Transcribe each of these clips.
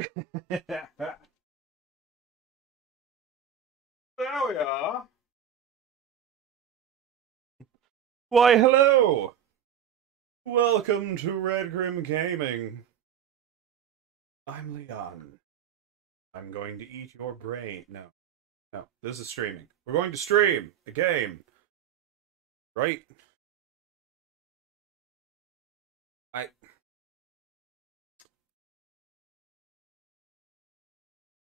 There we are. Why, hello! Welcome to Redgrim Gaming. I'm Leon. I'm going to eat your brain. No, this is streaming. We're going to stream a game. Right?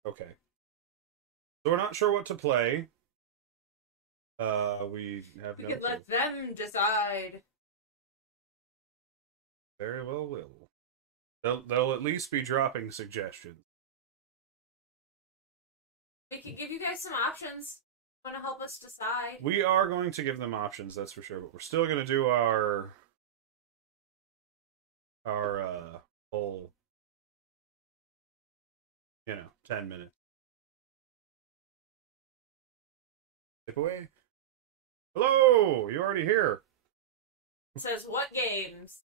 Okay. So we're not sure what to play. We have We no could clue. let them decide. Very well will. They'll at least be dropping suggestions. We could give you guys some options. Want to help us decide? We are going to give them options, that's for sure, but we're still going to do our whole 10 minutes. Tip away. Hello, you already here. It says what games?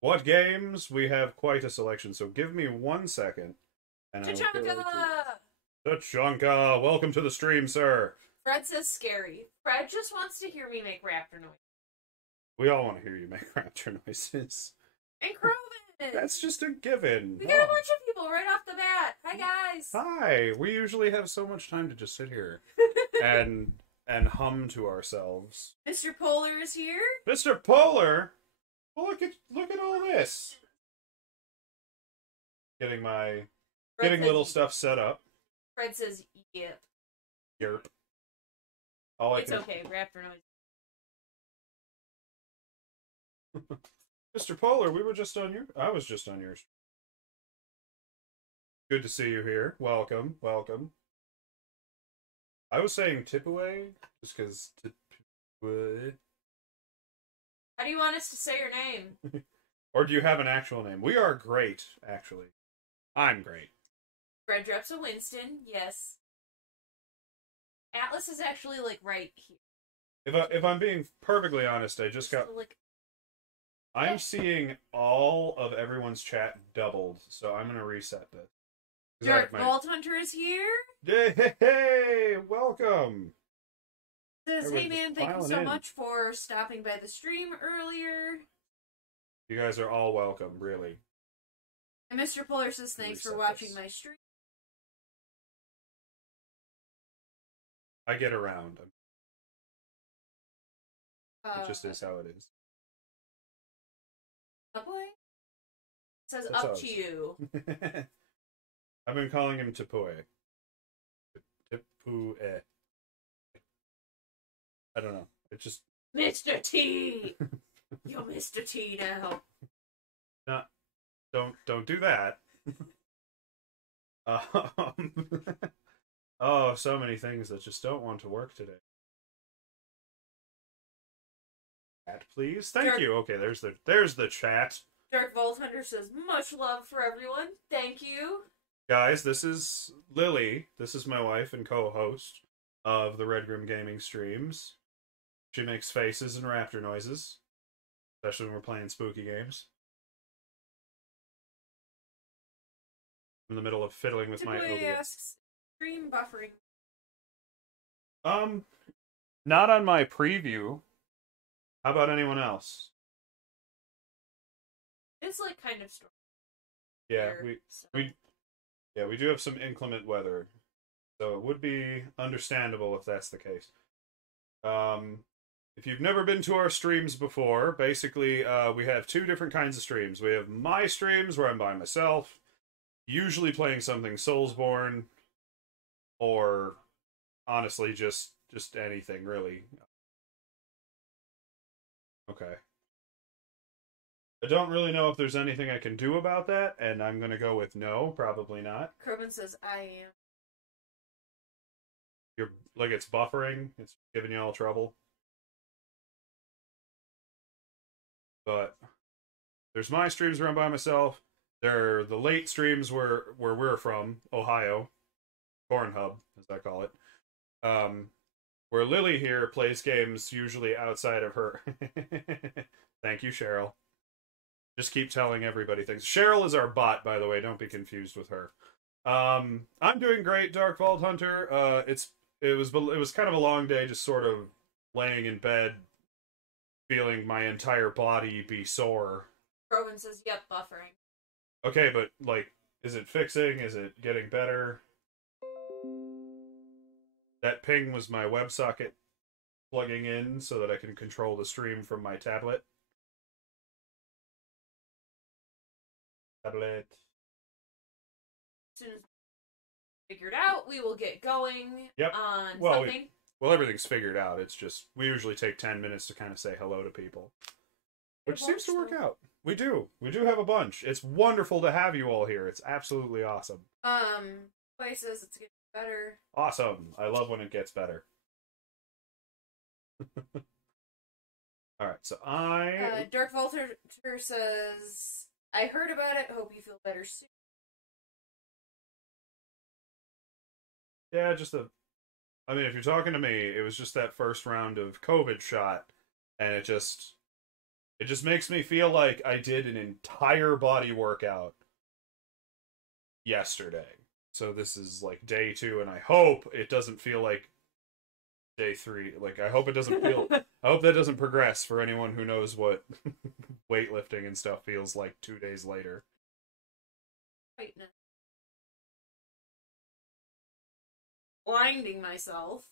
What games? We have quite a selection, so give me 1 second. And Tachanka! Tachanka, welcome to the stream, sir. Fred says scary. Fred just wants to hear me make raptor noise. We all want to hear you make raptor noises. And Croven! That's just a given. We got a bunch of people right off the bat. Hi, guys. Hi. We usually have so much time to just sit here and hum to ourselves. Mr. Polar is here. Mr. Polar? Well, look at all this. Getting little stuff set up. Fred says yep. Yerp. It's okay, raptor noise. Mr. Polar, I was just on yours. Good to see you here. Welcome. I was saying tip away just because tip away. How do you want us to say your name? Or do you have an actual name? We are great, actually. I'm great. Fred drops a Winston, yes. Atlas is actually like right here. If I'm being perfectly honest, I'm seeing all of everyone's chat doubled, so I'm gonna reset this. Dark Vault Hunter is here. Hey, welcome. Says, hey man, thank you so much for stopping by the stream earlier. You guys are all welcome, really. And Mr. Polar says, thanks for watching my stream. I get around. It just is how it is. Subway? It says up to you. I've been calling him Tipue. Tipue. I don't know. It just Mr. T. You're Mr. T now. No, don't do that. Oh, so many things that just don't want to work today. Chat, please. Thank you. Okay, there's the chat. Dark Vault Hunter says, much love for everyone. Thank you. Guys, this is Lily. This is my wife and co-host of the Redgrim Gaming streams. She makes faces and raptor noises, especially when we're playing spooky games. I'm in the middle of fiddling with my OBS. Asks, stream buffering. Not on my preview. How about anyone else? It's like kind of stormy. Yeah, we do have some inclement weather, so it would be understandable if that's the case. If you've never been to our streams before, basically we have two different kinds of streams. We have my streams where I'm by myself, usually playing something Soulsborne, or honestly just anything really. Okay. I don't really know if there's anything I can do about that, and I'm gonna go with no, probably not. Crobin says, I am. You're like, it's buffering, it's giving you all trouble. But there's my streams where I'm by myself. There are the late streams where we're from, Ohio. Corn Hub, as I call it. Where Lily here plays games usually outside of her. Thank you, Cheryl. Just keep telling everybody things. Cheryl is our bot, by the way. Don't be confused with her. I'm doing great, Dark Vault Hunter. It was kind of a long day, just sort of laying in bed, feeling my entire body be sore. Rowan says, "Yep, buffering." Okay, but like, is it fixing? Is it getting better? That ping was my WebSocket plugging in so that I can control the stream from my tablet. As soon as figured out, we will get going on something. Well, everything's figured out. It's just, we usually take 10 minutes to kind of say hello to people. Which seems to work out. We do. We do have a bunch. It's wonderful to have you all here. It's absolutely awesome. Clay says it's getting better. Awesome. I love when it gets better. Alright, so Dark Volter says, "I heard about it. Hope you feel better soon." Yeah, I mean, if you're talking to me, it was just that first round of COVID shot, and it just makes me feel like I did an entire body workout yesterday. So this is like day 2, and I hope it doesn't feel like day 3. Like, I hope it doesn't feel... I hope that doesn't progress for anyone who knows what weightlifting and stuff feels like 2 days later. Blinding myself.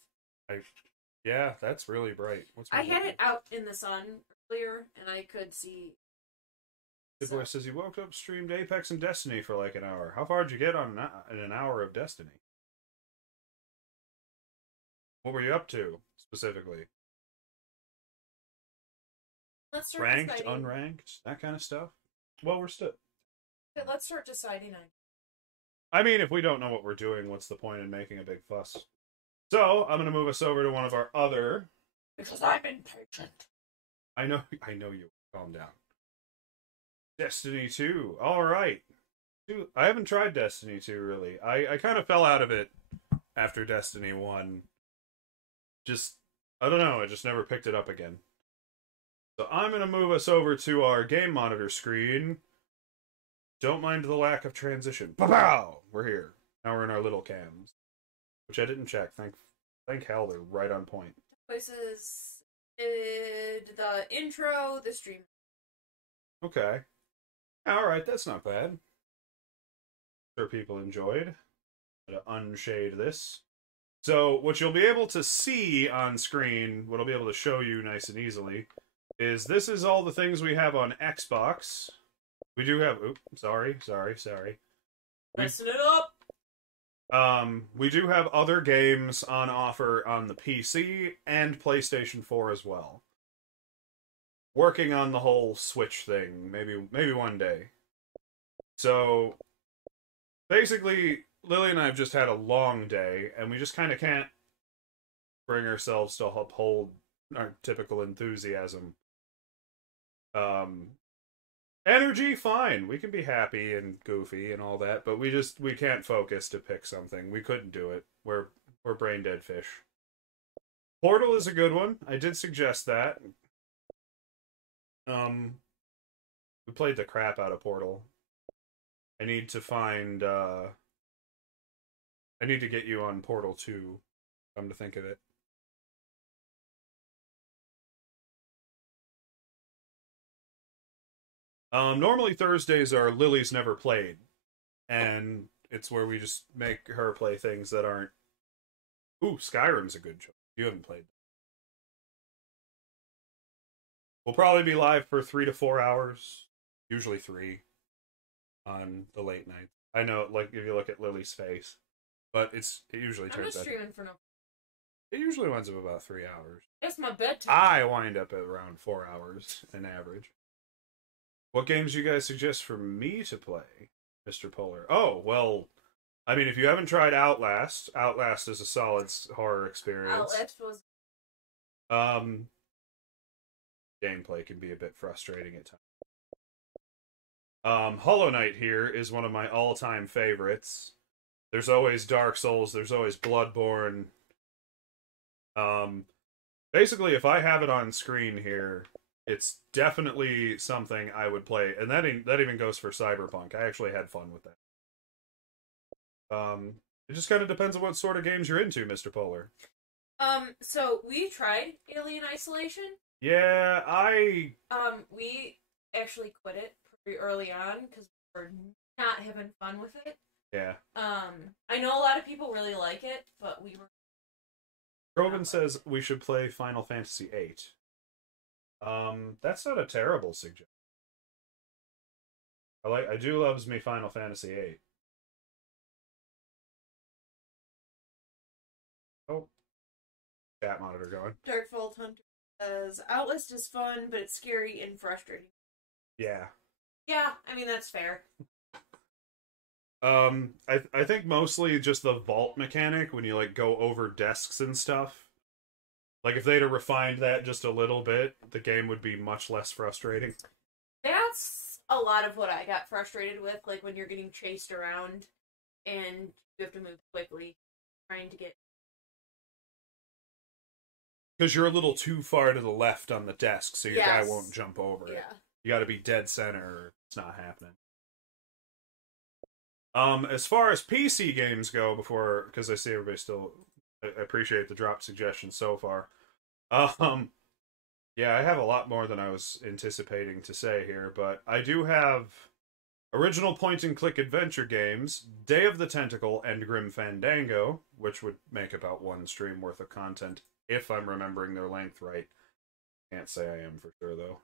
Yeah, that's really bright. I had it out in the sun earlier, and I could see. The boy says you woke up, streamed Apex and Destiny for like an hour. How far did you get on in an hour of Destiny? What were you up to specifically? Let's start ranked, deciding. Unranked, that kind of stuff. Well, we're still. Let's start deciding. I mean, if we don't know what we're doing, what's the point in making a big fuss? So I'm gonna move us over to one of our other. Because I'm impatient. I know you. Calm down. Destiny 2. All right. Dude, I haven't tried Destiny 2 really. I kind of fell out of it after Destiny 1. I don't know. I just never picked it up again. So I'm gonna move us over to our game monitor screen. Don't mind the lack of transition. Pow! We're here. Now we're in our little cams, which I didn't check. Thank hell they're right on point. Places did the intro, the stream. Okay. All right, that's not bad. Sure, people enjoyed. I'm gonna unshade this. So what you'll be able to see on screen, what I'll be able to show you nice and easily, is this is all the things we have on Xbox. We do have... Oops, sorry. Messing it up! We do have other games on offer on the PC and PlayStation 4 as well. Working on the whole Switch thing, maybe one day. So, basically, Lily and I have just had a long day, and we just kind of can't bring ourselves to uphold our typical enthusiasm. Energy, fine. We can be happy and goofy and all that, but we can't focus to pick something. We couldn't do it. We're brain dead fish. Portal is a good one. I did suggest that. We played the crap out of Portal. I need to find, I need to get you on Portal 2, come to think of it. Normally Thursdays are Lily's Never Played, and it's where we just make her play things that aren't... Ooh, Skyrim's a good choice. You haven't played. We'll probably be live for 3 to 4 hours, usually 3, on the late night. I know, like, if you look at Lily's face, but it usually turns out... I'm just streaming for no... It usually winds up about 3 hours. It's my bedtime. I wind up at around 4 hours, an average. What games do you guys suggest for me to play, Mr. Polar? Oh, well, I mean, if you haven't tried Outlast is a solid horror experience. Outlast was... Gameplay can be a bit frustrating at times. Hollow Knight here is one of my all-time favorites. There's always Dark Souls, there's always Bloodborne. Basically, if I have it on screen here, It's definitely something I would play, and that even goes for Cyberpunk. I actually had fun with that. It just kind of depends on what sort of games you're into, Mr. Polar. So we tried Alien Isolation. Yeah, We actually quit it pretty early on because we were not having fun with it. Yeah. I know a lot of people really like it, but we were. Robin says we should play Final Fantasy VIII. That's not a terrible suggestion. I do loves me Final Fantasy VIII. Oh, chat monitor going. Dark Vault Hunter says Outlast is fun, but it's scary and frustrating. Yeah. Yeah, I mean that's fair. I think mostly just the vault mechanic when you like go over desks and stuff. Like if they'd have refined that just a little bit, the game would be much less frustrating. That's a lot of what I got frustrated with, like when you're getting chased around and you have to move quickly, trying to get. Because you're a little too far to the left on the desk, so your guy Yes. won't jump over it. Yeah. You gotta be dead center or it's not happening. As far as PC games go, because I see everybody still, I appreciate the drop suggestions so far. Yeah, I have a lot more than I was anticipating to say here, but I do have original point-and-click adventure games, Day of the Tentacle and Grim Fandango, which would make about one stream worth of content, if I'm remembering their length right. Can't say I am for sure, though.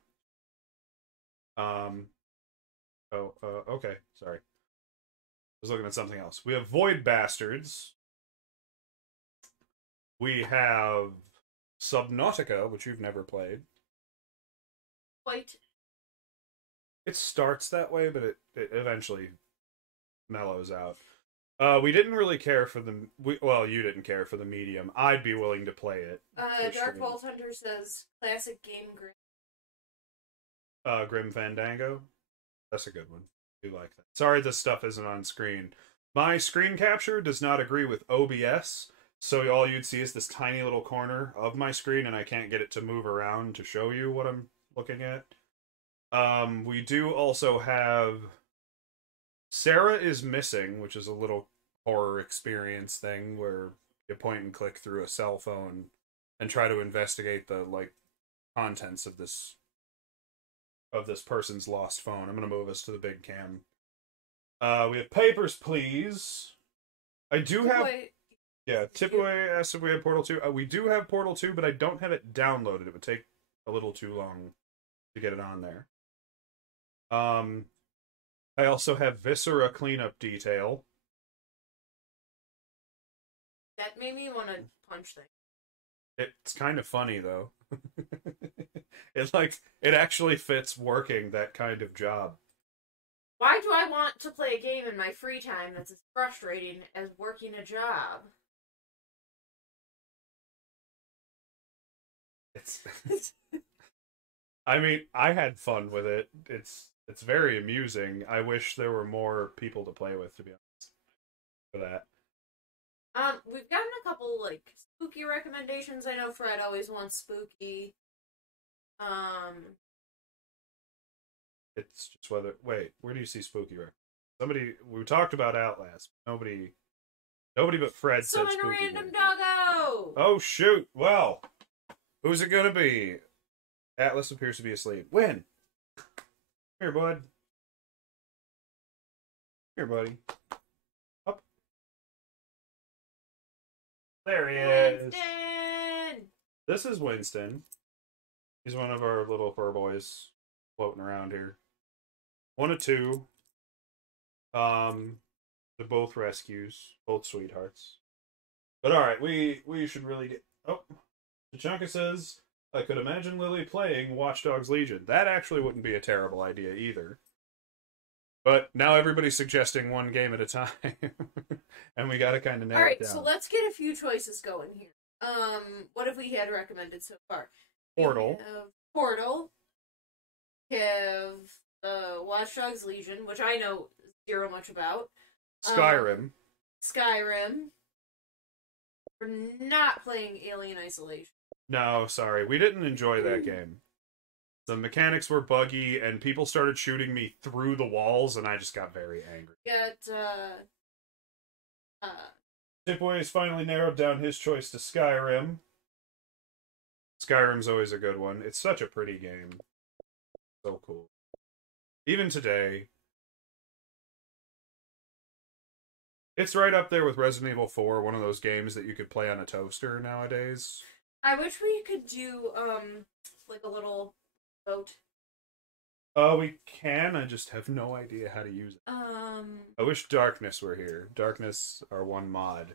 Okay, sorry. I was looking at something else. We have Void Bastards. We have Subnautica, which you've never played. Quite. It starts that way, but it eventually mellows out. We didn't really care for the... Well, you didn't care for the medium. I'd be willing to play it. Dark Vault Hunter says, classic game Grim. Grim Fandango? That's a good one. I do like that. Sorry this stuff isn't on screen. My screen capture does not agree with OBS, so all you'd see is this tiny little corner of my screen, and I can't get it to move around to show you what I'm looking at. We do also have Sarah is Missing, which is a little horror experience thing where you point and click through a cell phone and try to investigate the contents of this person's lost phone. I'm gonna move us to the big cam. We have Papers, Please. I do have... Yeah, Tipaway asked if we have Portal 2. We do have Portal 2, but I don't have it downloaded. It would take a little too long to get it on there. I also have Viscera Cleanup Detail. That made me want to punch things. It's kind of funny, though. It actually fits working that kind of job. Why do I want to play a game in my free time that's as frustrating as working a job? I mean, I had fun with it. It's very amusing. I wish there were more people to play with, to be honest, for that. We've gotten a couple, spooky recommendations. I know Fred always wants spooky. It's just whether... Wait, where do you see spooky? We talked about Outlast. Nobody but Fred said spooky. Summon a random doggo! Oh, shoot. Well, who's it gonna be? Atlas appears to be asleep. When? Here, bud. Here, buddy. Up. There he is. Winston! This is Winston. He's one of our little fur boys floating around here. One of two. They're both rescues, both sweethearts. But alright, we should really get... Oh, Tachanka says, I could imagine Lily playing Watch Dogs Legion. That actually wouldn't be a terrible idea either. But now everybody's suggesting one game at a time. And we gotta kind of narrow it down. Alright, so let's get a few choices going here. What have we had recommended so far? Portal. Portal. We have Watch Dogs Legion, which I know zero much about. Skyrim. Skyrim. We're not playing Alien Isolation. No, sorry. We didn't enjoy that game. The mechanics were buggy, and people started shooting me through the walls, and I just got very angry. Tipway has finally narrowed down his choice to Skyrim. Skyrim's always a good one. It's such a pretty game. So cool. Even today, it's right up there with Resident Evil 4, one of those games that you could play on a toaster nowadays. I wish we could do, like a little boat. We can, I just have no idea how to use it. I wish Darkness were here. Darkness, our one mod,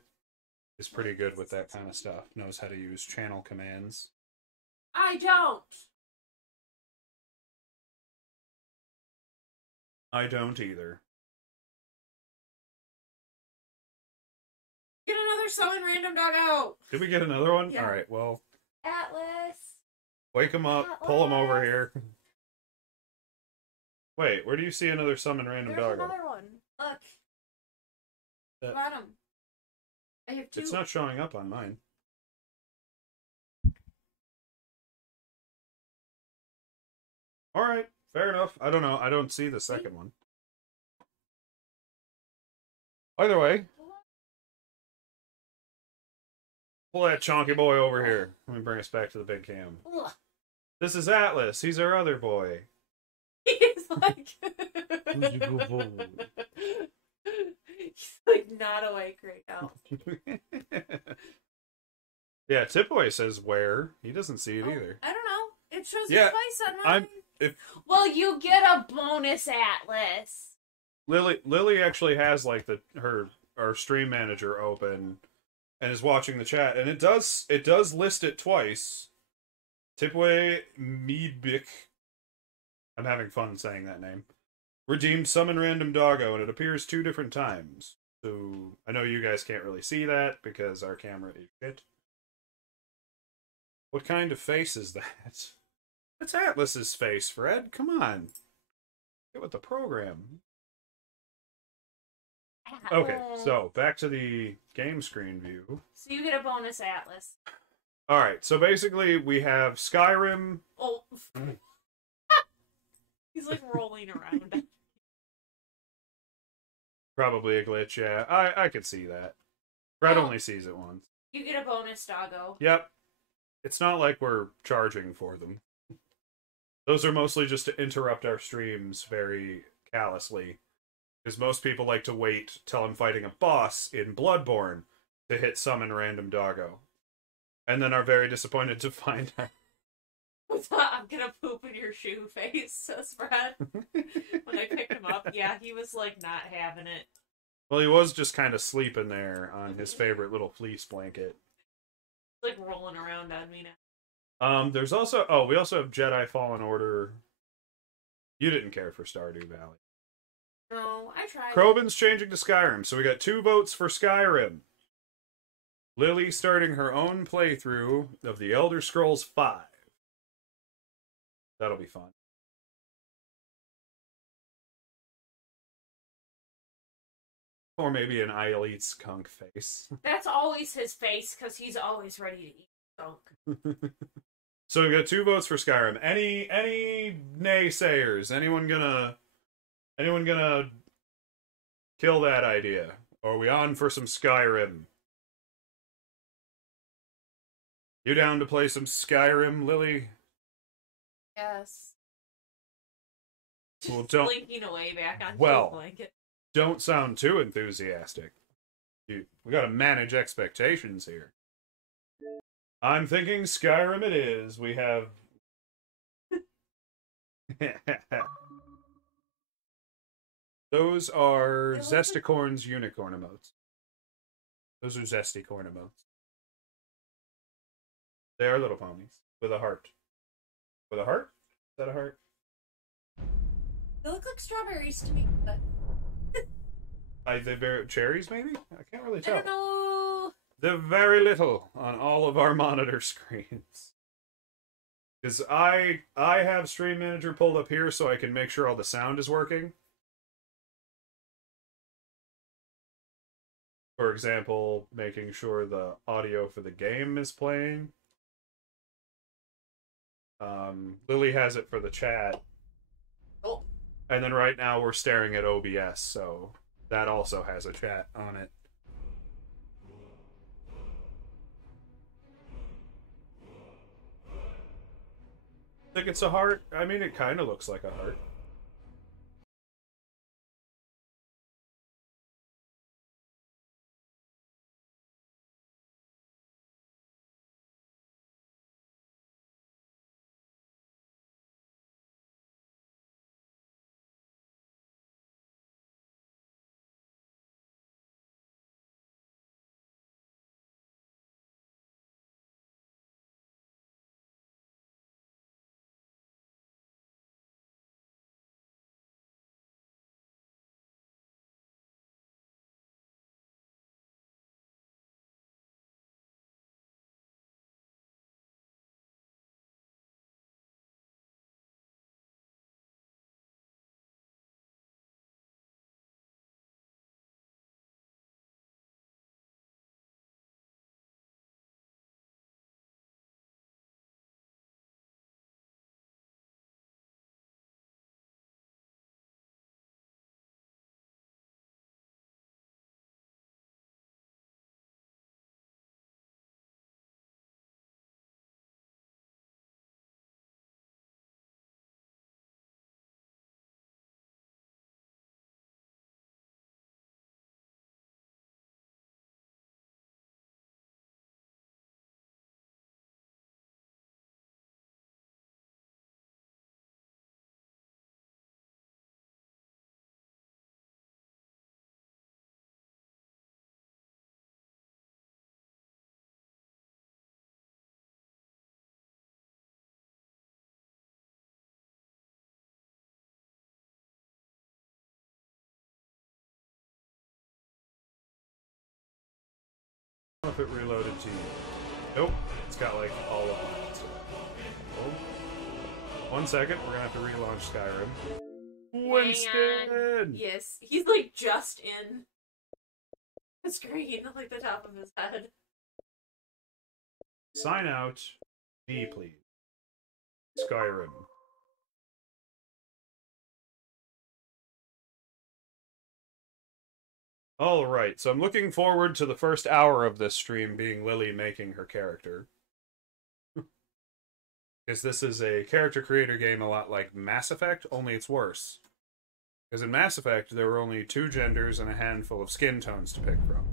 is pretty good with that kind of stuff. Knows how to use channel commands. I don't! I don't either. Get another summon random doggo! Did we get another one? Yeah. Alright, well, Atlas! wake him up, pull him over here. Wait, where do you see another summon random There's doggo? another one. Look. Bottom. I have 2. It's not showing up on mine. Alright, fair enough. I don't know. I don't see the second one. Either way, pull that chonky boy over here. Let me bring us back to the big cam. Ugh. This is Atlas. He's our other boy. He's like... Who's your good boy? He's like not awake right now. Yeah, Tipway says where. He doesn't see it either. I don't know. It shows Yeah, his face on mine. Well, you get a bonus Atlas. Lily actually has like our stream manager open and is watching the chat, and it does list it twice. Tipway Meadbick, I'm having fun saying that name, redeemed summon random doggo, and it appears 2 different times. So I know you guys can't really see that because our camera is shit. What kind of face is that? That's Atlas's face, Fred. Come on. Get with the program. Okay, so back to the game screen view. So you get a bonus Atlas. Alright, so basically we have Skyrim. Oh. He's like rolling around. Probably a glitch, yeah. I could see that. Fred only sees it once. You get a bonus doggo. Yep. It's not like we're charging for them. Those are mostly just to interrupt our streams very callously. Because most people like to wait till I'm fighting a boss in Bloodborne to hit summon random doggo. And then are very disappointed to find out. I'm gonna poop in your shoe face, says Fred. When I picked him up, yeah, he was like not having it. Well, he was just kind of sleeping there on his favorite little fleece blanket. Like rolling around on me now. There's also... Oh, we also have Jedi Fallen Order. You didn't care for Stardew Valley. No, I tried. Krobin's changing to Skyrim, so we got 2 votes for Skyrim. Lily starting her own playthrough of The Elder Scrolls V. That'll be fun. Or maybe an I'll eat skunk face. That's always his face, because he's always ready to eat skunk. So we got 2 votes for Skyrim. Any naysayers? Anyone gonna kill that idea? Or are we on for some Skyrim? You down to play some Skyrim, Lily? Yes. Well, don't... Blinking away back on well, the blanket. Don't sound too enthusiastic. We gotta manage expectations here. I'm thinking Skyrim it is. We have... Those are Zesticorn's unicorn emotes. Those are Zesty corn emotes. They are little ponies. With a heart. With a heart? Is that a heart? They look like strawberries to me, but... They bear cherries, maybe? I can't really tell. I don't know. They're very little on all of our monitor screens. Because I have Stream Manager pulled up here so I can make sure all the sound is working. For example, making sure the audio for the game is playing. Lily has it for the chat. Oh. And then right now we're staring at OBS, so that also has a chat on it. Think it's a heart? I mean, it kind of looks like a heart. I don't know if it reloaded to you. Nope. It's got like all of that. Oh. 1 second, we're gonna have to relaunch Skyrim. Winston! Yes, he's like just in the screen, like the top of his head. Sign out. Me, please. Skyrim. Alright, so I'm looking forward to the first hour of this stream being Lily making her character. Because this is a character creator game a lot like Mass Effect, only it's worse. Because in Mass Effect, there were only 2 genders and a handful of skin tones to pick from.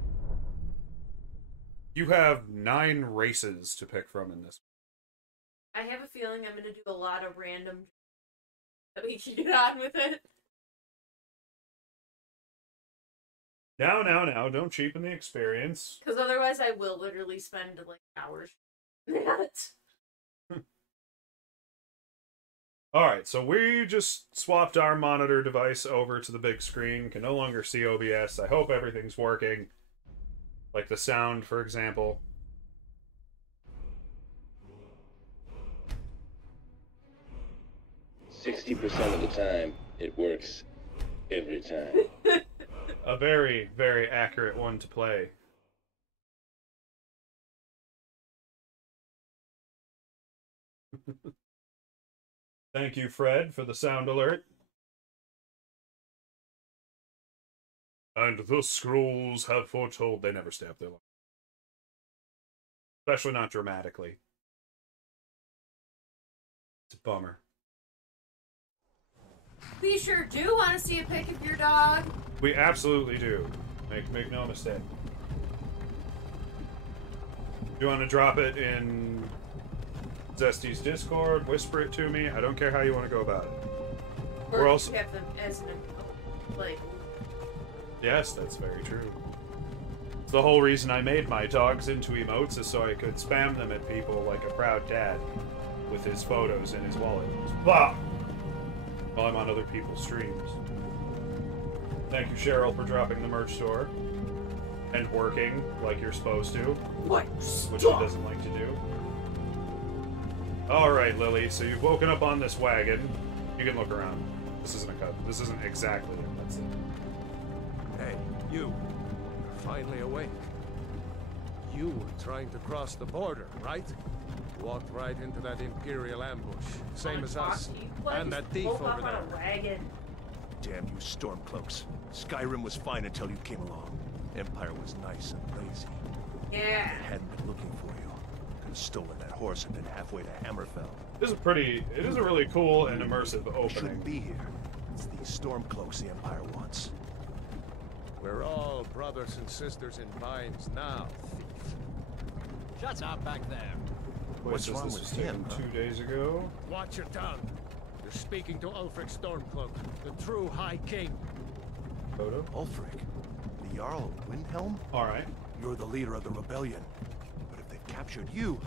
You have 9 races to pick from in this. I have a feeling I'm going to do a lot of random so we can get on with it. Now, don't cheapen the experience. Because otherwise I will literally spend, like, hours doing that. Alright, so we just swapped our monitor device over to the big screen. Can no longer see OBS. I hope everything's working. Like the sound, for example. $60% of the time, it works every time. A very, very accurate one to play. Thank you, Fred, for the sound alert. And the scrolls have foretold. They never stay up there long. Especially not dramatically. It's a bummer. We sure do want to see a pic of your dog. We absolutely do. Make no mistake. You want to drop it in Zesty's Discord? Whisper it to me. I don't care how you want to go about it. Or We're also have them as an like. Yes, that's very true. It's the whole reason I made my dogs into emotes is so I could spam them at people like a proud dad with his photos in his wallet. Bah! While I'm on other people's streams. Thank you, Cheryl, for dropping the merch store. And working like you're supposed to. What? Which she doesn't like to do. Alright, Lily, so you've woken up on this wagon. You can look around. This isn't a cut. This isn't exactly it. That's it. Hey, you. You're finally awake. You were trying to cross the border, right? Walked right into that Imperial ambush. Same as Talk us. to you, please. And that thief Woke over up on there. a wagon. Damn you Stormcloaks. Skyrim was fine until you came along. Empire was nice and lazy. Yeah. They hadn't been looking for you. Could have stolen that horse and been halfway to Hammerfell. It is a really cool and immersive You shouldn't opening. be here. It's these Stormcloaks the Empire wants. We're all brothers and sisters in binds now, thief. Shut up back there. What's This wrong was with taken him, huh? 2 days ago. Watch your tongue. You're speaking to Ulfric Stormcloak, the true High King. Photo. Ulfric, the Jarl of Windhelm? Alright. You're the leader of the rebellion. But if they've captured you...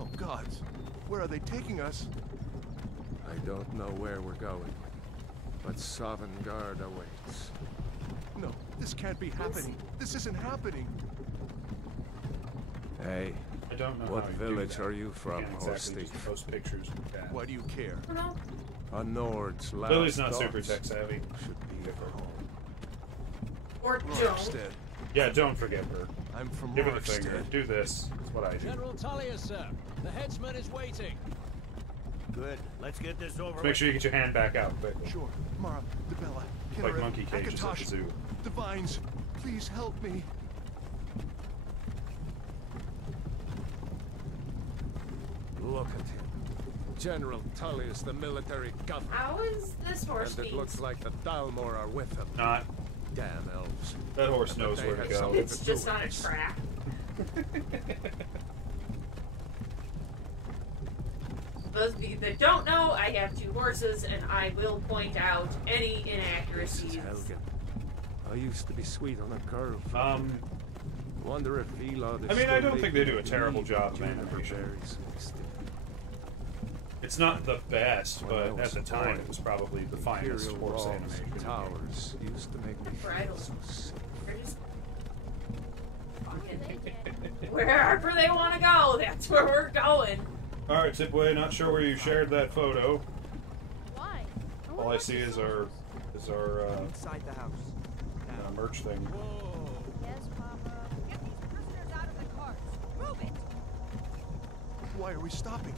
Oh gods, where are they taking us? I don't know where we're going, but Sovngarde awaits. No, this can't be happening. This isn't happening. Hey, I don't know what how you village do that. are you from, Can't horse exactly thief? just post pictures of that. Why do you care? I don't know. A Nord's last Lily's not super thoughts tech savvy. should be home. Or don't. Rorikstead. Yeah, don't forget her. I'm from Give her the finger. Rorikstead. Do this. That's what I do. General Tullius, sir. The headsman is waiting. Good. Let's get this over Just make sure you get your hand back out quickly. Sure. Mara, Debella, Like Kinneret, monkey cages at the Akatosh, zoo. Divines, please help me. Look at him. General Tullius, the military governor. How is this horse And it being... looks like the Dalmor are with him. Not. Damn elves. That horse But knows they where to had go. something It's to just do on a with this. track. Those of you that don't know, I have 2 horses, and I will point out any This inaccuracies. is Helgen. I used to be sweet on a curve. Wonder if Elod is I mean, I still don't think they do a making terrible me job of juniper animation. berries mixed in. It's not the best, When I but was at the time boy, it was probably the finest Imperial horse walls animation. and towers used to make me feel Bridle. so sick. They're just fucking- Wherever they want to go, that's where we're going. Alright, Tipway, not sure where you shared that photo. Why? All I see is our inside the house. merch thing. Yes, Papa. Get these prisoners out of the carts. Move it. Why are we stopping?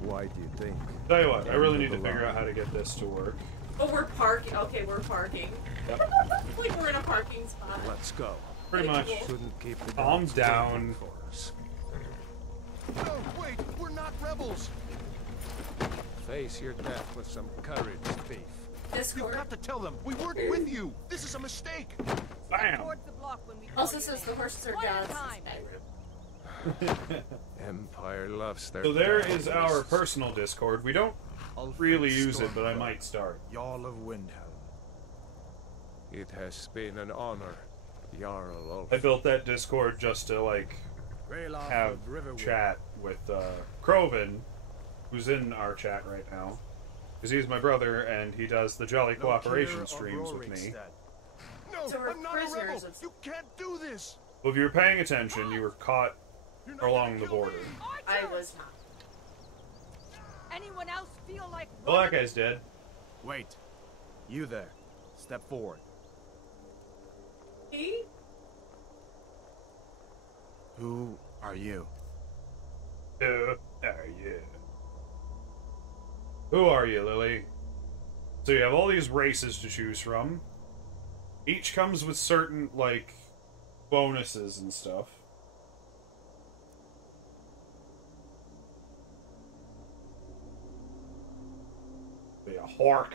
Why do you think? Tell you what, I really need to figure out how to get this to work. Oh, we're parking. Okay, we're parking. Yep. Like we're in a parking spot. Let's go. Pretty much. Shouldn't keep the Calm guards down. waiting for us. No, wait, we're not rebels. Face your death with some courage, thief. You've Discord. got to tell them. We weren't with you. This is a mistake. Bam! Towards the block when we call Also your says the name. horses are One at a gods. time. Empire loves their So there dogs. is our personal Discord. We don't really use it, but I might start. Jarl of Windhelm. It has been an honor, Jarl I Ulf. built that Discord just to like Rayloff have of Riverwood. chat with Kroven, who's in our chat right now, because he's my brother and he does the Jolly No Cooperation killer of streams with me. Rorikstead. No, So we're I'm not a rebel. prisoners of- You can't do this. Well, if you were paying attention, you were caught You're not along gonna the kill border. me. I was not. Anyone else feel like Well, that running? guy's dead. Wait. You there. Step forward. He? Who are you? Who are you? Who are you, Lily? So you have all these races to choose from. Each comes with certain, like, bonuses and stuff. Be a hork.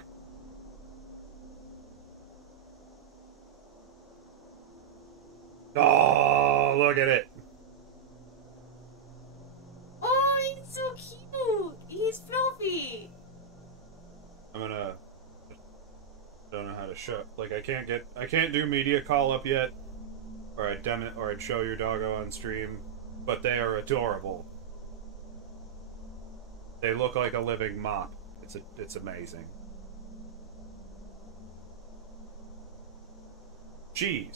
Oh, look at it. Oh, he's so cute. He's filthy. I'm gonna. Don't know how to show. Like I can't do media call up yet, or I'd show your doggo on stream, but they are adorable. They look like a living mop. It's amazing. She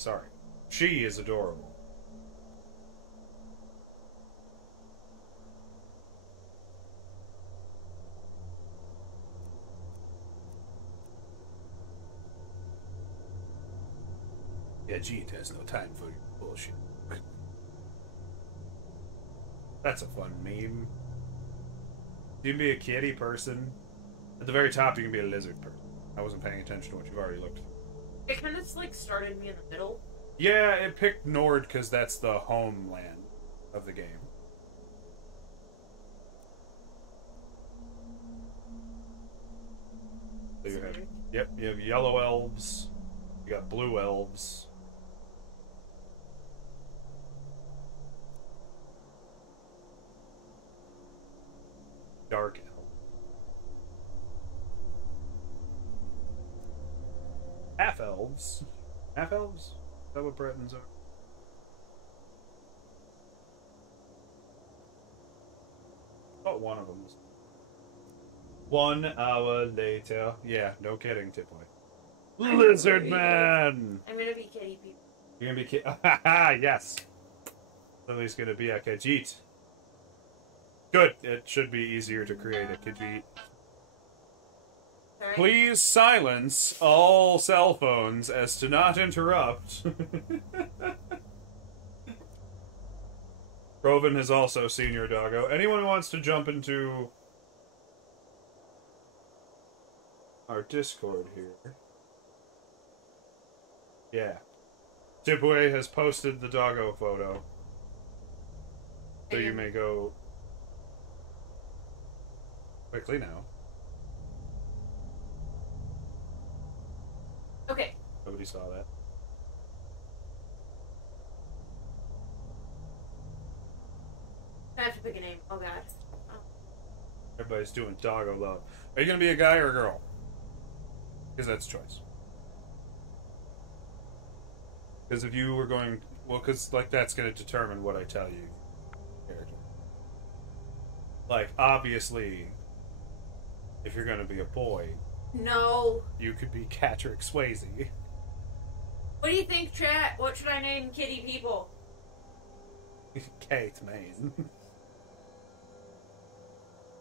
is adorable. Yeah, Jean has no time for your bullshit. That's a fun meme. You can be a kitty person. At the very top, you can be a lizard person. I wasn't paying attention to what you've already looked. It kind of like started me in the middle. Yeah, it picked Nord because that's the homeland of the game. So you have, yep, you have yellow elves. You got blue elves. Dark elves. Half elves. Half elves? Is that what Bretons are? I thought one of them was. 1 hour later. Yeah, no kidding, Tipway. Lizard Man! I'm gonna be kitty people. You're gonna be kid. Haha, yes! Lily's gonna be a Khajiit. Good. It should be easier to create a Khajiit. Alright. Please silence all cell phones as to not interrupt. Roven has also seen your doggo. Anyone who wants to jump into our Discord here. Yeah. Tipway has posted the doggo photo. So you may go quickly now. Okay. Nobody saw that. I have to pick a name. Oh god. Oh. Everybody's doing doggo love. Are you gonna be a guy or a girl? Because that's a choice. Because if you were going, well, because like that's gonna determine what I tell you. Character. Like obviously, if you're gonna be a boy, No. you could be Patrick Swayze. What do you think, chat? What should I name kitty people? Kate, man.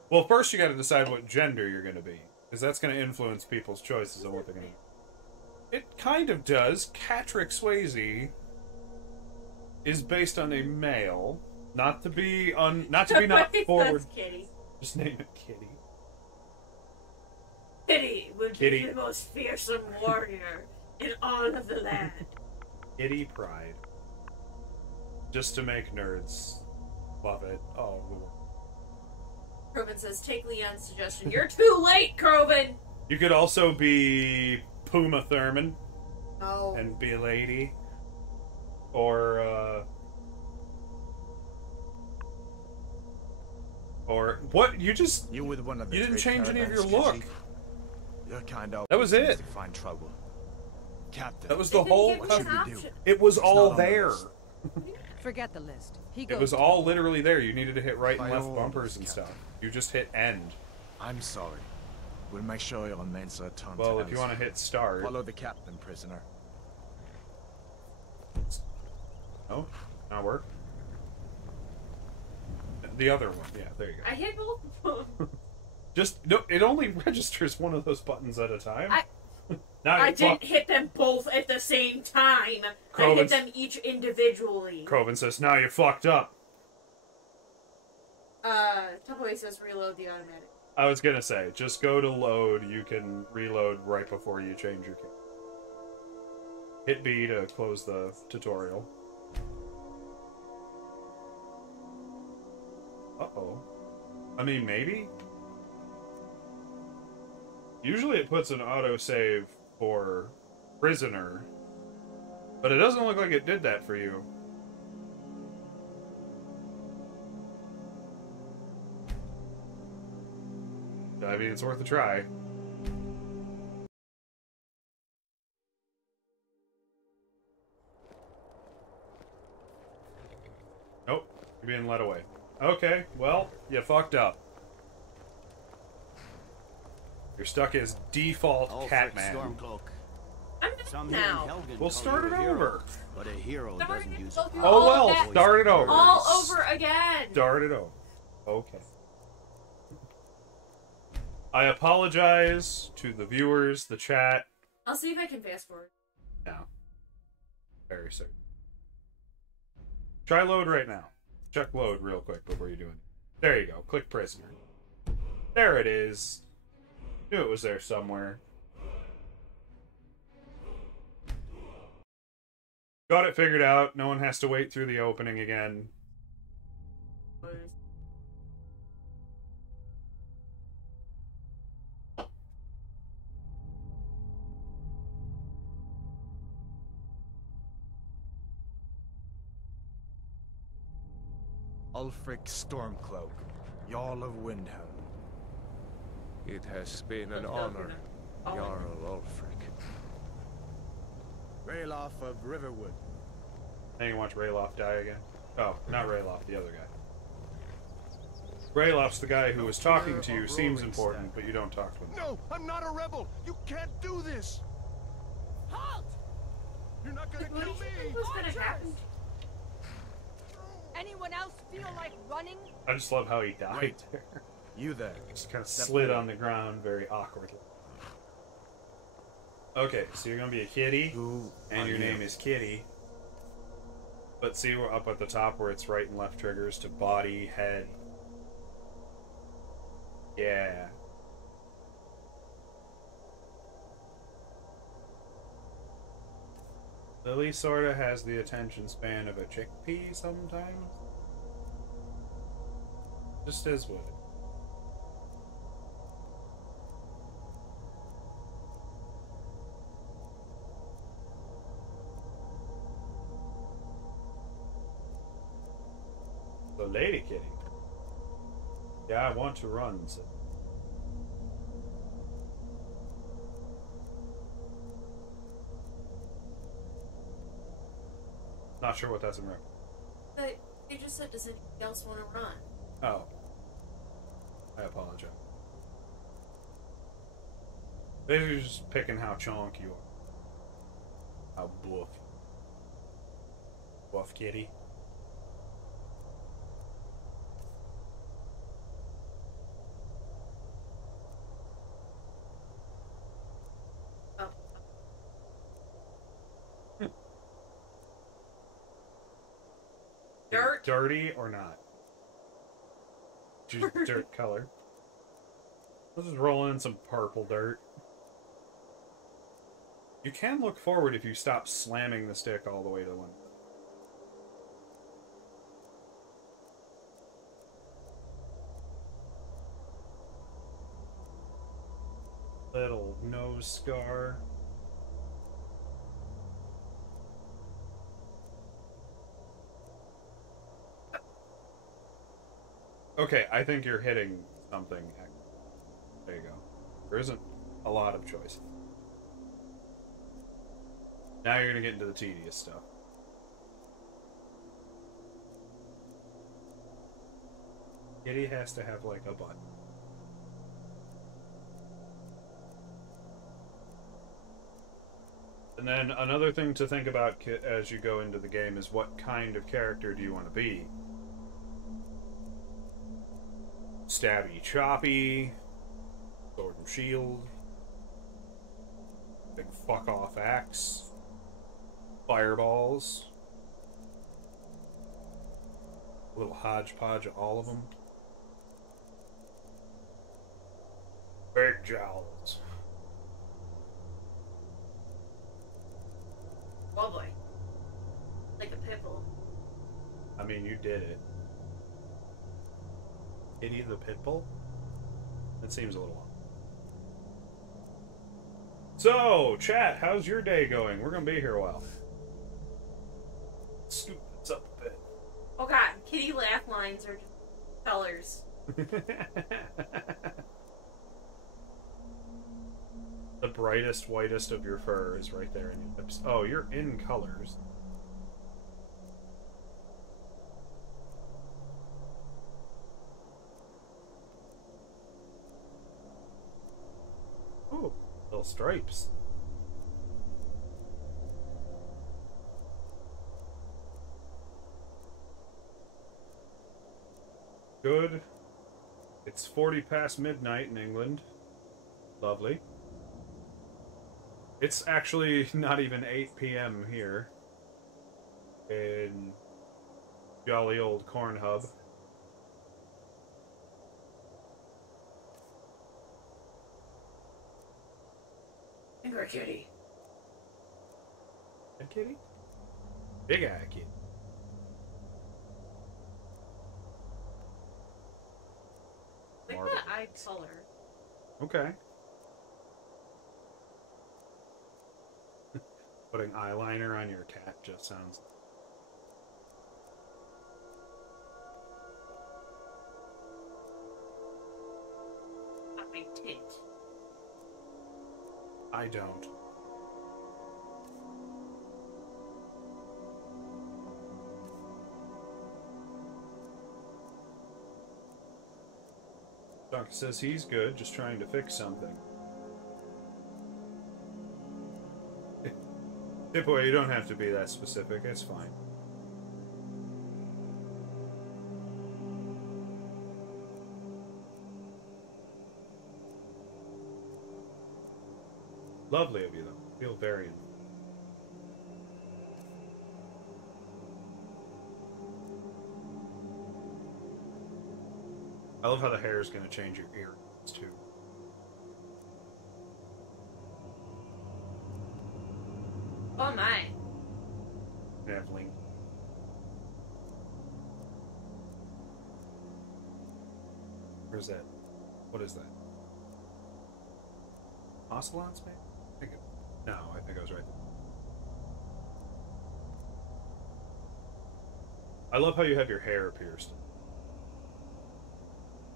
Well, first you got to decide what gender you're going to be, because that's going to influence people's choices on what they're going to be. It kind of does. Patrick Swayze is based on a male, not to be not forward. That's Kitty. Just name it Kitty. Kitty would Kitty. be the most fearsome warrior in all of the land. Kitty Pride. Just to make nerds love it. Oh. Kroven says, take Leon's suggestion. You're too late, Kroven! You could also be Puma Thurman No. and be a lady. Or what? You just You with one of the you didn't trade change any of your caravans, look. Khajiit? Your kind of That was seems it. to find trouble. Captain. That was They the didn't whole. give me an What should we option. It was It's all not on the there. list. Forget the list. He It goes was to all the literally there. You needed to hit right and By left all bumpers and means, stuff. Captain. You just hit end. I'm sorry. We'll make sure your mates are turned Well, to if you want to hit start. Follow the captain, prisoner. Oh, not work. The other one. Yeah, there you go. I hit both of them. Just no. It only registers one of those buttons at a time. Now I you didn't fuck. hit them both at the same time. I Kroven's- hit them each individually. Kroven says, "Now you fucked up." Tupperware says reload the automatic. I was gonna say, just go to load. You can reload right before you change your key. Hit B to close the tutorial. Uh-oh. I mean, maybe? Usually it puts an autosave for prisoner, but it doesn't look like it did that for you. I mean, it's worth a try. Nope, you're being led away. Okay, well, you fucked up. You're stuck as default Catman. Stormcloak. I'm Some not here in now. Helgen We'll call start you it a hero, over. But a hero Then we're doesn't gonna use go a through Oh all well, that. start it over. All over again. Start it over. Okay. I apologize to the viewers, the chat. I'll see if I can fast forward. No. Very certain. Try load right now. Check load real quick before you do it. There you go. Click prisoner. There it is. Knew it was there somewhere. Got it figured out. No one has to wait through the opening again. Ulfric Stormcloak, Jarl of Windhelm. It has been an honor, Jarl Ulfric. Ralof of Riverwood. Now you watch Ralof die again. Oh, not Ralof, the other guy. Ralof's the guy who was talking to you, seems important, but you don't talk to him. No, I'm not a rebel. You can't do this. Halt! You're not gonna What do kill you me. think was gonna happen? Anyone else feel like running? I just love how he died Wait. there. You there. Just kind of Step slid forward. on the ground very awkwardly. Okay, so you're gonna be a kitty, Who and are your you? name is Kitty. But see, we're up at the top where it's right and left triggers to body, head. Yeah. Lily sorta has the attention span of a chickpea sometimes. Just as would. The lady kitty. Yeah, I want to run. So. Not sure what that's in reference. But you just said, does anybody else want to run? Oh. I apologize. Basically just picking how chonk you are. How bluff. Bluff kitty. Oh. Dirt. Dirty or not? Choose dirt color. Let's just roll in some purple dirt. You can look forward if you stop slamming the stick all the way to one. Little nose scar. Okay, I think you're hitting something. There you go. There isn't a lot of choices. Now you're gonna get into the tedious stuff. Kitty has to have like a button. And then another thing to think about as you go into the game is what kind of character do you want to be? Stabby, choppy, sword and shield, big fuck off axe, fireballs, a little hodgepodge of all of them. Big jowls. Oh boy. Like a pitbull. I mean, you did it. Kitty the Pitbull? That seems a little odd. So, chat, how's your day going? We're gonna be here a while. Scoop this up a bit. Oh god, kitty laugh lines are just colors. The brightest, whitest of your fur is right there in your lips. Oh, you're in colors. Ooh, little stripes. Good. It's 40 past midnight in England. Lovely. It's actually not even 8 p.m. here. In Jolly old corn hub. Angry kitty. That kitty? Big eye kitty. I like Marble. that eye color. Okay. Putting eyeliner on your cat just sounds... Eye tint. I don't. Doctor says he's good, just trying to fix something. Tipway, you don't have to be that specific, it's fine. Lovely of you, though. Feel very... I love how the hair is going to change your earrings, too. Oh my. Definitely. Where's that? What is that? Ocelots, maybe? I think it... No, I think I was right there. I love how you have your hair pierced.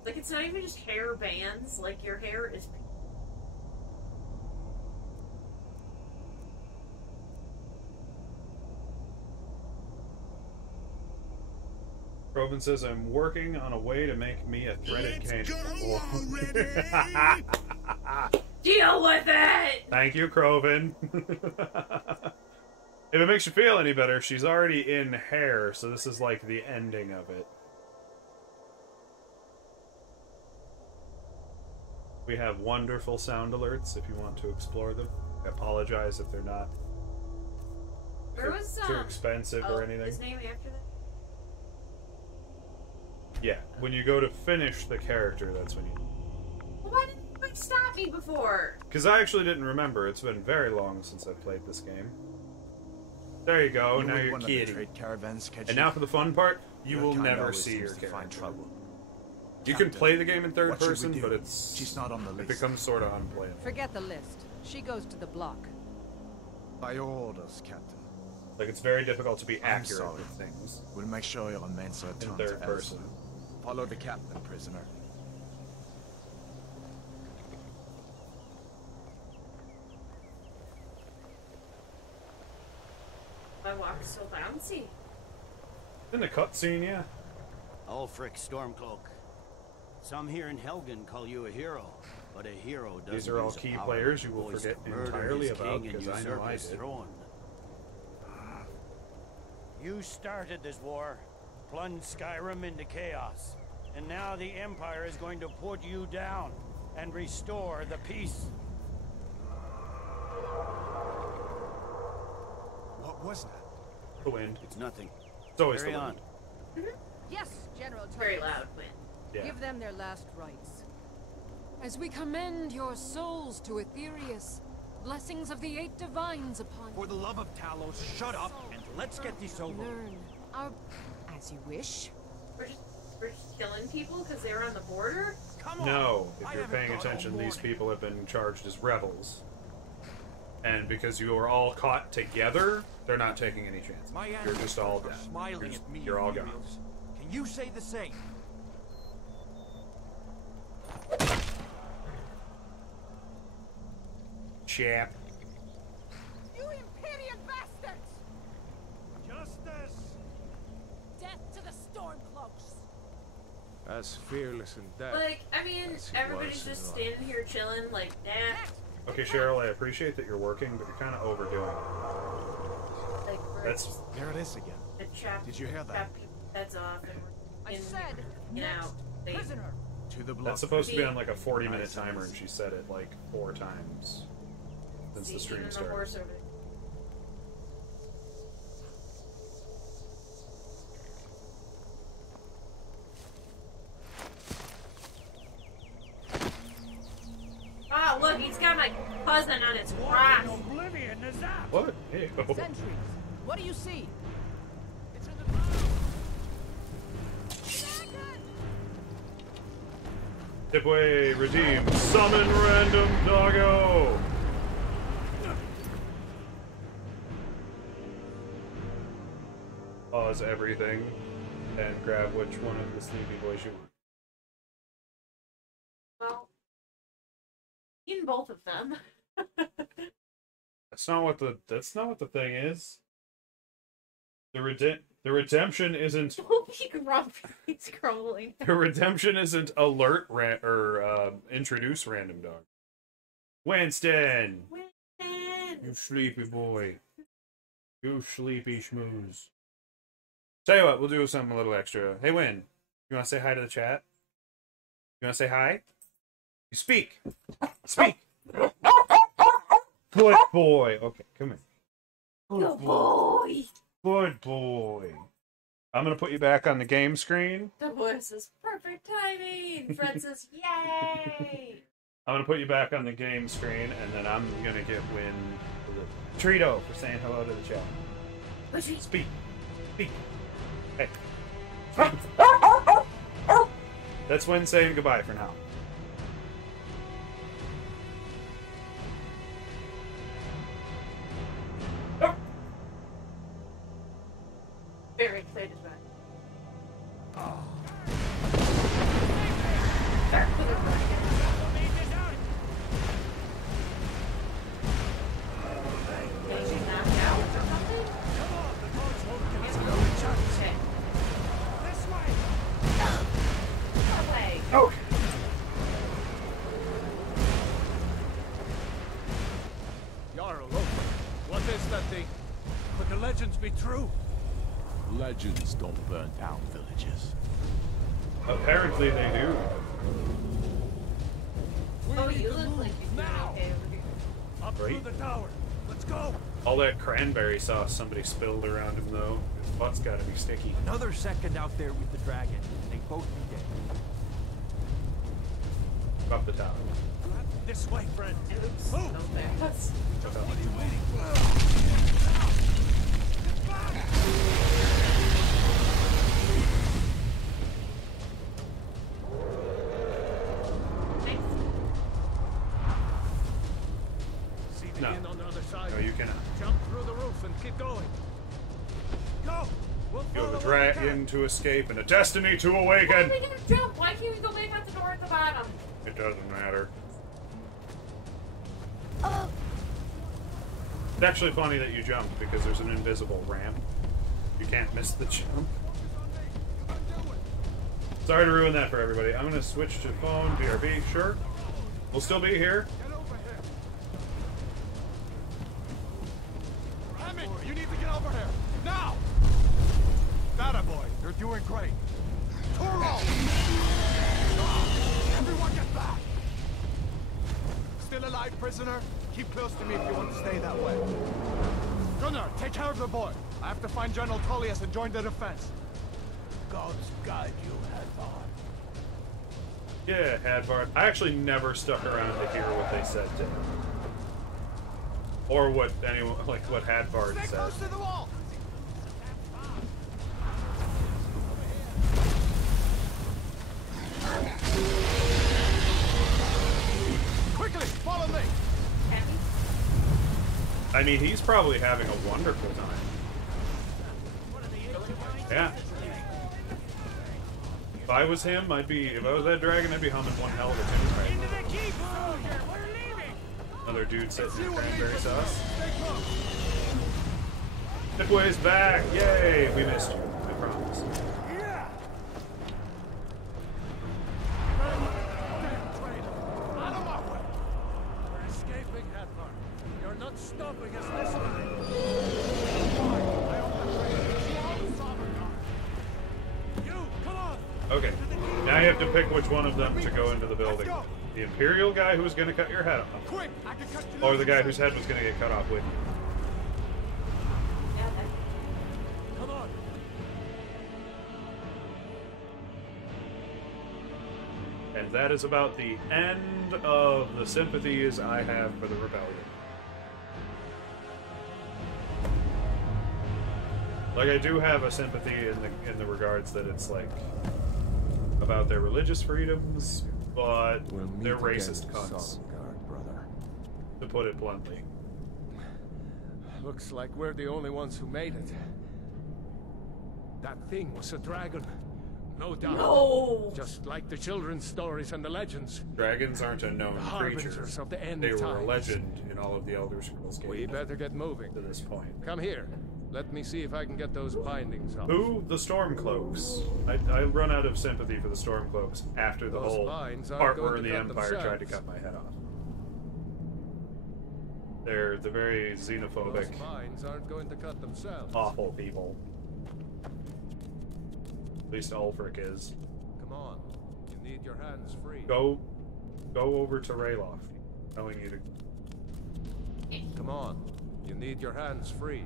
Like, it's not even just hair bands. Like, your hair is... Robin says, I'm working on a way to make me a threaded cane. Deal with it! Thank you, Croven. If it makes you feel any better, she's already in hair, so this is like the ending of it. We have wonderful sound alerts if you want to explore them. I apologize if they're not Where was, too expensive or anything. His name after that? Yeah, when you go to finish the character, that's when you... Well, why didn't you stop me before? Because I actually didn't remember. It's been very long since I've played this game. There you go, now you're kidding. And now for the fun part, you will never see your character. You can play the game in third person, but She's not on the list. it becomes sort of unplayable. Forget the list. She goes to the block. By your orders, Captain. Like, it's very difficult to be I'm accurate sorry. with things We'll make sure your men are in turned third to person. Elsa. Follow the captain, prisoner. My walk's so bouncy. In the cutscene, yeah. Ulfric Stormcloak. Some here in Helgen call you a hero, but a hero doesn't These are all use key power players you will voice forget to murder entirely his about, king and because I know usurp I his did. throne. You started this war, plunged Skyrim into chaos, and now the Empire is going to put you down and restore the peace. What was that? The wind. It's nothing. It's always Carry the on. wind. Yes, General. It's very loud wind. Yeah. Give them their last rites. As we commend your souls to Aetherius, blessings of the eight divines upon For the love of Talos, shut up and let's get this over. learn our... As you wish. We're just killing people because they're on the border? Come on. No, if I you're haven't paying thought all attention, these morning. people have been charged as rebels. And because you are all caught together, they're not taking any chances. My You're just all ancestors dead. are smiling at me. You're all gone. Imperials. Can you say the same? Chap. You Imperial bastards! Justice! Death to the Stormcloaks! As fearless in death. Like, I mean, As he everybody's was in just life. standing here chilling, like, nah. Okay, Cheryl, I appreciate that you're working, but you're kind of overdoing it. Like, we're That's... just There it is again. the chap. Did you hear that? Chap heads off and I we're in, said, you next know, they, prisoner. To the block. That's supposed to be on like a Nice, 40-minute timer, nice. and she said it like 4 times since see the stream even the started. horse over there. He's got my cousin on his rack. Oblivion is that? What? Hey, oh. Sentries. What do you see? It's in the Tip away, redeem, summon random doggo! Pause everything and grab which one of the sleepy boys you want. Well, in both of them. That's not what the thing is. The redemption isn't. He grumpy. He's crumbling. The redemption isn't alert or introduce random dog. Winston, you sleepy boy, you sleepy schmooze. Tell you what, we'll do something a little extra. Hey, Win, you want to say hi to the chat? You want to say hi? You speak. Speak. Good boy. Okay, come here. Good boy. Good boy. I'm going to put you back on the game screen. The voice is perfect timing. Fred says, yay. I'm going to put you back on the game screen, and then I'm going to give Win the Trito for saying hello to the chat. Speak. Speak. Hey. Speak. That's Win saying goodbye for now. Very excited about it. Oh! Jarl, look. What is that thing? Could the legends be true? Legends don't burn down villages. Apparently they do. Oh, you look like you're doing Now! okay over here. Up through Right. the tower. Let's go. All that cranberry sauce somebody spilled around him, though. His butt's gotta be sticky. Another second out there with the dragon. They both be dead. Up the top. This way, friend. Oops. Move. No thanks. Just what you waiting for. Thanks. See the No. inn on the other side? No, you cannot. Jump through the roof and keep going. Go. We'll You have follow a where we dragon can. to escape and a destiny to Why are awaken! we gonna jump? Why can't we go back out the door at the bottom? It doesn't matter. It's actually funny that you jumped because there's an invisible ramp. You can't miss the jump. Sorry to ruin that for everybody. I'm gonna switch to phone, BRB, sure. We'll still be here. Get over here. Remy, you need to get over here. Now! That boy, you're doing great. Toro! Everyone get back! Still alive, prisoner? Keep close to me if you want to stay that way. Gunnar, take care of the boy. I have to find General Tullius and join the defense. Gods guide you, Hadvar. Yeah, Hadvar. I actually never stuck around to hear what they said to him. Or what anyone, like what Hadvar Stay said. close to the wall! Quickly, follow me! Happy? I mean, he's probably having a wonderful time. Yeah. If I was him, if I was that dragon, I'd be humming one hell of a tune right Into now. the keep, soldier. We're leaving. Another dude sitting in You and me, cranberry prisoner. sauce. Stay close. Tipway's back! Yay! We missed you. I promise. Yeah. Damn traitor! Out of my way! We're escaping, Hadvar. You're not stopping us this time. You, come on. Okay. Now you have to pick which one of them to go into the building. Let's go. The Imperial guy who was going to cut your head off. Quick! I can cut you Or loose. the guy whose head was going to get cut off with you. Yeah, that- Come on. And And that is about the end of the sympathies I have for the rebellion. Like, I do have a sympathy in the regards that it's like about their religious freedoms, but they're racist cunts. Sovngarde, brother. To put it bluntly. Looks like we're the only ones who made it. That thing was a dragon. No doubt. No! Just like the children's stories and the legends. Dragons aren't a known creature. Harbingers of the end They were a times. legend in all of the Elder Scrolls games. We better get moving. To this point. Come here. Let me see if I can get those bindings off. Who? The Stormcloaks. I run out of sympathy for the Stormcloaks after the Those whole vines aren't part going where to the cut Empire tried to themselves. cut my head off. They're very xenophobic, Those vines aren't going to cut themselves. awful people. At least Ulfric is. Come on. You need your hands free. Go over to Rayloft. Telling you to. Come on. You need your hands free.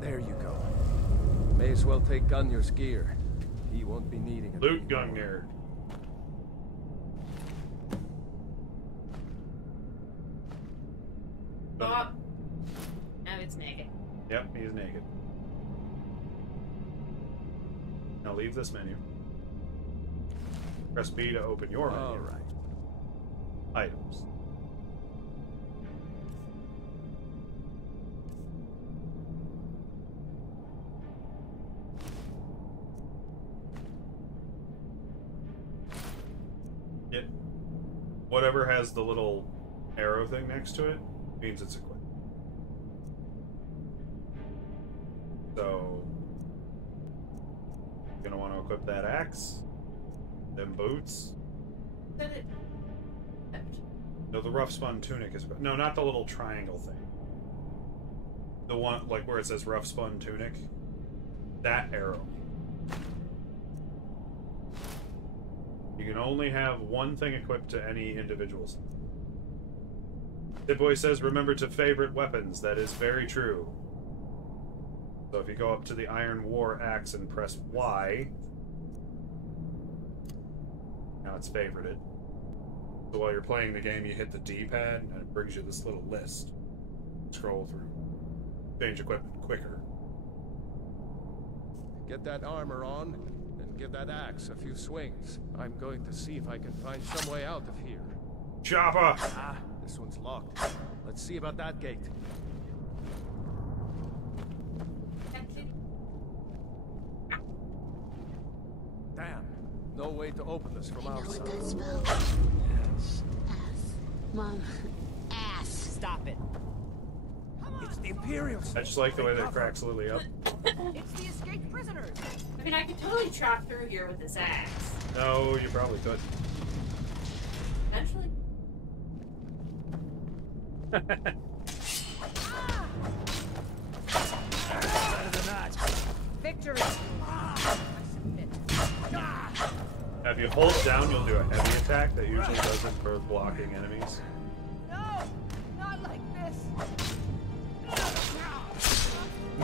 There you go. May as well take Gunjar's gear. He won't be needing it. Luke Gungnir. Stop. Now it's naked. Yep, he's naked. Now leave this menu. Press B to open your menu. All right. Items. It, whatever has the little arrow thing next to it means it's equipped. So, you're gonna want to equip that axe, them boots. Did it? No, the rough spun tunic is. No, not the little triangle thing. The one, like where it says rough spun tunic. That arrow. You can only have one thing equipped to any individuals. Boy says, remember to favorite weapons. That is very true. So if you go up to the Iron War axe and press Y, now it's favorited. So while you're playing the game, you hit the D-pad, and it brings you this little list. Scroll through. Change equipment quicker. Get that armor on, and give that axe a few swings. I'm going to see if I can find some way out of here. Chopper! Ah, this one's locked. Let's see about that gate. Damn, no way to open this from outside. What that spell? Yes. Ass. Mom. Ass. Stop it. It's the Imperials. I just like the way that cracks Lily up. It's the escaped prisoners. I mean, I could totally chop through here with this axe. No, you probably could. Eventually. Better than that. Victory. I submit. Now, if you hold down, you'll do a heavy attack that usually does it for blocking enemies. No, not like this.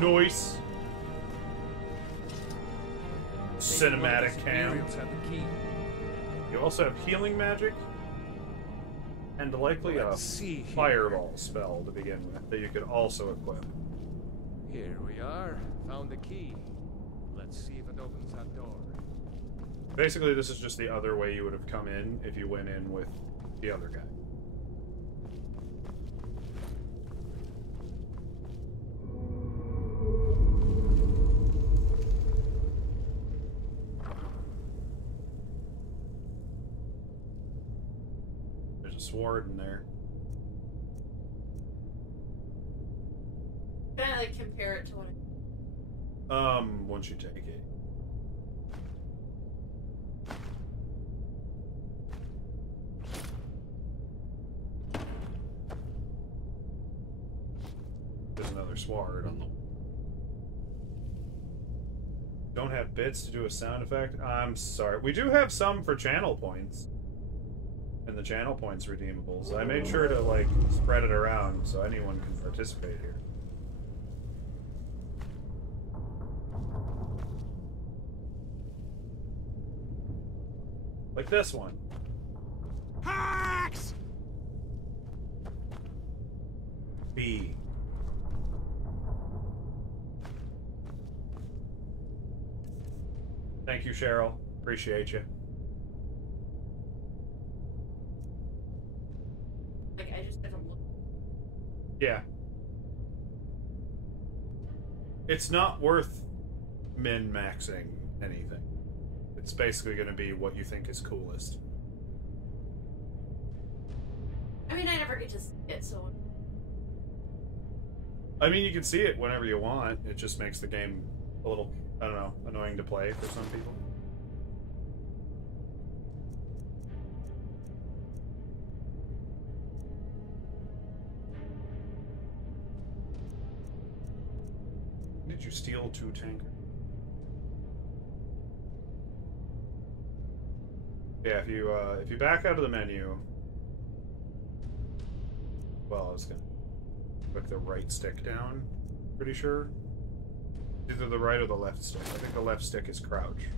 Noise. Cinematic cam. Imperials have the key. You also have healing magic, and likely a Let's see here. fireball spell to begin with that you could also equip. Here we are. Found the key. Let's see if it opens that door. Basically, this is just the other way you would have come in if you went in with the other guy. There's a sword in there. Can I, like, compare it to what Once you take it. There's another sword on the... Don't have bits to do a sound effect? I'm sorry. We do have some for channel points. And the channel points redeemables. I made sure to, like, spread it around so anyone can participate here. Like this one. Hacks! B. Thank you, Cheryl. Appreciate you. Like, I just never looked. Yeah. It's not worth min-maxing anything. It's basically going to be what you think is coolest. I mean, I never get to see it, so... I mean, you can see it whenever you want. It just makes the game a little, I don't know, annoying to play for some people. Did you steal 2 tankers? Yeah, if you back out of the menu, well, I was gonna click the right stick down. Pretty sure. Either the right or the left stick. I think the left stick is crouch.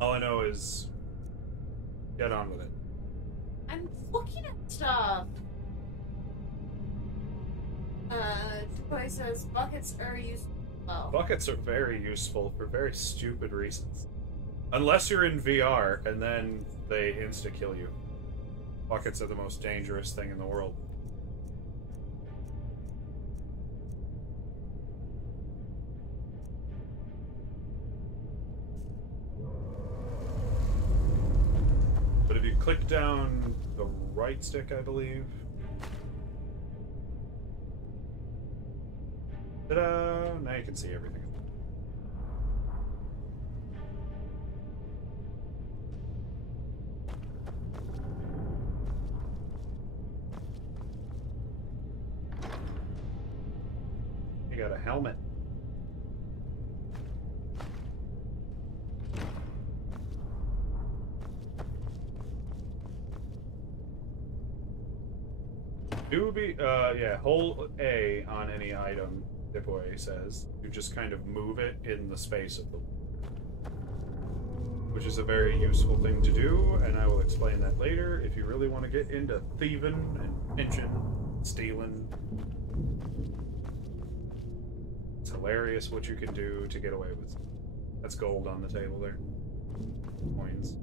All I know is get on with it. I'm looking at stuff. Toy says buckets are useful. Well. Buckets are very useful for very stupid reasons. Unless you're in VR, and then they insta-kill you. Buckets are the most dangerous thing in the world. But if you click down the right stick, I believe... Ta-da! Now you can see everything. You got a helmet. Yeah, hold A on any item, Dipboy says. You just kind of move it in the space of the... which is a very useful thing to do, and I will explain that later if you really want to get into thieving and pinching, stealing. It's hilarious what you can do to get away with. That's gold on the table there. Coins.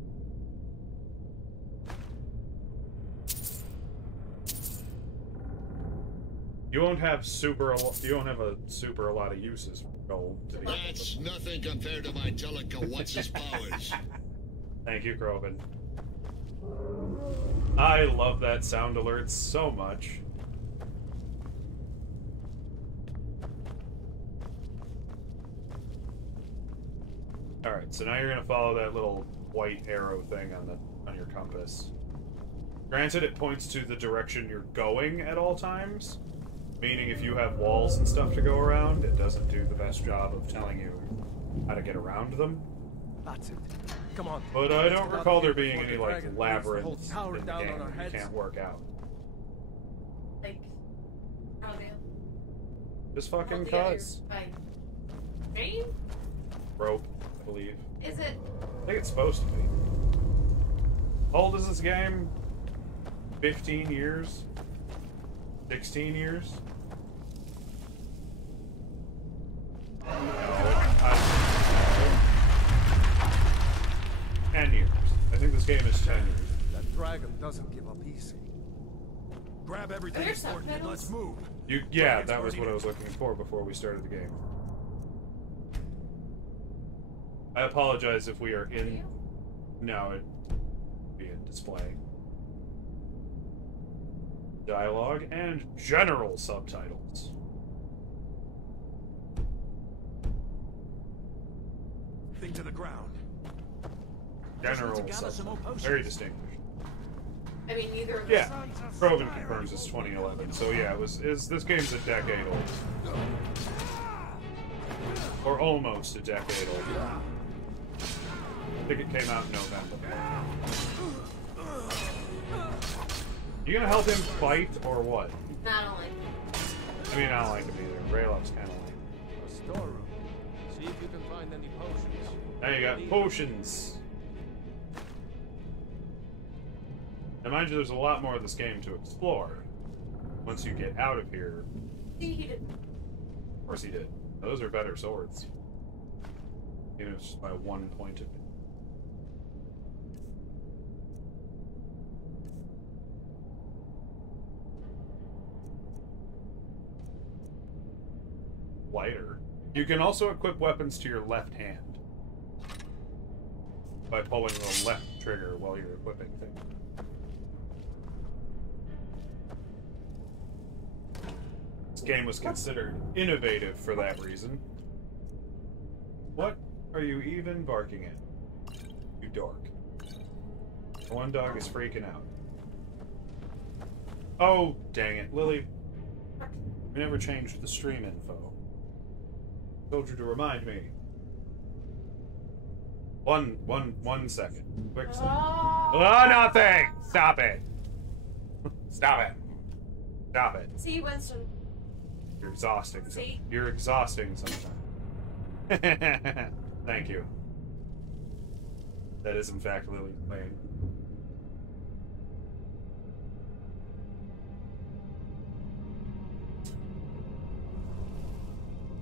You won't have a super a lot of uses for gold. To be That's nothing compared to my Teleka What's-His powers. Thank you, Kroven. I love that sound alert so much. Alright, so now you're gonna follow that little white arrow thing on your compass. Granted, it points to the direction you're going at all times. Meaning if you have walls and stuff to go around, it doesn't do the best job of telling you how to get around them. That's it. Come on. But I don't recall there being any, like, labyrinths in the game that you can't work out. Like, how do Just fucking cuz. Chain? Rope, I believe. Is it? I think it's supposed to be. How old is this game? 15 years? 16 years? 10 years. I think this game is 10 years. That dragon doesn't give up easy. Grab everything important and let's move. Yeah, that was what I was looking for before we started the game. I apologize if we are in... No, it'd be a display. Dialogue and general subtitles. Thing to the ground. General subtitles. Very distinguished. I mean, neither of Yeah, Kroven confirms it's 2011, so yeah, this game's a decade old. Or almost a decade old. I think it came out in November. You gonna help him fight, or what? Not only. I mean, I don't like him either. Raylok's kinda lame. A storeroom. See if you can find any potions. Now you got potions. Now mind you, there's a lot more of this game to explore. Once you get out of here. See, he did. Of course he did. Those are better swords. You know, it's just by 1 point of it. Lighter. You can also equip weapons to your left hand by pulling the left trigger while you're equipping things. This game was considered innovative for that reason. What are you even barking at? You dork. One dog is freaking out. Oh, dang it. Lily, we never changed the stream info. Told you to remind me. One second. Quick second. Oh, nothing! Stop it! Stop it! Stop it. See, Winston. You're exhausting. See? You're exhausting sometimes. Thank you. That is, in fact, Lily's playing.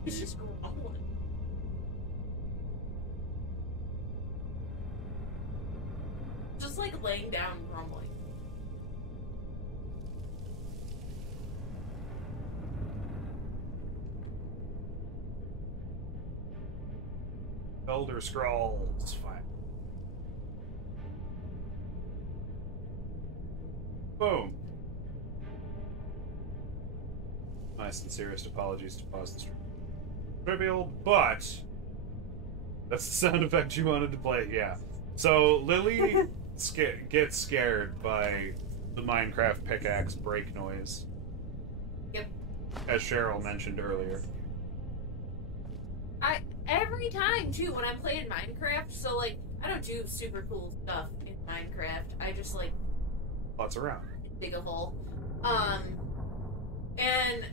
He's just grumbling. Just like laying down grumbling. Elder Scrolls 5. Boom. My sincerest apologies to pause the stream. Trivial, but that's the sound effect you wanted to play, yeah. So Lily gets scared by the Minecraft pickaxe break noise. Yep. As Cheryl mentioned earlier. Every time too when I'm playing Minecraft, so like I don't do super cool stuff in Minecraft. I just like Lots around. dig a hole. And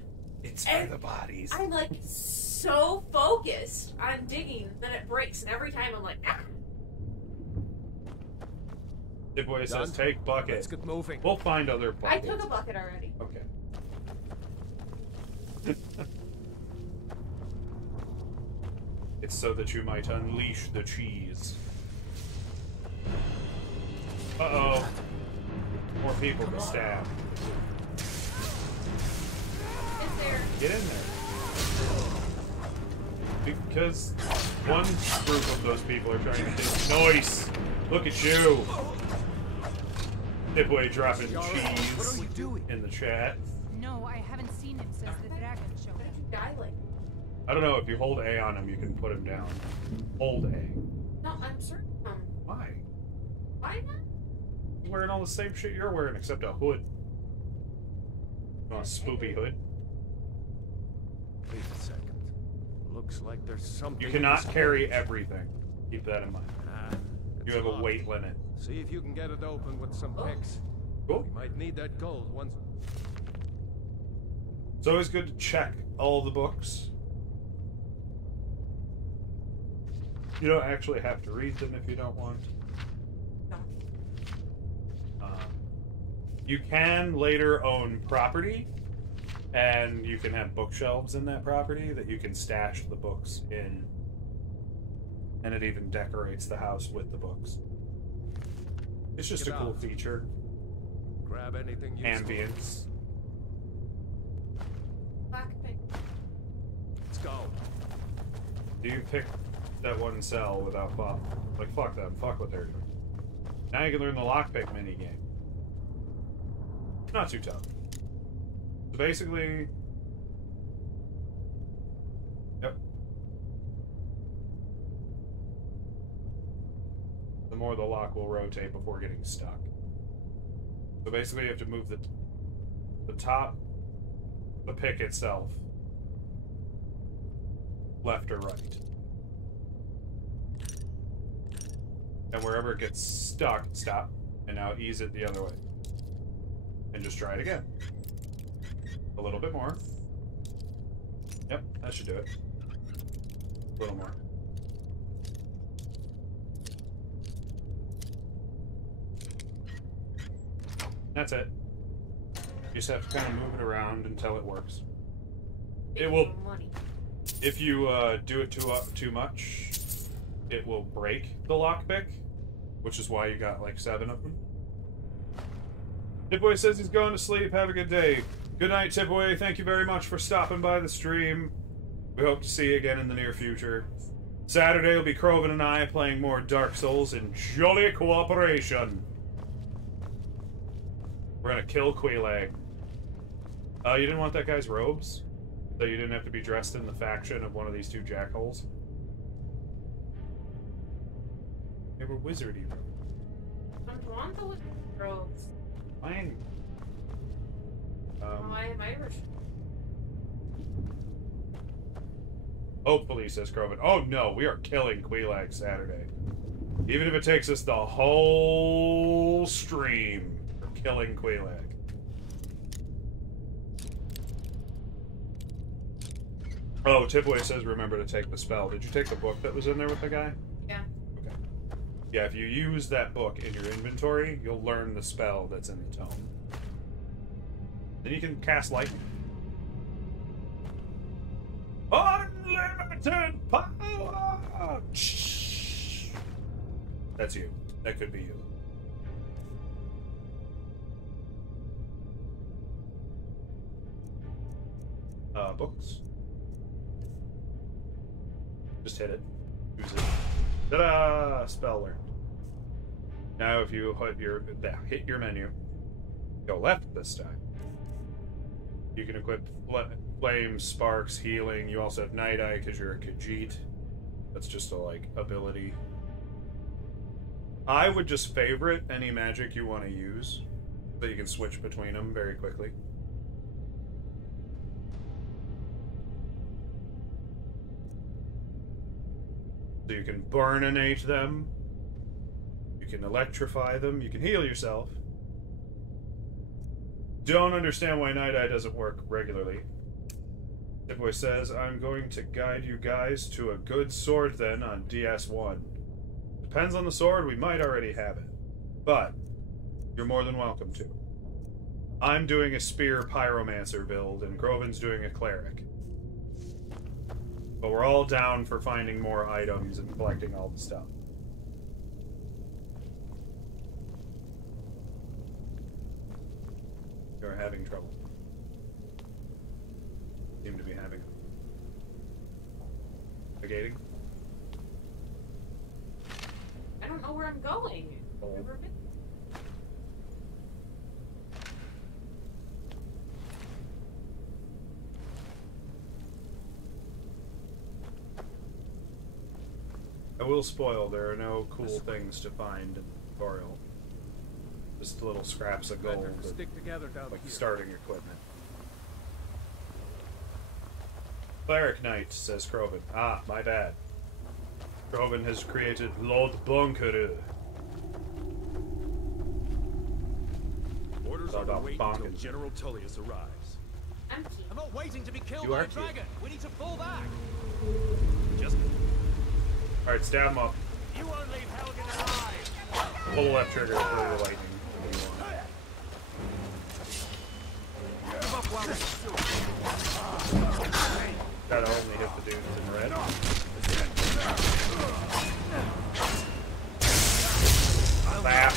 it's for the bodies. I'm like so focused on digging that it breaks, and every time I'm like, ah. Boy says, take bucket. Let's get moving. We'll find other buckets. I took a bucket already. Okay. It's so that you might unleash the cheese. Uh-oh. More people to stab. Is there? Get in there. Because one group of those people are trying to get noise. Look at you. Dipway dropping cheese in the chat. No, I haven't seen him since the dragon show. How did you die like? I don't know, if you hold A on him, you can put him down. Hold A. No, I'm certain. Why? Why not? You're wearing all the same shit you're wearing, except a hood. You want a spoopy hood? Wait a second. Looks like there's something. You cannot carry everything. Keep that in mind. You have locked. a weight limit. See if you can get it open with some picks. Cool. We might need that gold once. It's always good to check all the books. You don't actually have to read them if you don't want. You can later own property, and you can have bookshelves in that property that you can stash the books in. And it even decorates the house with the books. It's just a cool feature. Grab anything useful. Ambience. Let's go. Do you pick that one cell without fuck? Like, fuck them. Fuck what they're doing. Now you can learn the lockpick minigame. Not too tough. So basically... Yep. The more the lock will rotate before getting stuck. So basically you have to move the top, the pick itself, left or right. And wherever it gets stuck, stop. And now ease it the other way. And just try it again. A little bit more. Yep, that should do it. A little more. That's it. You just have to kind of move it around until it works. It will. If you do it too much, it will break the lockpick, which is why you got like 7 of them. Tipway says he's going to sleep. Have a good day. Good night, Tipway. Thank you very much for stopping by the stream. We hope to see you again in the near future. Saturday will be Croven and I playing more Dark Souls in jolly cooperation. We're gonna kill Quelaag. You didn't want that guy's robes? So you didn't have to be dressed in the faction of one of these 2 jackholes? They were wizardy robes. I don't want the wizard robes. Fine. Why am I Irish? Hopefully, says Croven. Oh no, we are killing Quelaag Saturday. Even if it takes us the whole stream, we're killing Quelaag. Oh, Tipway says remember to take the spell. Did you take the book that was in there with the guy? Yeah. Okay. Yeah, if you use that book in your inventory, you'll learn the spell that's in the tome. Then you can cast lightning. Unlimited power! That's you. That could be you. Books. Just hit it. Use it. Ta-da! Spell learned. Now if you hit your menu, go left this time. You can equip Flame, Sparks, Healing. You also have Night Eye because you're a Khajiit. That's just a, like, ability. I would just favorite any magic you want to use, so you can switch between them very quickly. So you can burninate them. You can electrify them. You can heal yourself. Don't understand why Night Eye doesn't work regularly. Tipboy says, I'm going to guide you guys to a good sword then on DS1. Depends on the sword, we might already have it. But, you're more than welcome to. I'm doing a Spear Pyromancer build, and Groven's doing a Cleric. But we're all down for finding more items and collecting all the stuff. You're having trouble. Seem to be having navigating. I don't know where I'm going. Oh. Never been. I will spoil, there are no cool things to find in the tutorial. Just little scraps of gold that stick together down like here. starting equipment. Cleric Knight, says Croven. Ah, my bad. Croven has created Lord Bunkeru. Orders are to wait until General Tullius arrives. I'm not waiting to be killed You by are a cute. dragon. We need to pull back. Just Alright, stab him up. You won't leave Helgen alive. Pull the left trigger for your lightning. Give up while it's Gotta only hit the dudes in red. Bap.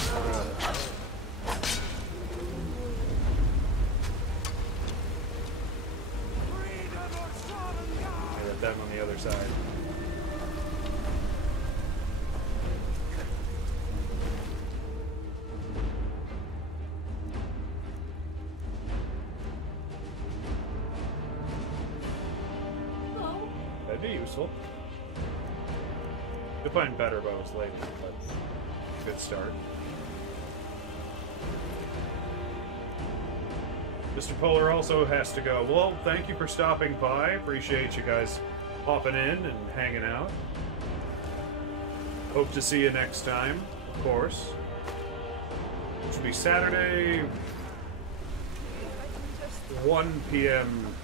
Hit them on the other side. That'd be useful. You'll find better bows later, but good start. Mr. Polar also has to go. Well, thank you for stopping by. Appreciate you guys popping in and hanging out. Hope to see you next time, of course. Which will be Saturday, 1 p.m.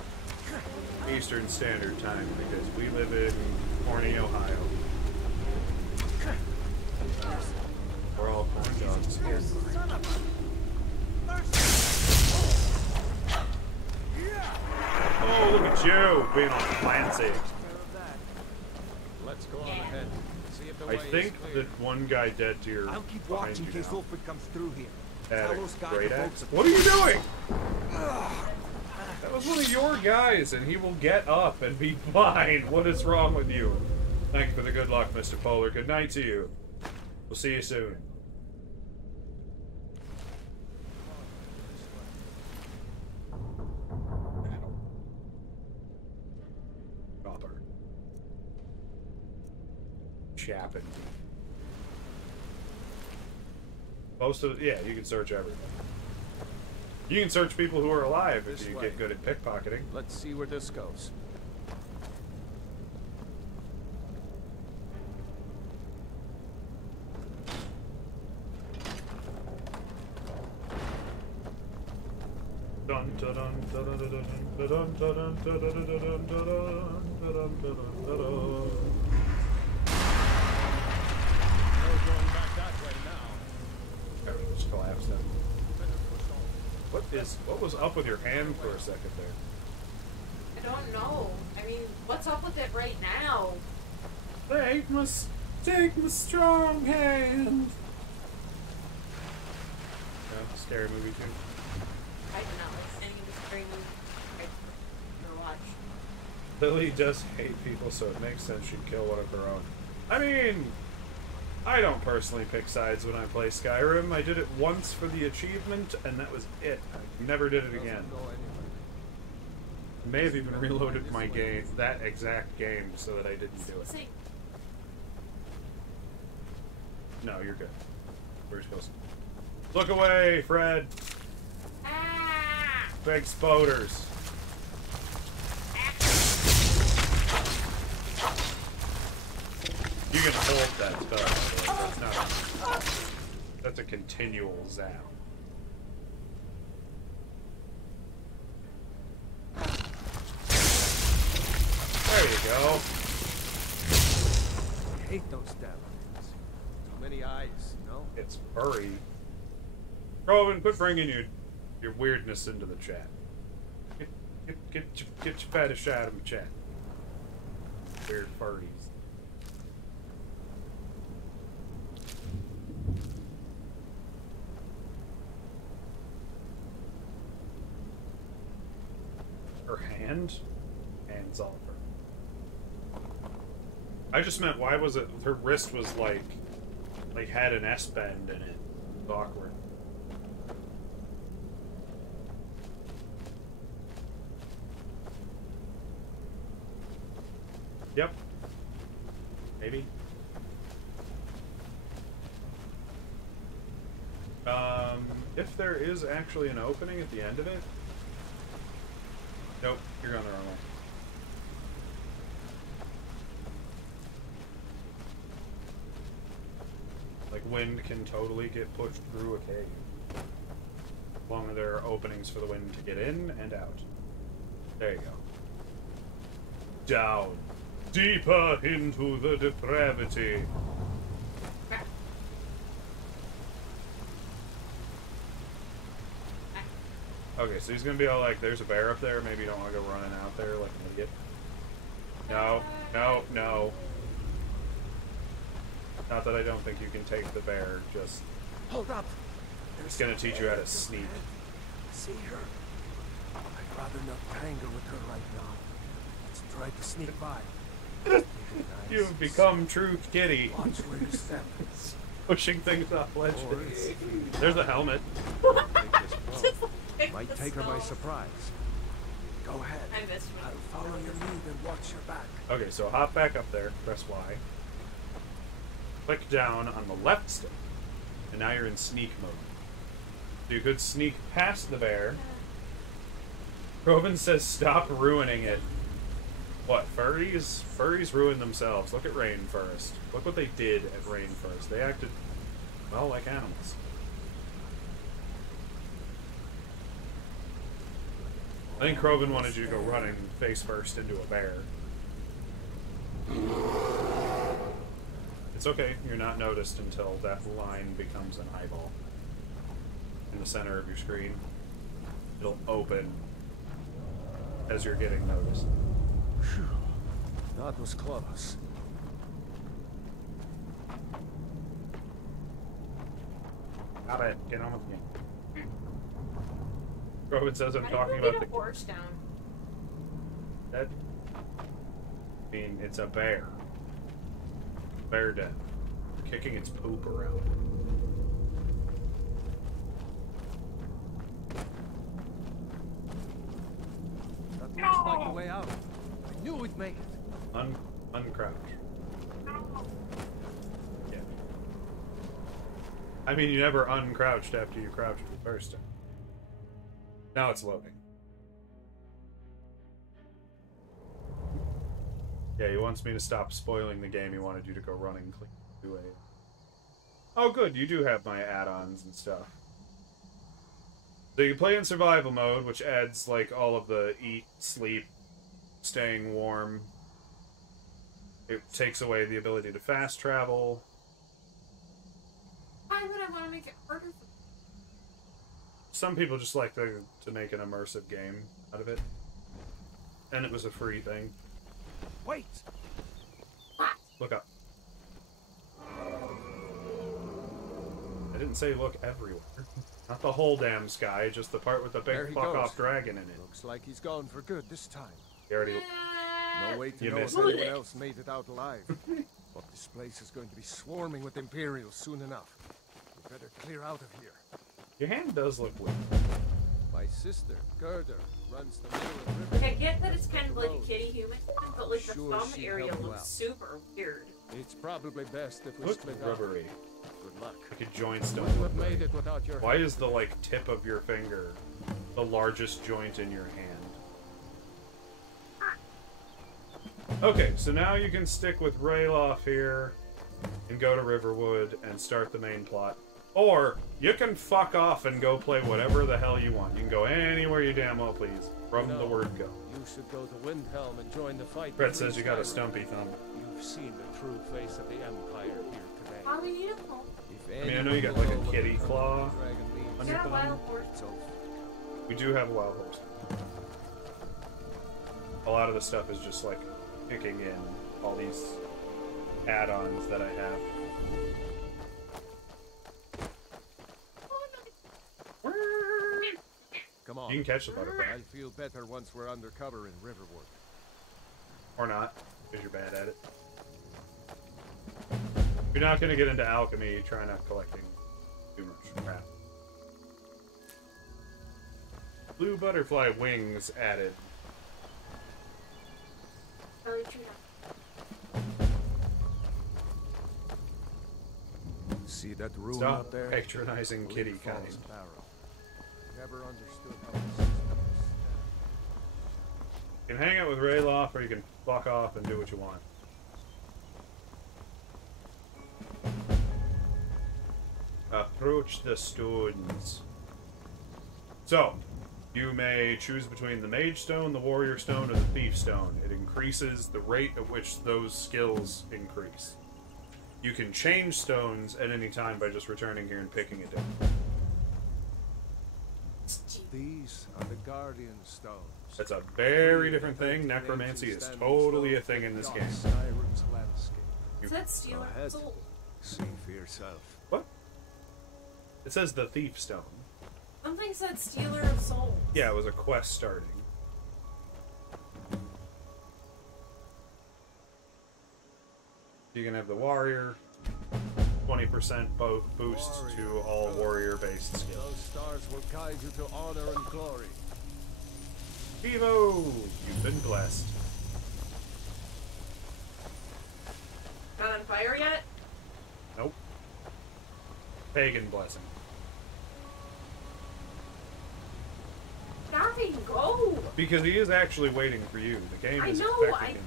Eastern Standard Time because we live in Corny, Ohio. We're all corn dogs here. Oh, look at you being all fancy. Let's go on ahead. See if the I way is think clear. that one guy dead to your I'll keep behind watching in you case now. Ulfrid comes through here. Had Tell those a guys great the axe. boats- What are you doing? That was one of your guys, and he will get up and be fine. What is wrong with you? Thank you for the good luck, Mr. Polar. Good night to you. We'll see you soon. Copper. Chapping. Most of yeah, you can search everything. You can search people who are alive if This you way. get good at pickpocketing. Let's see where this goes. Dun dun dun dun dun dun dun dun dun dun dun dun dun dun dun. No going back that way now. Everything just collapsed then. What was up with your hand for a second there? I don't know. I mean, what's up with it right now? Take my strong hand. Yeah, scary movie too. I do not like any of the scary movies I've ever watched. Lily does hate people, so it makes sense she'd kill one of her own. I mean, I don't personally pick sides when I play Skyrim. I did it once for the achievement, and that was it. I never did it again. Doesn't go anywhere. May have even reloaded my game, that exact game, so that I didn't do it. See, No, you're good. We're supposed to. Look away, Fred! ah! Big spoders. You can hold that spell, by the way. That's not that's a continual zap. There you go. I hate those damn things. So many eyes, you know? It's furry. Rowan, quit bringing your weirdness into the chat. Get your fetish out of the chat. Weird furries. Her hand? Hands all her. I just meant, why was it, her wrist was like had an S bend in it. It was awkward. Yep. Maybe. If there is actually an opening at the end of it. Nope, you're going the wrong way. Like, wind can totally get pushed through a cave. As long as there are openings for the wind to get in and out. There you go. Down. Deeper into the depravity. Okay, so he's gonna be all like, there's a bear up there, maybe you don't want to go running out there like an idiot. No, no, no. Not that I don't think you can take the bear, just... Hold up! It's gonna teach you how to sneak. See her? I'd rather not tangle with her right now. Let's try to sneak by. You've become true kitty. Watch where you step. Pushing things off ledges. There's a helmet. Might take her by surprise. Go ahead. I missed one. I'll follow your lead and watch your back. Okay, so hop back up there, press Y. Click down on the left stick, and now you're in sneak mode. So you could sneak past the bear. Proven says stop ruining it. What, furries? Furries ruin themselves. Look at Rainforest. Look what they did at Rainforest. They acted, well, like animals. I think Krovan wanted you to go running face first into a bear. It's okay, you're not noticed until that line becomes an eyeball. In the center of your screen. It'll open as you're getting noticed. Phew. That was close. Got it. Get on with the game. Krovan says I'm talking about the horse down. Dead. I mean, it's a bear. Bear dead. Kicking its poop around. That looks like the way out. I knew we'd make it. Uncrouch. Yeah. I mean, you never uncrouched after you crouched the first time. Now it's loading. Yeah, he wants me to stop spoiling the game. He wanted you to go running clean to a... Oh, good. You do have my add-ons and stuff. So you play in survival mode, which adds, like, all of the eat, sleep, staying warm. It takes away the ability to fast travel. Why would I want to make it harder for Some people just like to make an immersive game out of it. And it was a free thing. Wait! Look up. I didn't say look everywhere. Not the whole damn sky, just the part with the big fuck-off dragon in it. Looks like he's gone for good this time. You already... No way to You know if missed anyone it. else made it out alive. But this place is going to be swarming with Imperials soon enough. We better clear out of here. Your hand does look weird. My sister, Gerda, runs the middle of Like, river. I get that it's kind of like a kitty human, but like the Sure, thumb she area helped looks well. super weird. It's probably best if we Look split up. rubbery. Good luck. Like a joints don't Wouldn't look have made right. it without your Why help. is the, like, tip of your finger the largest joint in your hand? Okay, so now you can stick with Rayloff here and go to Riverwood and start the main plot. Or, you can fuck off and go play whatever the hell you want. You can go anywhere you damn well please, from the word go. You should go to Windhelm and join the fight. Brett to says free you got a Skyrim. stumpy thumb. You've seen the true face of the Empire here today. Why we need a home? I mean, I know you got like a kitty claw on your Yeah, thumb. wild horse. We do have a wild horse. A lot of the stuff is just like picking in all these add-ons that I have. Come on. You can catch the butterfly. I feel better once we're undercover in Riverwood. Or not, because you're bad at it. You're not going to get into alchemy, try not collecting too much crap. Blue butterfly wings added. Probably true. See that room Stop up there? patronizing kitty Leaf kind. Falls Barrow. Never understood how the system was You can hang out with Rayloff, or you can fuck off and do what you want. Approach the stones. So, you may choose between the Mage Stone, the Warrior Stone, or the Thief Stone. It increases the rate at which those skills increase. You can change stones at any time by just returning here and picking it up. These are the Guardian Stones. That's a very different thing. Necromancy is totally a thing in this game. Skyrim's landscape. Is that Stealer Go ahead. Soul? See for yourself. What? It says the Thief Stone. Something said Stealer of Souls. Yeah, it was a quest starting. You can have the Warrior, 20% boost to all warrior-based skills. Those stars will guide you to honor and glory. Vivo! You've been blessed. Not on fire yet? Nope. Pagan blessing. Nothing, go! Because he is actually waiting for you. The game I is know, expecting him.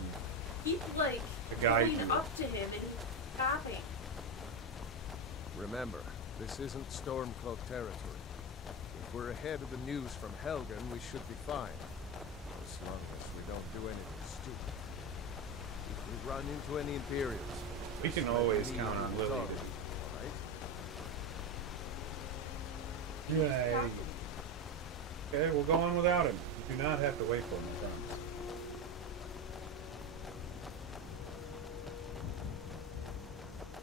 Keep, like, To guide going you. up to him and he's stopping. Remember, this isn't Stormcloak territory. If we're ahead of the news from Helgen, we should be fine. As long as we don't do anything stupid. If we run into any Imperials, We can just let always me count and on Lily. Tali, all right? Yay. Okay, we'll go on without him. You do not have to wait for him,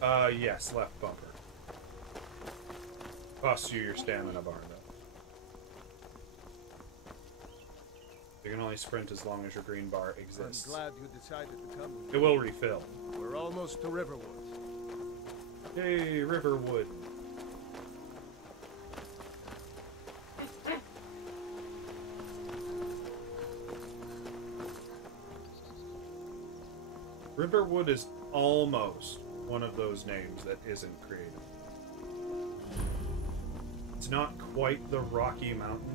I promise. Yes, left bumper. Costs you your stamina bar, though. You can only sprint as long as your green bar exists. I'm glad you decided to come. It will refill. We're almost to Riverwood. Yay, Riverwood. Riverwood is almost one of those names that isn't creative. It's not quite the Rocky Mountain.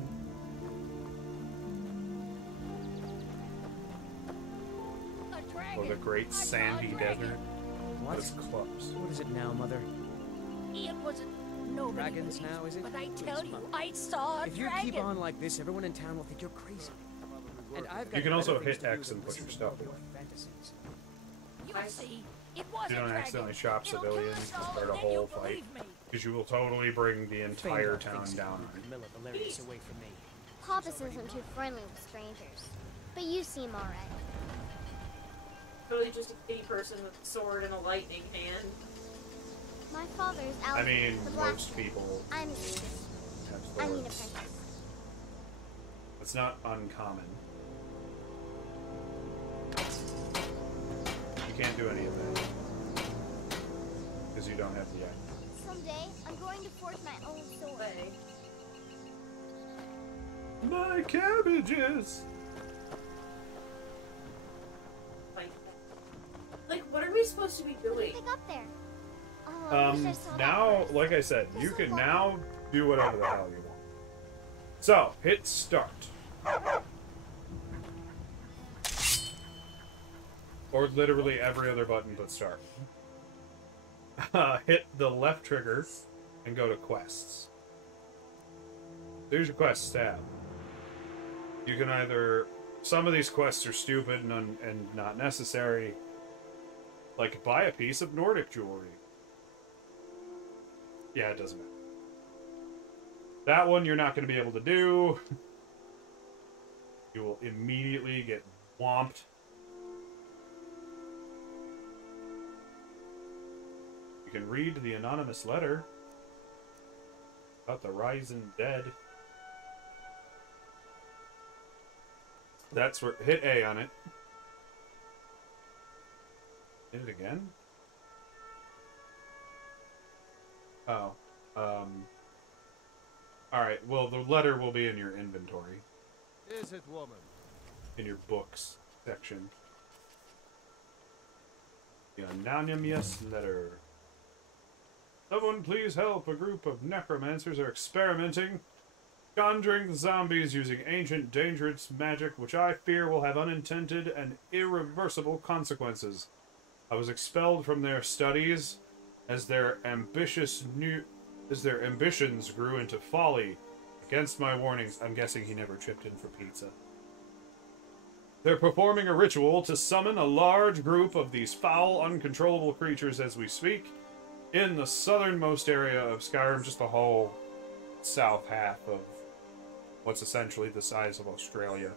Or the Great Sandy Desert. But it's close. What is it now, Mother? It wasn't nobody Dragons believes, now, is it? But I Please, tell you, Mother. I saw a If you dragon. keep on like this, everyone in town will think you're crazy. And I've got You can also better things hit to do X than and put your listen to stuff all your away. fantasies. You see, it was You a don't dragon. accidentally shop It'll kill civilians us and all, start a and then whole you'll fight. believe me. Because you will totally bring the entire town thinks down. Camilla Valerius away from me. Papas isn't too friendly with strangers, but you seem alright. Totally just a kitty person with a sword and a lightning hand. My father's out. I mean, the black most people I'm a student. have I mean swords. apprentice. It's not uncommon. You can't do any of that. Because you don't have the act. Someday, I'm going to forge my own sword. My cabbages! Like, what are we supposed to be doing? Pick up there. Oh, I wish I saw that Now, first. like I said, you can now do whatever the hell you want. So, hit start. Or literally every other button but start. Hit the left trigger and go to quests. There's your quest tab. You can either... Some of these quests are stupid and not necessary. Like, buy a piece of Nordic jewelry. Yeah, it doesn't matter. That one you're not going to be able to do. You will immediately get whomped. You can read the anonymous letter about the rising dead. That's where... Hit A on it. Hit it again? Oh. Alright, well, the letter will be in your inventory. Is it, woman? In your books section. The anonymous letter. Someone please help. A group of necromancers are experimenting, conjuring the zombies using ancient, dangerous magic, which I fear will have unintended and irreversible consequences. I was expelled from their studies as their ambitions grew into folly. Against my warnings, I'm guessing he never chipped in for pizza. They're performing a ritual to summon a large group of these foul, uncontrollable creatures as we speak in the southernmost area of Skyrim, just the whole south half of what's essentially the size of Australia.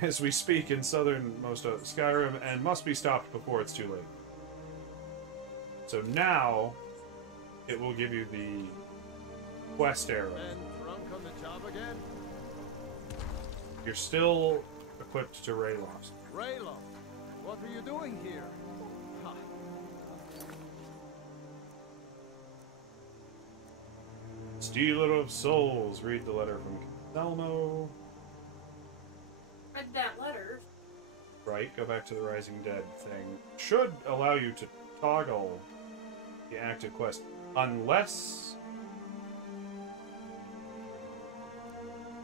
As we speak in southernmost of Skyrim, and must be stopped before it's too late. So now, it will give you the quest arrow. Men drunk on the job again? You're still equipped to Rayloft. Raylo, what are you doing here? Ha. Stealer of Souls. Read the letter from Selmo. Read that letter. Right, go back to the Rising Dead thing. Should allow you to toggle the active quest. Unless...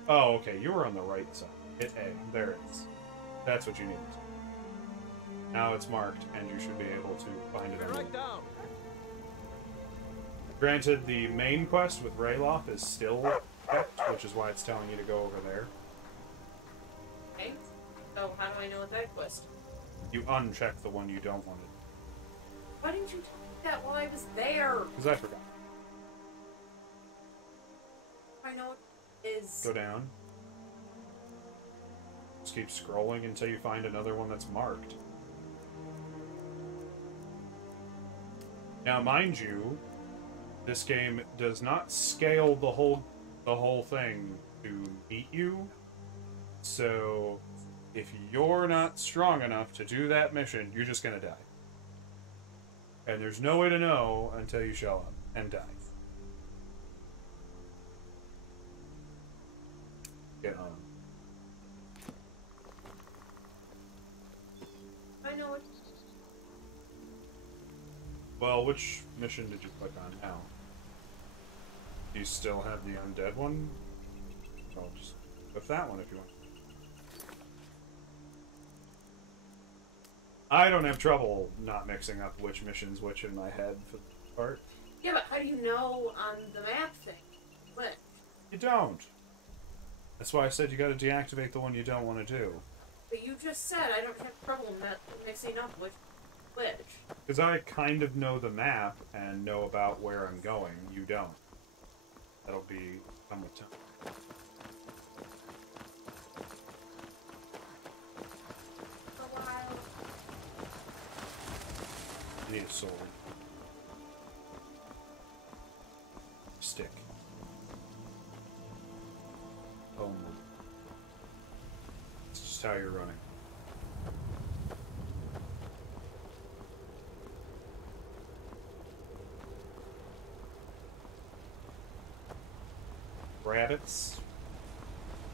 Oh, okay, you were on the right side. Hit A. There it is. That's what you needed. Now it's marked, and you should be able to find it. Right down. Granted, the main quest with Rayloff is still unchecked, which is why it's telling you to go over there. Okay. So how do I know what that quest? You uncheck the one you don't want to. Why didn't you tell me that while I was there? Because I forgot. I know what it is. Go down. Just keep scrolling until you find another one that's marked. Now, mind you, this game does not scale the whole thing to meet you. So, if you're not strong enough to do that mission, you're just gonna die. And there's no way to know until you show up and die. Get on. I know what. Well, which mission did you click on now? Do you still have the undead one? I'll just click that one if you want. I don't have trouble not mixing up which mission's which in my head for the part. Yeah, but how do you know on the map thing? What? You don't. That's why I said you gotta deactivate the one you don't want to do. But you just said I don't have trouble mixing up which. Because I kind of know the map and know about where I'm going. You don't. That'll be come with time. I need a sword. Stick. Oh. It's just how you're running. Rabbits.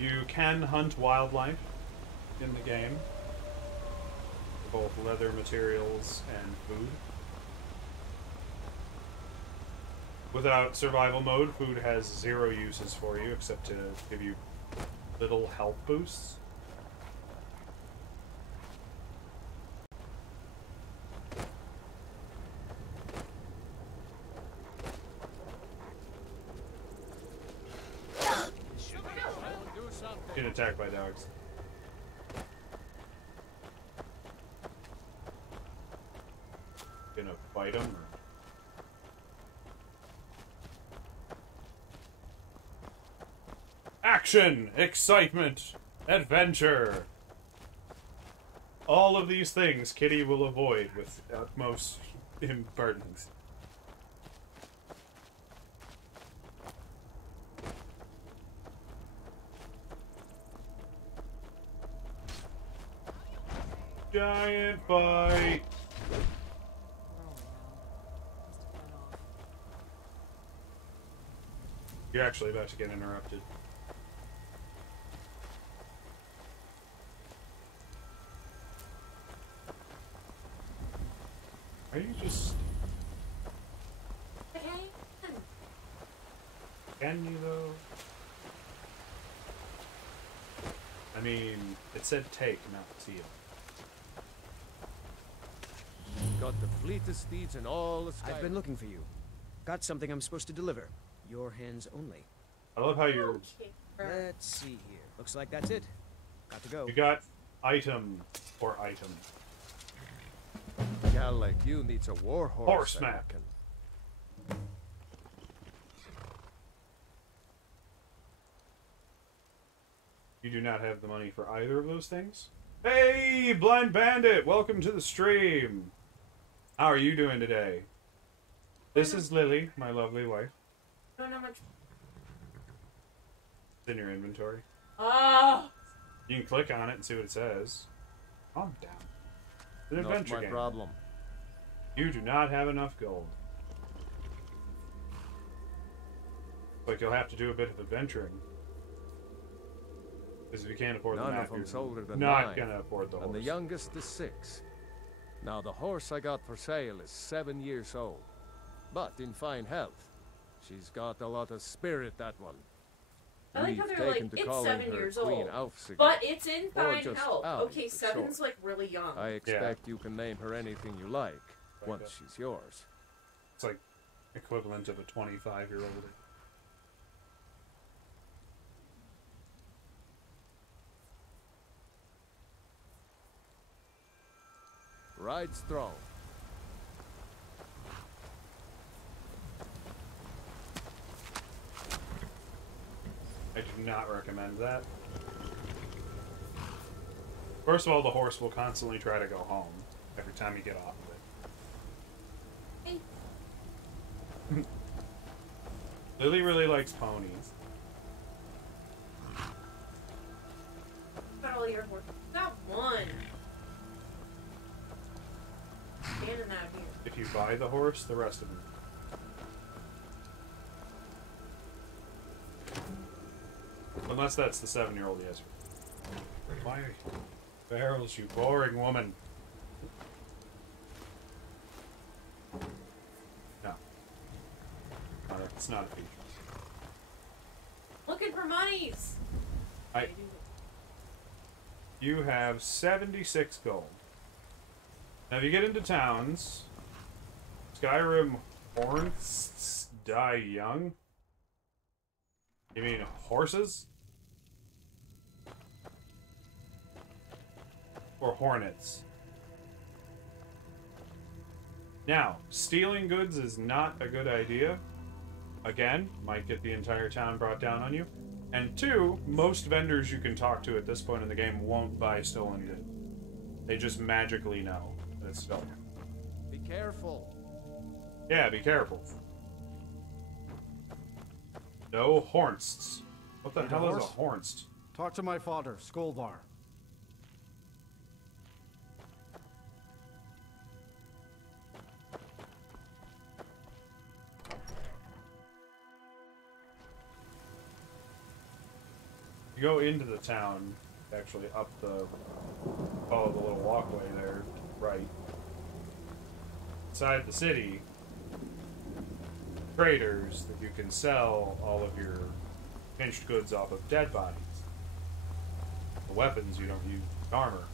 You can hunt wildlife in the game. For both leather materials and food. Without survival mode, food has 0 uses for you except to give you little health boosts. Getting attacked by dogs. Gonna fight them? Or... Action! Excitement! Adventure! All of these things Kitty will avoid with utmost impertinence. Giant fight! You're actually about to get interrupted. Are you just... Can you, though? I mean, it said take, not steal. Got the fleetest steeds in all the Skyrim. I've been looking for you. Got something I'm supposed to deliver. Your hands only. I love how you're... Let's see here. Looks like that's it. Got to go. You got item or item. A gal like you needs a war horse. Horse map. You do not have the money for either of those things? Hey, Blind Bandit! Welcome to the stream! How are you doing today? This is Lily, my lovely wife. I don't know much. It's in your inventory. Oh! You can click on it and see what it says. Calm down. It's an adventure Not my game. problem. You do not have enough gold. Like you'll have to do a bit of adventuring. Because if you can't afford the None map, of them's older you're than not 9, gonna afford the horse. and the youngest is 6. Now the horse I got for sale is 7 years old, but in fine health. She's got a lot of spirit, that one. I like how they're like, it's 7 years old, but it's in fine health. Okay, 7's like really young. I expect you can name her anything you like, once she's yours. It's like equivalent of a 25-year-old. Ride strong. I do not recommend that. First of all, the horse will constantly try to go home every time you get off of it. Hey. Lily really likes ponies. Got all your horses. Got one. Standing out here. If you buy the horse, the rest of them. Unless that's the 7-year-old, yes. Why barrels, you boring woman? No. It's not a feature. Looking for monies. You have 76 gold. Now, if you get into towns, Skyrim horns die young. You mean horses? Or hornets? Now, stealing goods is not a good idea. Again, might get the entire town brought down on you. And 2, most vendors you can talk to at this point in the game won't buy stolen goods. They just magically know that it's stolen. Be careful. Yeah, be careful. No hornsts. What the hell is a hornst? Talk to my father, Skolvar. You go into the town, actually up the, follow the little walkway there, right. Inside the city, traders that you can sell all of your pinched goods off of dead bodies. The weapons you don't use, armor.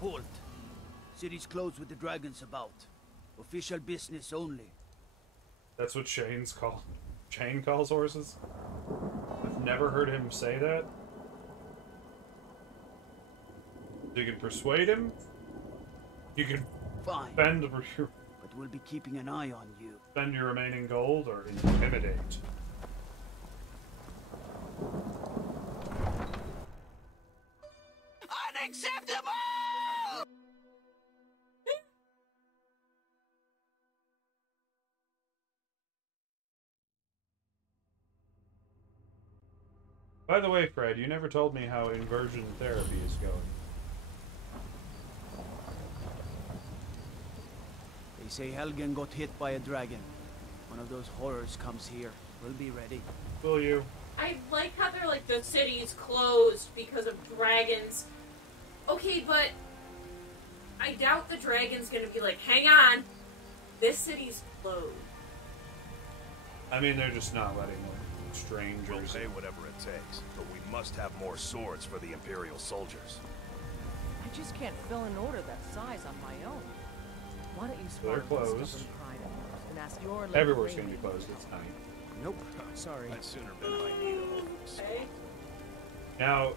Halt. City's closed with the dragons about. Official business only. That's what Shane calls horses? I've never heard him say that. You can persuade him. You can Fine. spend But we'll be keeping an eye on you. spend your remaining gold or intimidate. Unacceptable! By the way, Fred, you never told me how inversion therapy is going. They say Helgen got hit by a dragon. One of those horrors comes here. We'll be ready. Will you? I like how they're like, the city's closed because of dragons. Okay, but I doubt the dragon's gonna be like, hang on, this city's closed. I mean, they're just not letting strangers. We'll pay whatever it takes, but we must have more swords for the Imperial soldiers. I just can't fill an order that size on my own. Why don't you They're swallow closed. your stubborn pride and ask your Everywhere's going to be closed. It's night. Nope. Sorry. I'd sooner bend my knee to Hopeless. Okay. Now,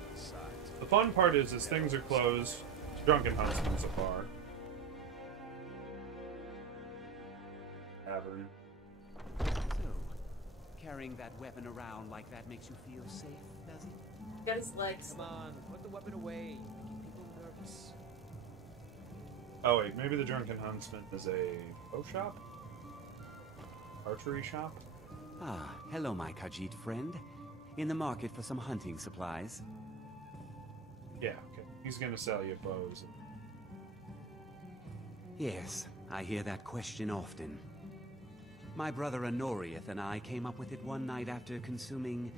the fun part is things are closed. Drunken Huntsman's a bar. Tavern. So, carrying that weapon around like that makes you feel safe, does it? Got his legs. Come on, put the weapon away. You're making people nervous. Oh wait, maybe the Drunken Huntsman is a bow shop? Archery shop? Ah, hello, my Khajiit friend. In the market for some hunting supplies. Yeah, okay. He's gonna sell you bows. Yes, I hear that question often. My brother Honorius and I came up with it one night after consuming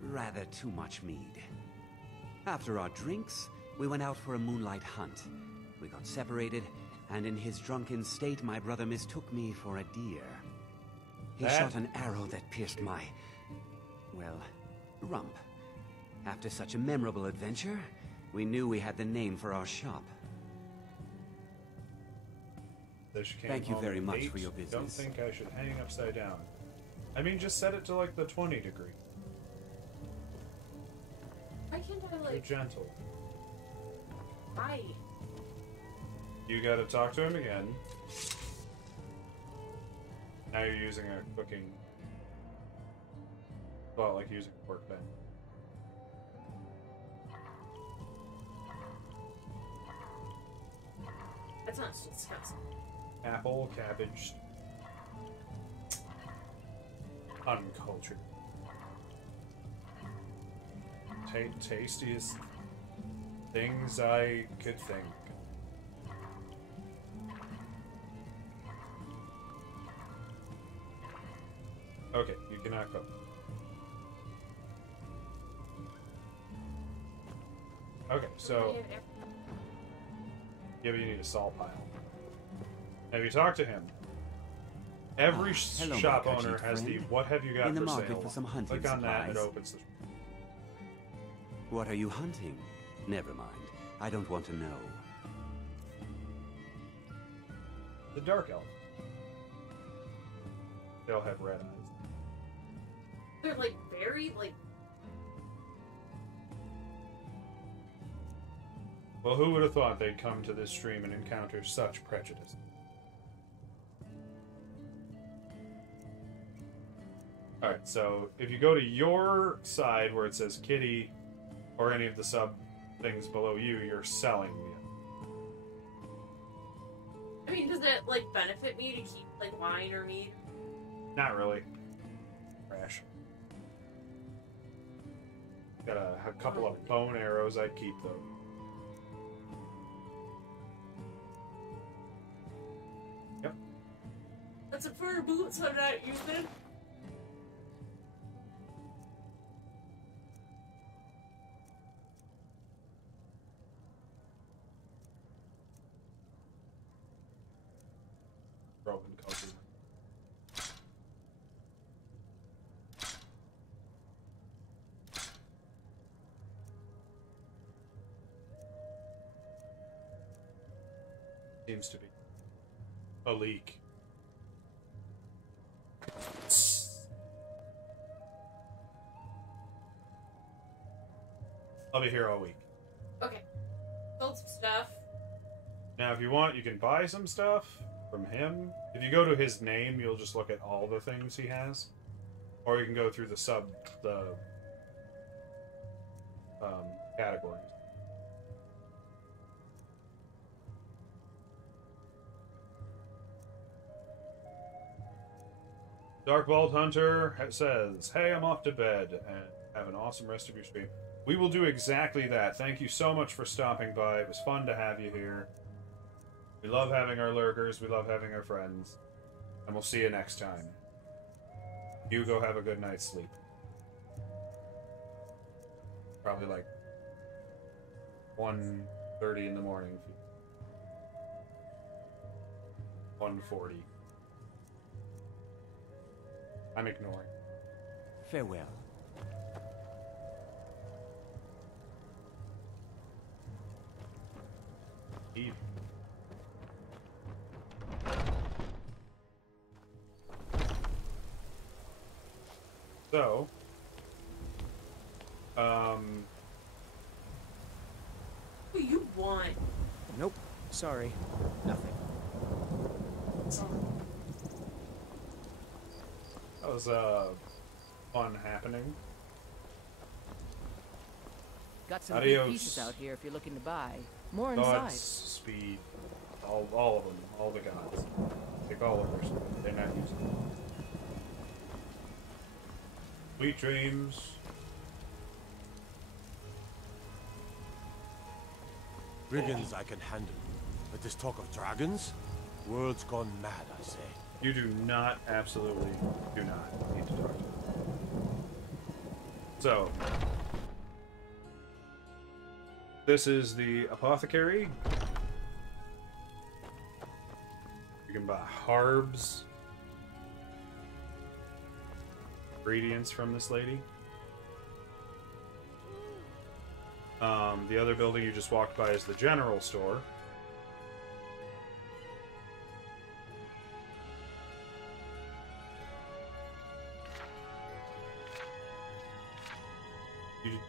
rather too much mead. After our drinks, we went out for a moonlight hunt. We got separated, and in his drunken state, my brother mistook me for a deer. He shot an arrow that pierced my, well, rump. After such a memorable adventure, we knew we had the name for our shop. Thank you very much for your business. Don't think I should hang upside down. I mean, just set it to like the 20 degree. Why can't I You're like... gentle. Why? You gotta talk to him again. Now you're using a cooking... Well, like using a workbench. That sounds disgusting. Apple, cabbage. Uncultured. Tastiest things I could think. Okay, you cannot cook. Okay, so... Yeah, but you need a salt pile. Have you talked to him? Every hello, shop my owner gadget has the friend. "What have you got In the for market sale?" for some hunting Click on that, it supplies. opens the... What are you hunting? Never mind. I don't want to know. The Dark Elf. They'll have red eyes. They're like very like... Well, who would have thought they'd come to this stream and encounter such prejudice? Alright, so if you go to your side where it says Kitty or any of the sub things below you, you're selling the... I mean, does it like benefit me to keep like wine or meat? Not really. Trash. Got a couple of bone arrows, I'd keep those. Yep. That's a fur boots I'm not using. Broken culture. Seems to be a leak. I'll be here all week. Okay. Sold some stuff. Now, if you want, you can buy some stuff from him. If you go to his name, you'll just look at all the things he has. Or you can go through the categories. Dark Vault Hunter says, "Hey, I'm off to bed, and have an awesome rest of your stream." We will do exactly that. Thank you so much for stopping by. It was fun to have you here. We love having our lurkers. We love having our friends. And we'll see you next time. You go have a good night's sleep. Probably like 1:30 in the morning. 1:40. I'm ignoring. Farewell. Eve. So, What do you want? Nope. Sorry. Nothing. that was fun happening. Got some Adios. good pieces out here if you're looking to buy. More Gods, inside. speed, all of them, all the gods. Take all of their stuff. They're not using it. Sweet dreams. Brigands I can handle, but this talk of dragons? World's gone mad, I say. You do not, absolutely do not need to talk to them. So, this is the apothecary. You can buy herbs, ingredients from this lady. The other building you just walked by is the general store.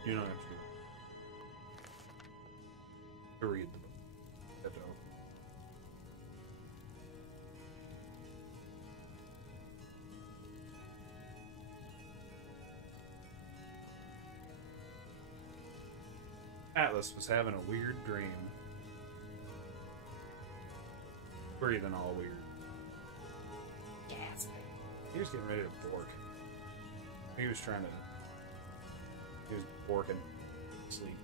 You don't have to read the book. You have to open. Atlas was having a weird dream. Breathing all weird. Gasping. He was getting ready to bork. He was trying to... He was borking. Sleep.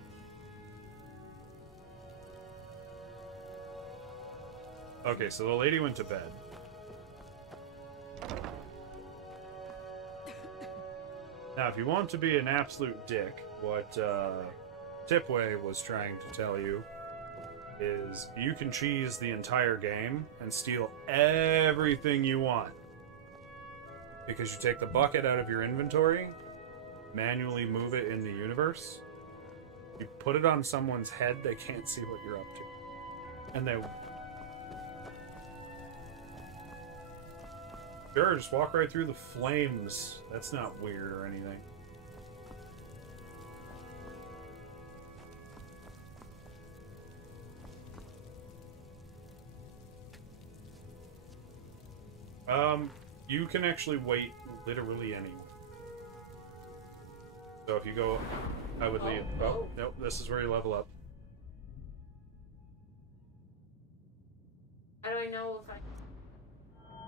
Okay, so the lady went to bed. Now, if you want to be an absolute dick, what Tipway was trying to tell you is you can cheese the entire game and steal everything you want. Because you take the bucket out of your inventory, manually move it in the universe, you put it on someone's head, they can't see what you're up to. And they... Sure, just walk right through the flames. That's not weird or anything. You can actually wait literally anywhere. So if you go, I would leave. Oh, nope, this is where you level up. How do I know if I...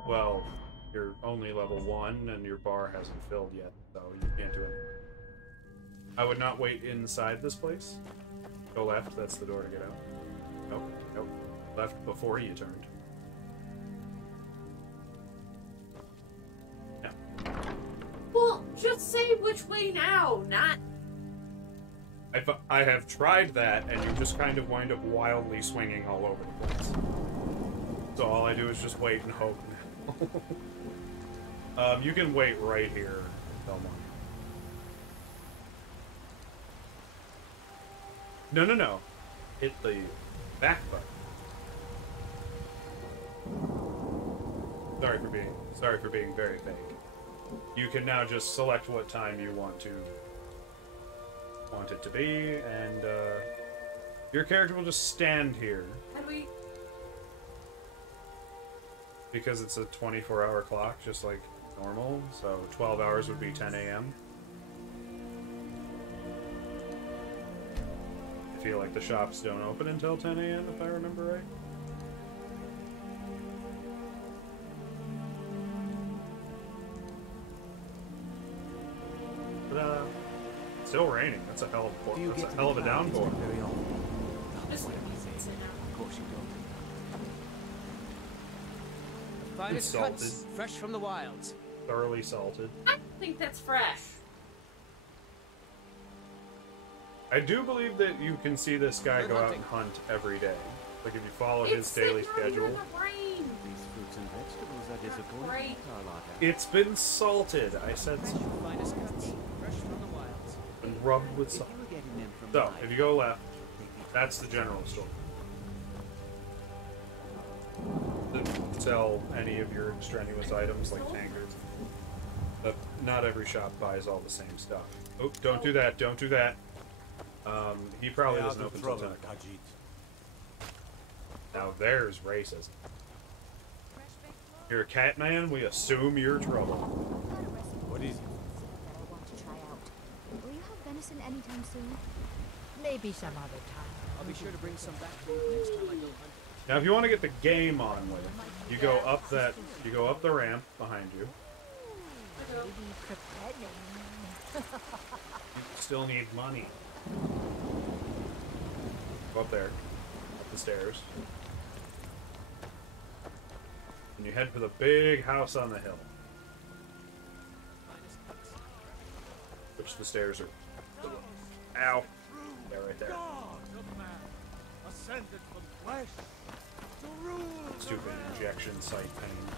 Well, you're only level 1 and your bar hasn't filled yet, so you can't do it. I would not wait inside this place. Go left, that's the door to get out. Nope, nope. Left before you turned. Well, just say which way now, not... I have tried that, and you just kind of wind up wildly swinging all over the place. So all I do is just wait and hope. You can wait right here, Belmont. No. Hit the back button. Sorry for being very vague. You can now just select what time you want it to be, and your character will just stand here. How do we... Because it's a 24-hour clock, just like normal, so 12 hours would be 10 a.m. I feel like the shops don't open until 10 a.m. if I remember right. Still raining. That's a hell of a downpour. Just... Of course you don't. Finest cuts, fresh from the wilds. Thoroughly salted. I don't think that's fresh. I do believe that you can see this guy go out and hunt every day. Like if you follow his daily schedule. These fruits and vegetables are disappointing, Carlotta. It's been salted. I said so. Finest cuts, fresh from the wilds. And rubbed with salt. So, if you go left, that's the general store. To sell any of your extraneous items like tankers. But not every shop buys all the same stuff. Oh, don't do that, don't do that. He probably doesn't open until 10. Now there's racism. You're a cat man, we assume you're trouble. What is it? I want to try out. Will you have venison anytime soon? Maybe some other time. I'll be sure to bring some back for you next time I go hunting. Now if you want to get the game on with, you go up the ramp behind you. You still need money. Go up there, up the stairs. And you head for the big house on the hill. Which the stairs are... Ow! Yeah, right there. Ascended from flesh to rule. Stupid injection site pain.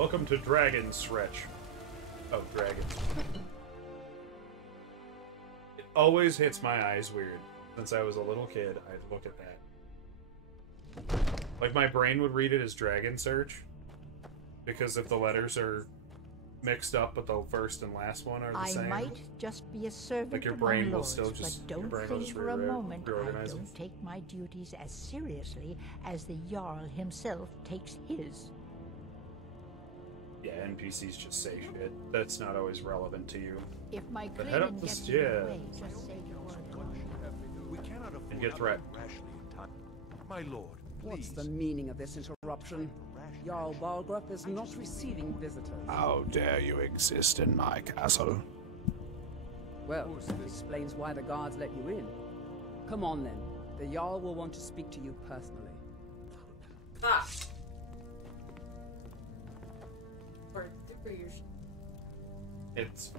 Welcome to Dragon Stretch. Oh, dragons. It always hits my eyes weird. Since I was a little kid, I'd look at that. Like, my brain would read it as Dragon Search. Because if the letters are mixed up, but the first and last one are the same. I might just be a servant like your of my brain will lords, still just, but don't think for a moment I don't take my duties as seriously as the Jarl himself takes his. Yeah, NPCs just say shit. That's not always relevant to you. If my But head up craving the gets in the stairs. way, just say the word. We cannot afford And get threat. rashly in time. My lord, What's please. the meaning of this interruption? Jarl Balgruuf is not receiving visitors. How dare you exist in my castle? Well, that explains why the guards let you in. Come on then. The Jarl will want to speak to you personally. Ah. Or for your It's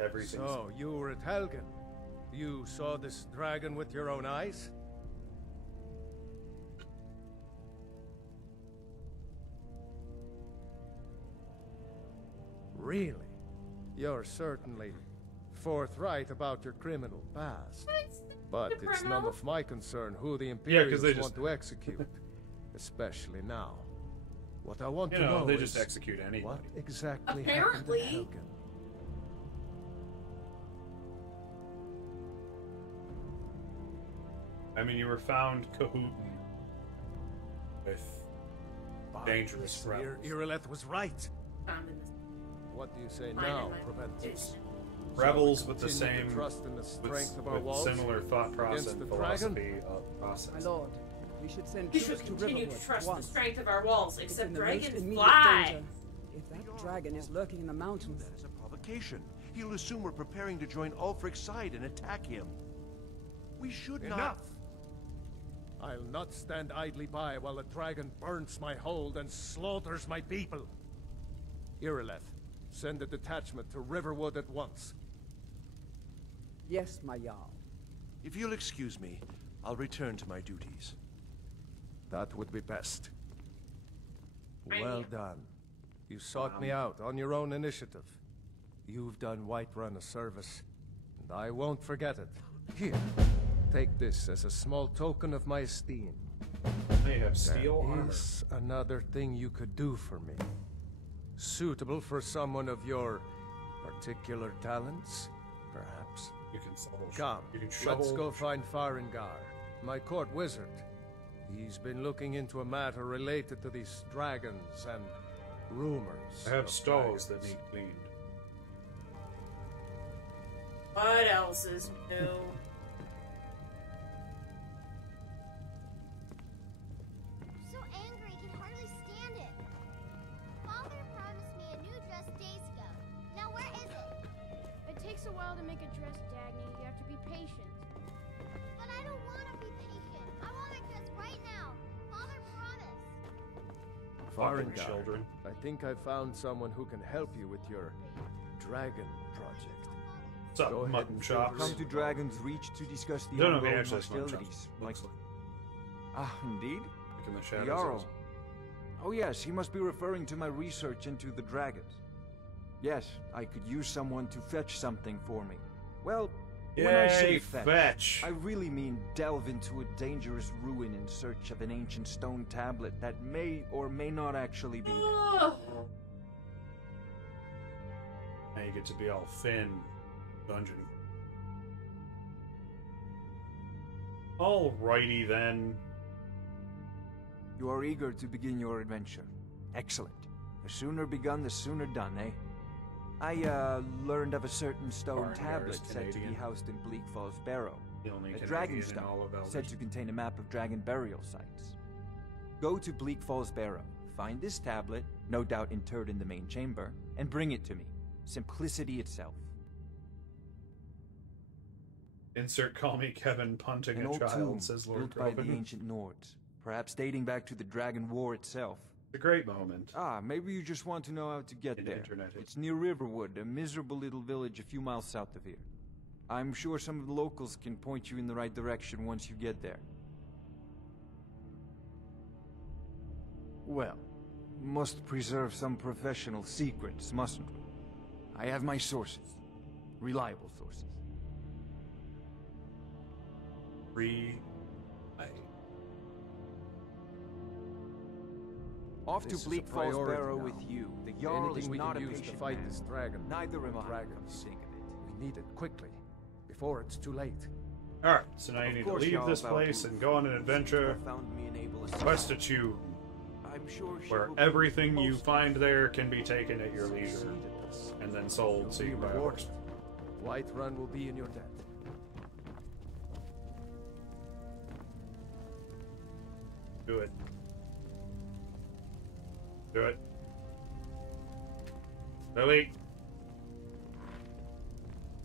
everything. So, you were at Helgen. You saw this dragon with your own eyes? Really? You're certainly forthright about your criminal past. But it's none of my concern who the Imperials want to execute. Especially now. What I want to know they is just execute anybody. what exactly Apparently. happened at Helgen. I mean, you were found cahooting with dangerous rebels. Irileth was right. found in this. What do you say Fine, now, and I- Proventus? Rebels with the Continue to same, trust in the strength of our with walls similar thought process against and the dragon? philosophy of process. My lord, we should send We troops should to continue Riverwood to trust at the once. strength of our walls, It's except in the most dragons immediate fly. danger. If that dragon is lurking in the mountains, That is a provocation. He'll assume we're preparing to join Ulfric's side and attack him. We should not... Enough! I'll not stand idly by while the dragon burns my hold and slaughters my people. Irileth, send a detachment to Riverwood at once. yes, my Jarl. If you'll excuse me, I'll return to my duties. That would be best. Well done. You sought me out on your own initiative. You've done Whiterun a service, and I won't forget it. Here, take this as a small token of my esteem. They have steel There armor. is another thing you could do for me. Suitable for someone of your particular talents, perhaps. You can shovel. Come, You can shovel. let's go find Farengar, my court wizard. He's been looking into a matter related to these dragons and rumors. I have of stalls dragons. that need cleaned. What else is new? I'm so angry I can hardly stand it. Father promised me a new dress days ago. Now where is it? It takes a while to make a dress, Dagny. You have to be patient. But I don't want to be patient. I want a dress right now. Father promised. Fucking Farengar, children. I think I found someone who can help you with your dragon project. What's up, Go ahead mutton and chops? feel Come to Dragon's Reach to discuss the No, no, ongoing actually, it's mutton hostilities. chops. Like, Looks indeed? like in the The shadows. Jarl. Oh yes, he must be referring to my research into the dragons. Yes, I could use someone to fetch something for me. Well, when I say Yay, fetch, fetch. I really mean delve into a dangerous ruin in search of an ancient stone tablet that may or may not actually be there. Now you get to be all thin, dungeon. Alrighty then. You are eager to begin your adventure. Excellent. The sooner begun, the sooner done, eh? I learned of a certain stone Barnyard tablet is said to be Canadian. housed in Bleak Falls Barrow. The only A Canadian dragon in stone, all of Eldritch. said to contain a map of dragon burial sites. Go to Bleak Falls Barrow, find this tablet, no doubt interred in the main chamber, and bring it to me. Simplicity itself. Insert call me Kevin punting An a old child, tomb says Lord built by the Groban. ancient Nords, perhaps dating back to the Dragon War itself. A great moment. Ah, maybe you just want to know how to get In there. internet It's near Riverwood, a miserable little village a few miles south of here. I'm sure some of the locals can point you in the right direction once you get there. Well, must preserve some professional secrets, mustn't we? I have my sources. Reliable sources. Off to This is Bleak a Falls priority Barrow now. with you. The Jarl Anything is we not can a use to patient fight man. this dragon. Neither am I. Dragons. Think of it. We need it quickly, before it's too late. Alright, so now you need to leave this place and go on an adventure. Quest at you, where everything you find there can be taken at your leisure, and then sold so you can buy a horse. Whiterun will be in your debt. Do it. Do it. Lily!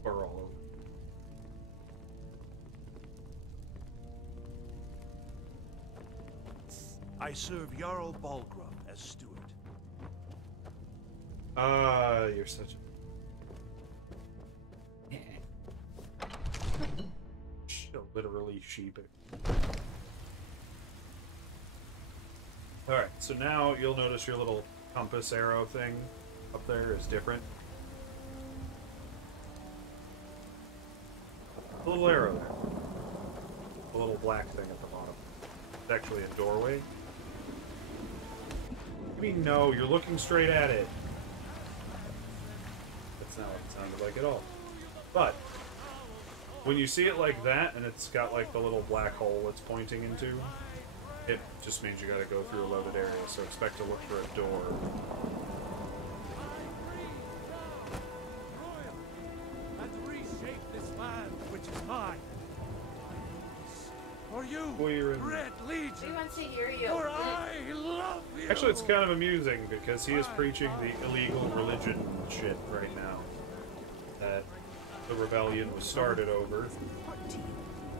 We're all over. I serve Jarl Balgruff as steward. You're such a... literally sheep. Alright, so now you'll notice your little compass arrow thing up there is different. A little arrow there. A little black thing at the bottom. It's actually a doorway. I mean, no, you're looking straight at it. That's not what it sounded like at all. But, when you see it like that, and it's got like the little black hole it's pointing into, it just means you gotta go through a loaded area, so expect to look for a door. And reshape this land, which is mine. For you, Red Legion. We want to hear you. For I love you. Actually, it's kind of amusing because he is preaching the illegal religion shit right now. That the rebellion was started over.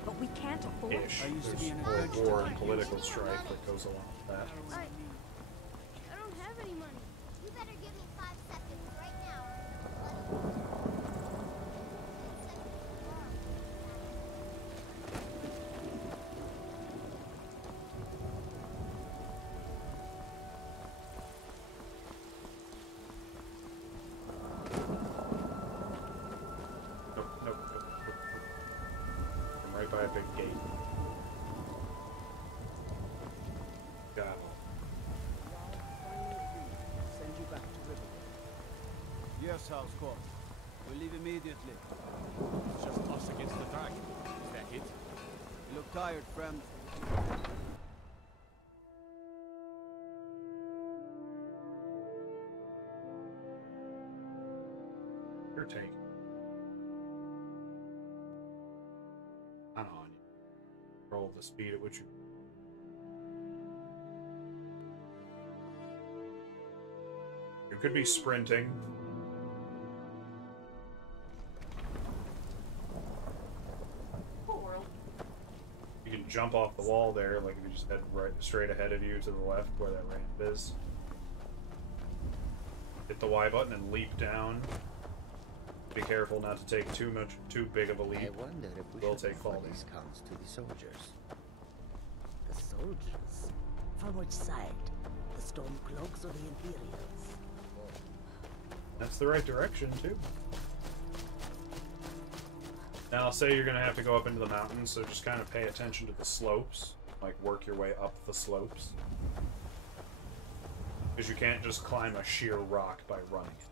But we can't afford Ish. There's more war and political strife that goes along with that. I don't have any money. You better give me 5 seconds right now. By a big gate. Got it. Send you back to River. Yes, House Court. We'll leave immediately. It's just us against the dragon. Is that it? You look tired, friend. You're taking. I don't know. Control the speed at which you. You could be sprinting. You can jump off the wall there, like if you just head right straight ahead of you to the left where that ramp is. Hit the Y button and leap down. Be careful not to take too big of a leap. I wonder if we will should take offer falling. discounts to the soldiers. The soldiers? From which side? The Stormcloaks or the Imperials? That's the right direction, too. Now, I'll say you're going to have to go up into the mountains, so just kind of pay attention to the slopes. Like, work your way up the slopes. Because you can't just climb a sheer rock by running it.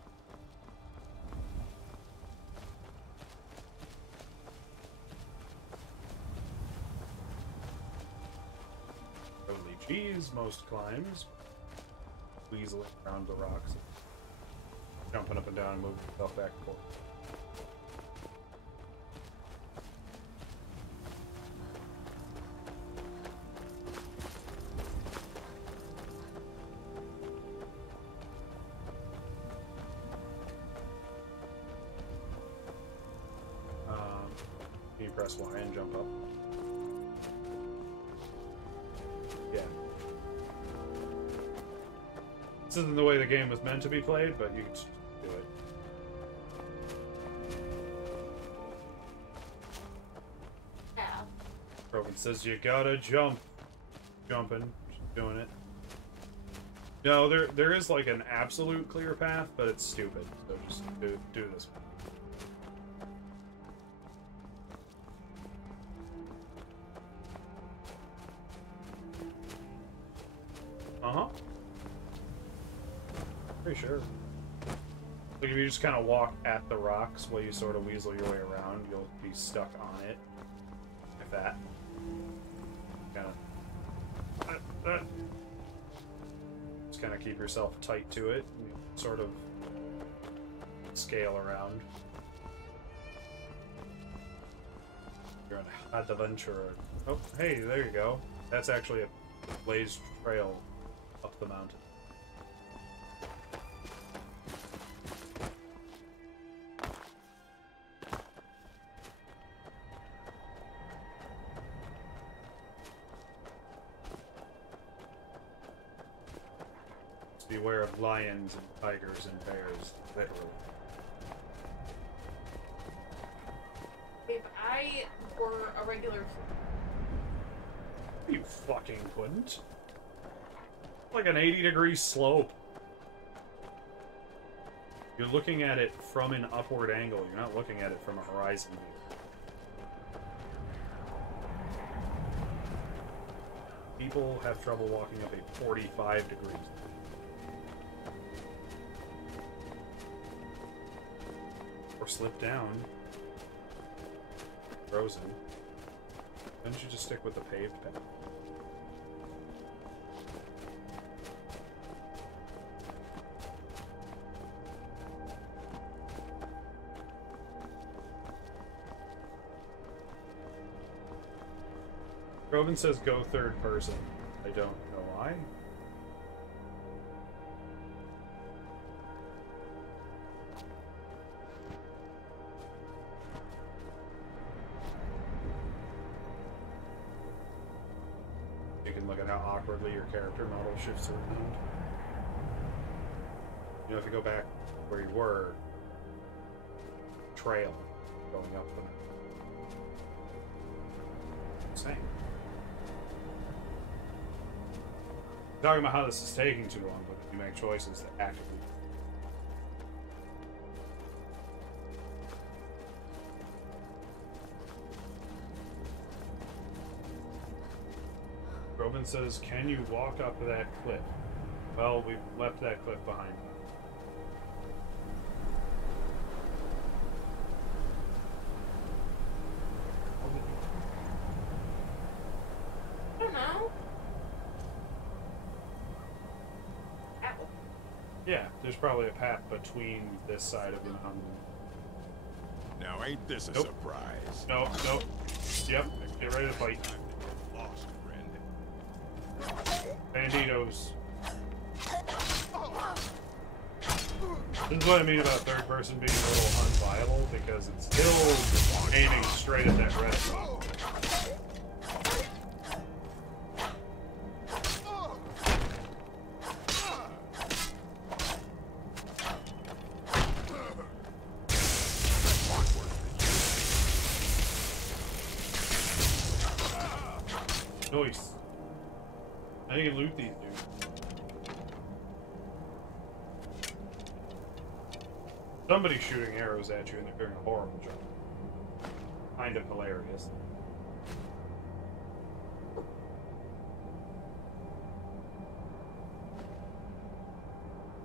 Holy jeez, most climbs. Weaseling around the rocks. Jumping up and down and moving yourself back and forth. Can you press Y and jump up? Yeah. This isn't the way the game was meant to be played, but you can just do it. Yeah. Brogan says you gotta jump. Jumping. Just doing it. No, there is like an absolute clear path, but it's stupid. So just do this one. Uh-huh. Pretty sure. Like if you just kind of walk at the rocks while you sort of weasel your way around, you'll be stuck on it. If that. Kind of. Just kind of keep yourself tight to it. And you sort of scale around. You're an adventurer. Oh, hey, there you go. That's actually a blazed trail up the mountain. Beware of lions and tigers and bears, literally. If I were a regular... You fucking couldn't. Like an 80-degree slope. You're looking at it from an upward angle. You're not looking at it from a horizon view. People have trouble walking up a 45 degrees. Or slip down. Frozen. Why don't you just stick with the paved path? Robin says go third person. I don't know why. You can look at how awkwardly your character model shifts around. You know, if you go back where you were, trail going up the mountain. Same. Talking about how this is taking too long, but if you make choices that actively. Robin says, can you walk up that cliff? Well, we've left that cliff behind. I don't know. Yeah, there's probably a path between this side of the mountain. Now, ain't this a Nope. surprise? Nope, nope. Yep, get ready to fight. Lost, friend. Banditos. This is what I mean about third person being a little unviable, because it's still aiming straight at that red rock. Nice. Now you can loot these dudes. Somebody's shooting arrows at you and they're doing a horrible job. Kind of hilarious.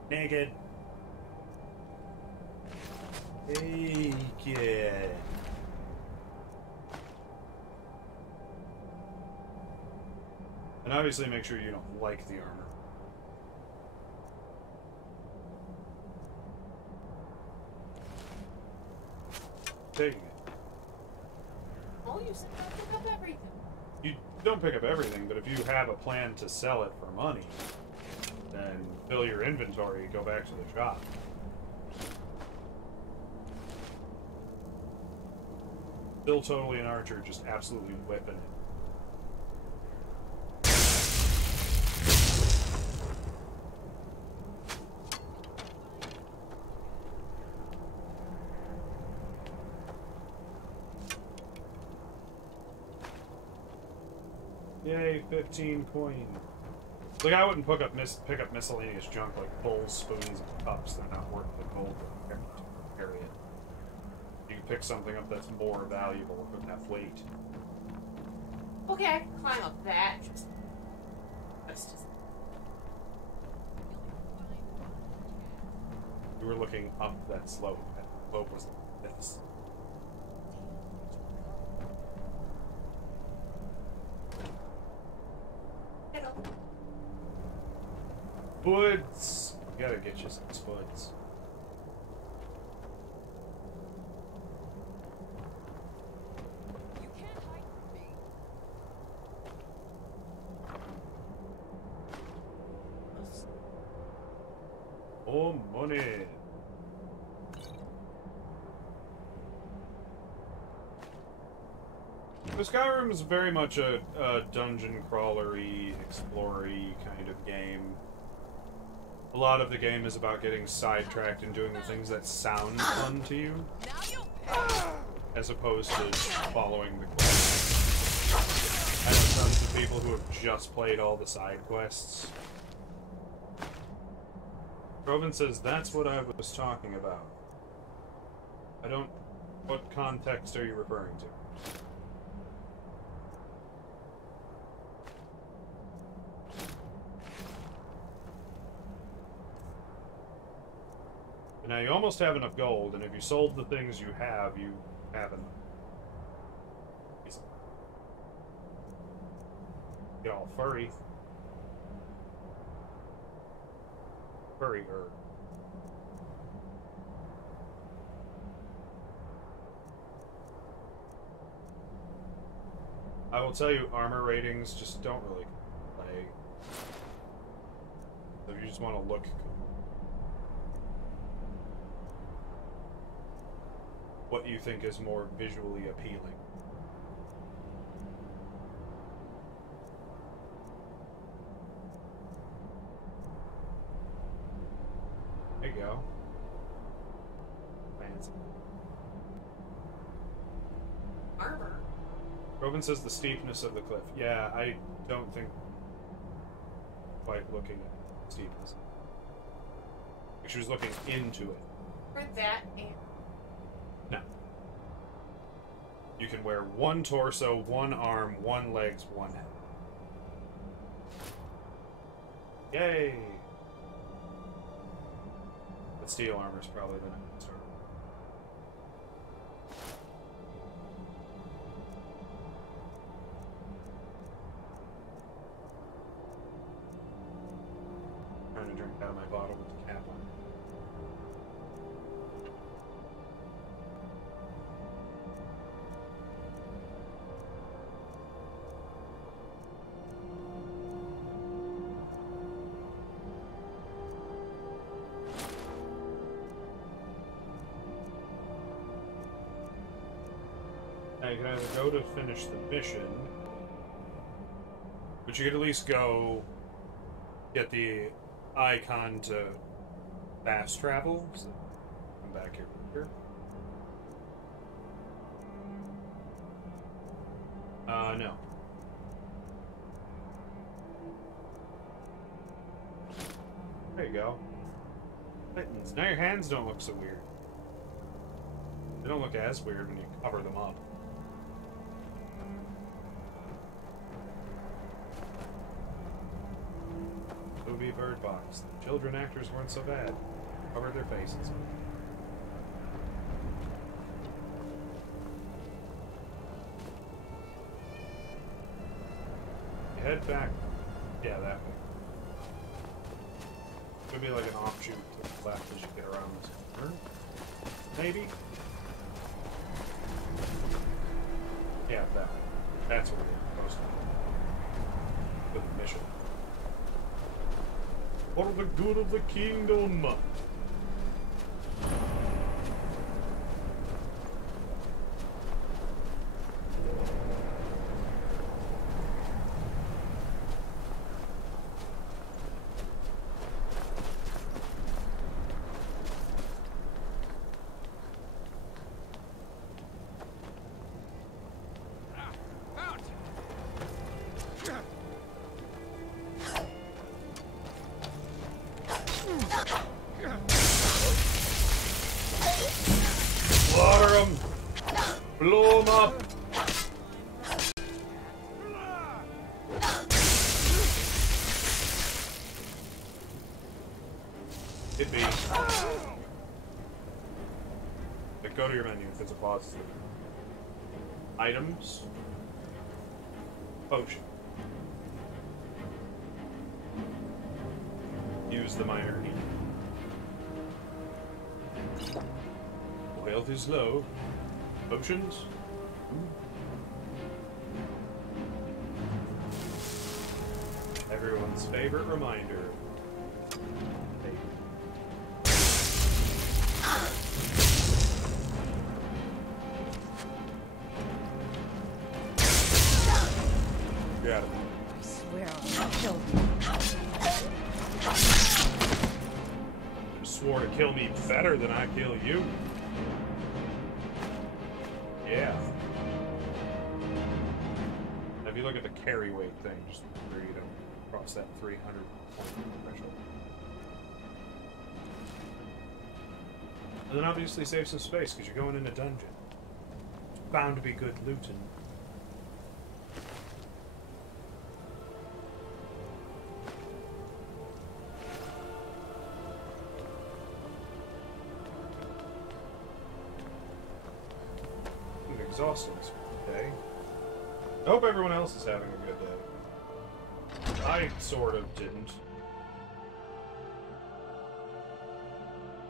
Naked. Naked. And obviously make sure you don't like the armor. Taking it. Oh, you said I pick up everything. You don't pick up everything, but if you have a plan to sell it for money, then fill your inventory, go back to the shop. Still totally an archer, just absolutely whipping it. Yay, 15 coin. Like, I wouldn't pick up miscellaneous junk like bowls, spoons, and cups. They're not worth the gold to carry it. You can pick something up that's more valuable with that weight. Okay, I can climb up that. That's just... You were looking up that slope. That slope was like this. Woods! You gotta get you some spuds. Oh, money! The Skyrim is very much a dungeon crawlery, explory kind of game. A lot of the game is about getting sidetracked and doing the things that sound fun to you, as opposed to following the quest. I know tons of people who have just played all the side quests. Robin says, that's what I was talking about. I don't... What context are you referring to? Now, you almost have enough gold, and if you sold the things you have enough. Get all furry. Furry-er. I will tell you, armor ratings just don't really play. So if you just want to look cool. What you think is more visually appealing. There you go. Fancy. Armor? Robin says the steepness of the cliff. Yeah, I don't think quite looking at the steepness. She was looking into it. For that and... No. You can wear one torso, one arm, one legs, one head. Yay! But steel armor is probably the next one. Trying to drink out of my bottle with the cap on. You can either go to finish the mission, but you could at least go get the icon to fast travel. So come back here. No. There you go. Buttons. Now your hands don't look so weird. They don't look as weird when you cover them up. Movie Bird Box. The children actors weren't so bad. Covered their faces. You head back. Yeah, that way. Could be like an offshoot to the left as you get around this corner. Maybe? Yeah, that way. That's where you're supposed to be. For the mission. For the good of the kingdom. Blow him up! Hit me. Like, go to your menu if it's a boss. Items. Potion. Use the minor heat. Health is low. Potions. Everyone's favorite reminder. Got it. I swear I'll kill you. You swore to kill me better than I kill you. Yeah. If you look at the carry weight thing, just where you don't cross that 300 point threshold. And then obviously save some space because you're going in a dungeon. It's bound to be good looting. Exhausting this day. I hope everyone else is having a good day. I sort of didn't.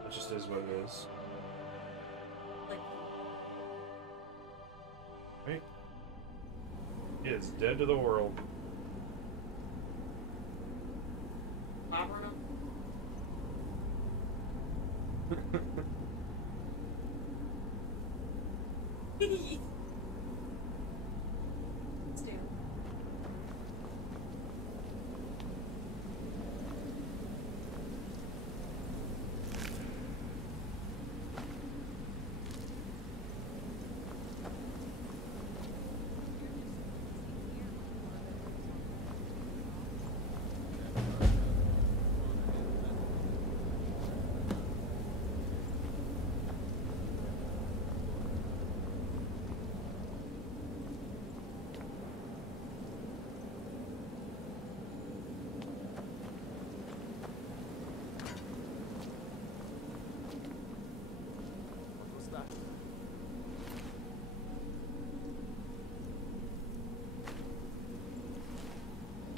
It just is what it is. Right? He is dead to the world.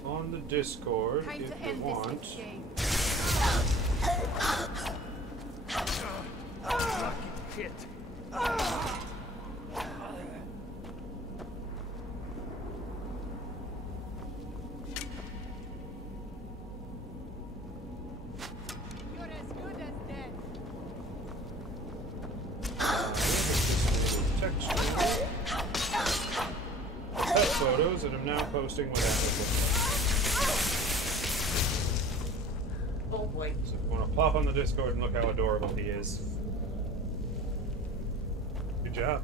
On the Discord, Time if to you end want. this game. Lucky hit. You're as good as dead. Pet photos, and I'm now posting what happened. Oh boy. So if you want to pop on the Discord and look how adorable he is. Good job.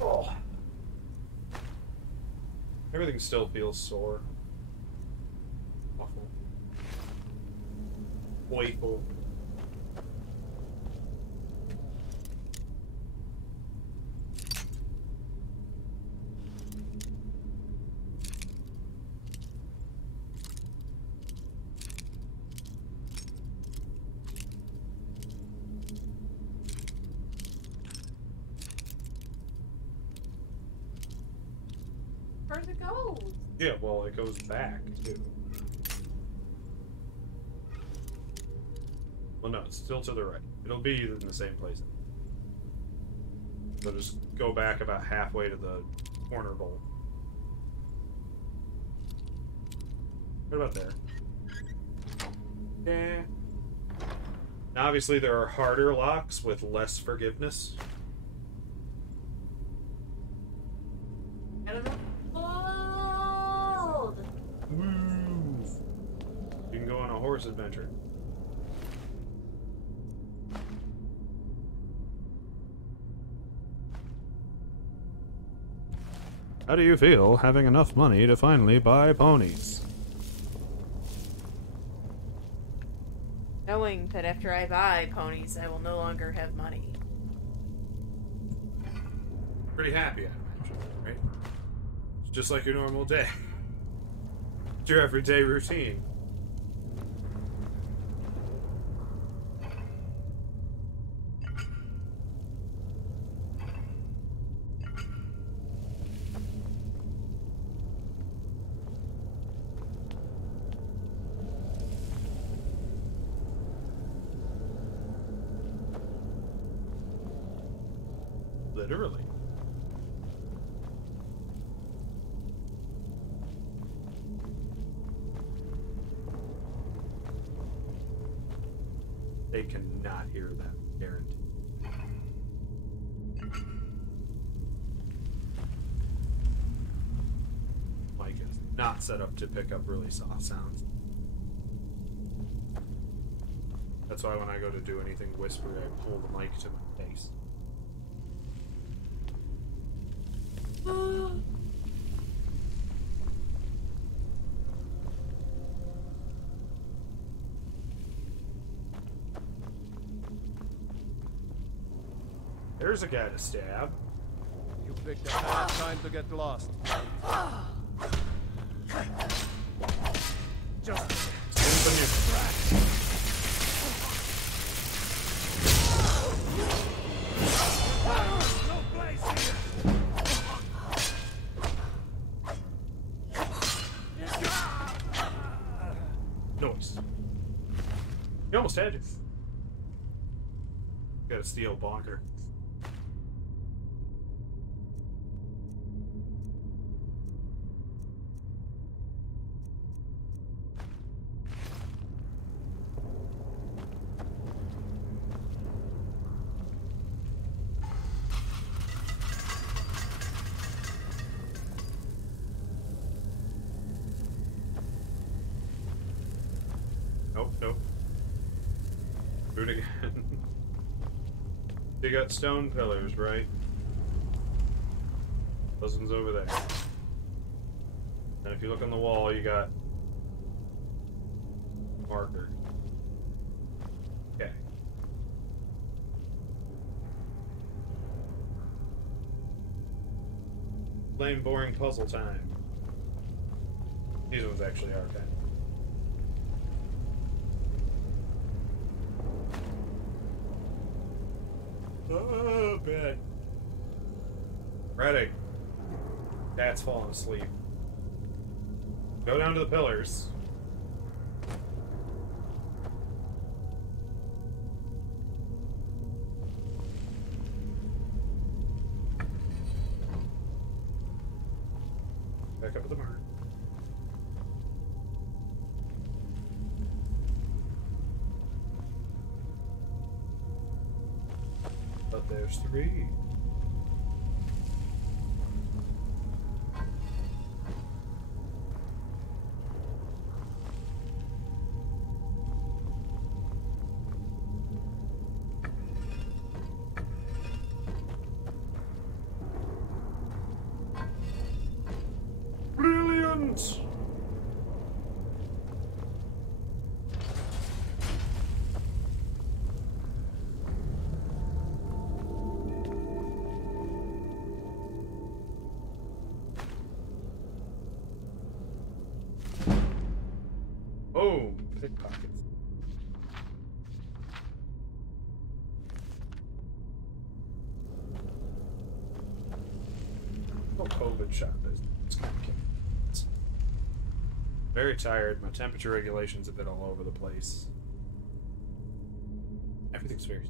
Oh. Everything still feels sore. Awful. Playful. Where'd it go? Yeah, well, it goes back, too. Well, no, it's still to the right. It'll be in the same place. So just go back about halfway to the corner bowl. What about there? Yeah. Now, obviously, there are harder locks with less forgiveness. I don't know. Hold! Move! You can go on a horse adventure. How do you feel having enough money to finally buy ponies? Knowing that after I buy ponies, I will no longer have money. Pretty happy, I imagine, right? It's just like your normal day. It's your everyday routine. Literally. They cannot hear that, guaranteed. Mic is not set up to pick up really soft sounds. That's why when I go to do anything whispery, I pull the mic to my face. There's a guy to stab. You picked a bad time to get lost. Just spin the No place here. Noise. You almost had it. Got a steel bonker. Nope. Do it again. You got stone pillars, right? Those ones over there. And if you look on the wall, you got marker. Okay. Lame, boring puzzle time. These ones actually are kind of. Oh, bed. Ready. Cat's falling asleep. Go down to the pillars. Back up to the mark. But there's 3. Brilliant! Oh, pickpockets. Oh, COVID shot. It's kind of kidding. Very tired. My temperature regulations have been all over the place. Everything's tight.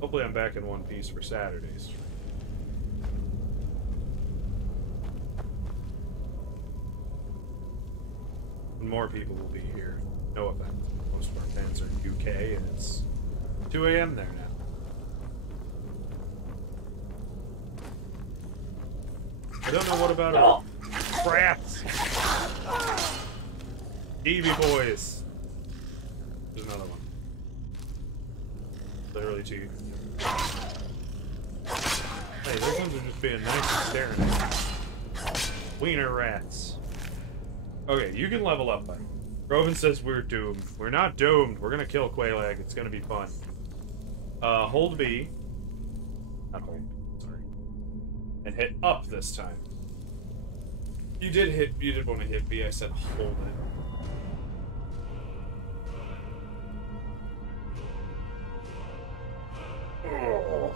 Hopefully I'm back in one piece for Saturdays. And more people will be here. No offense. Most of our fans are in UK and it's 2 a.m. there now. I don't know what about our crafts. Evie boys. There's another one. Literally responsibility to you. Hey, those ones are just being nice and staring at you. Wiener rats. Okay, you can level up, buddy. Groven says we're doomed. We're not doomed. We're gonna kill Quelaag. It's gonna be fun. Hold B. Not hold B, sorry. And hit up this time. You did want to hit B. I said hold it. Oh.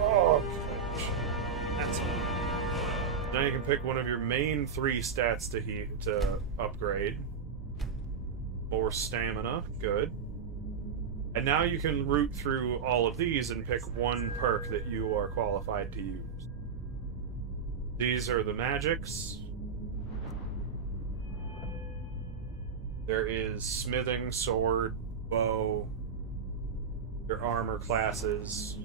Oh, that's all. Now you can pick one of your main 3 stats to upgrade. More stamina, good. And now you can root through all of these and pick one perk that you are qualified to use. These are the magics. There is smithing, sword, bow, your armor classes.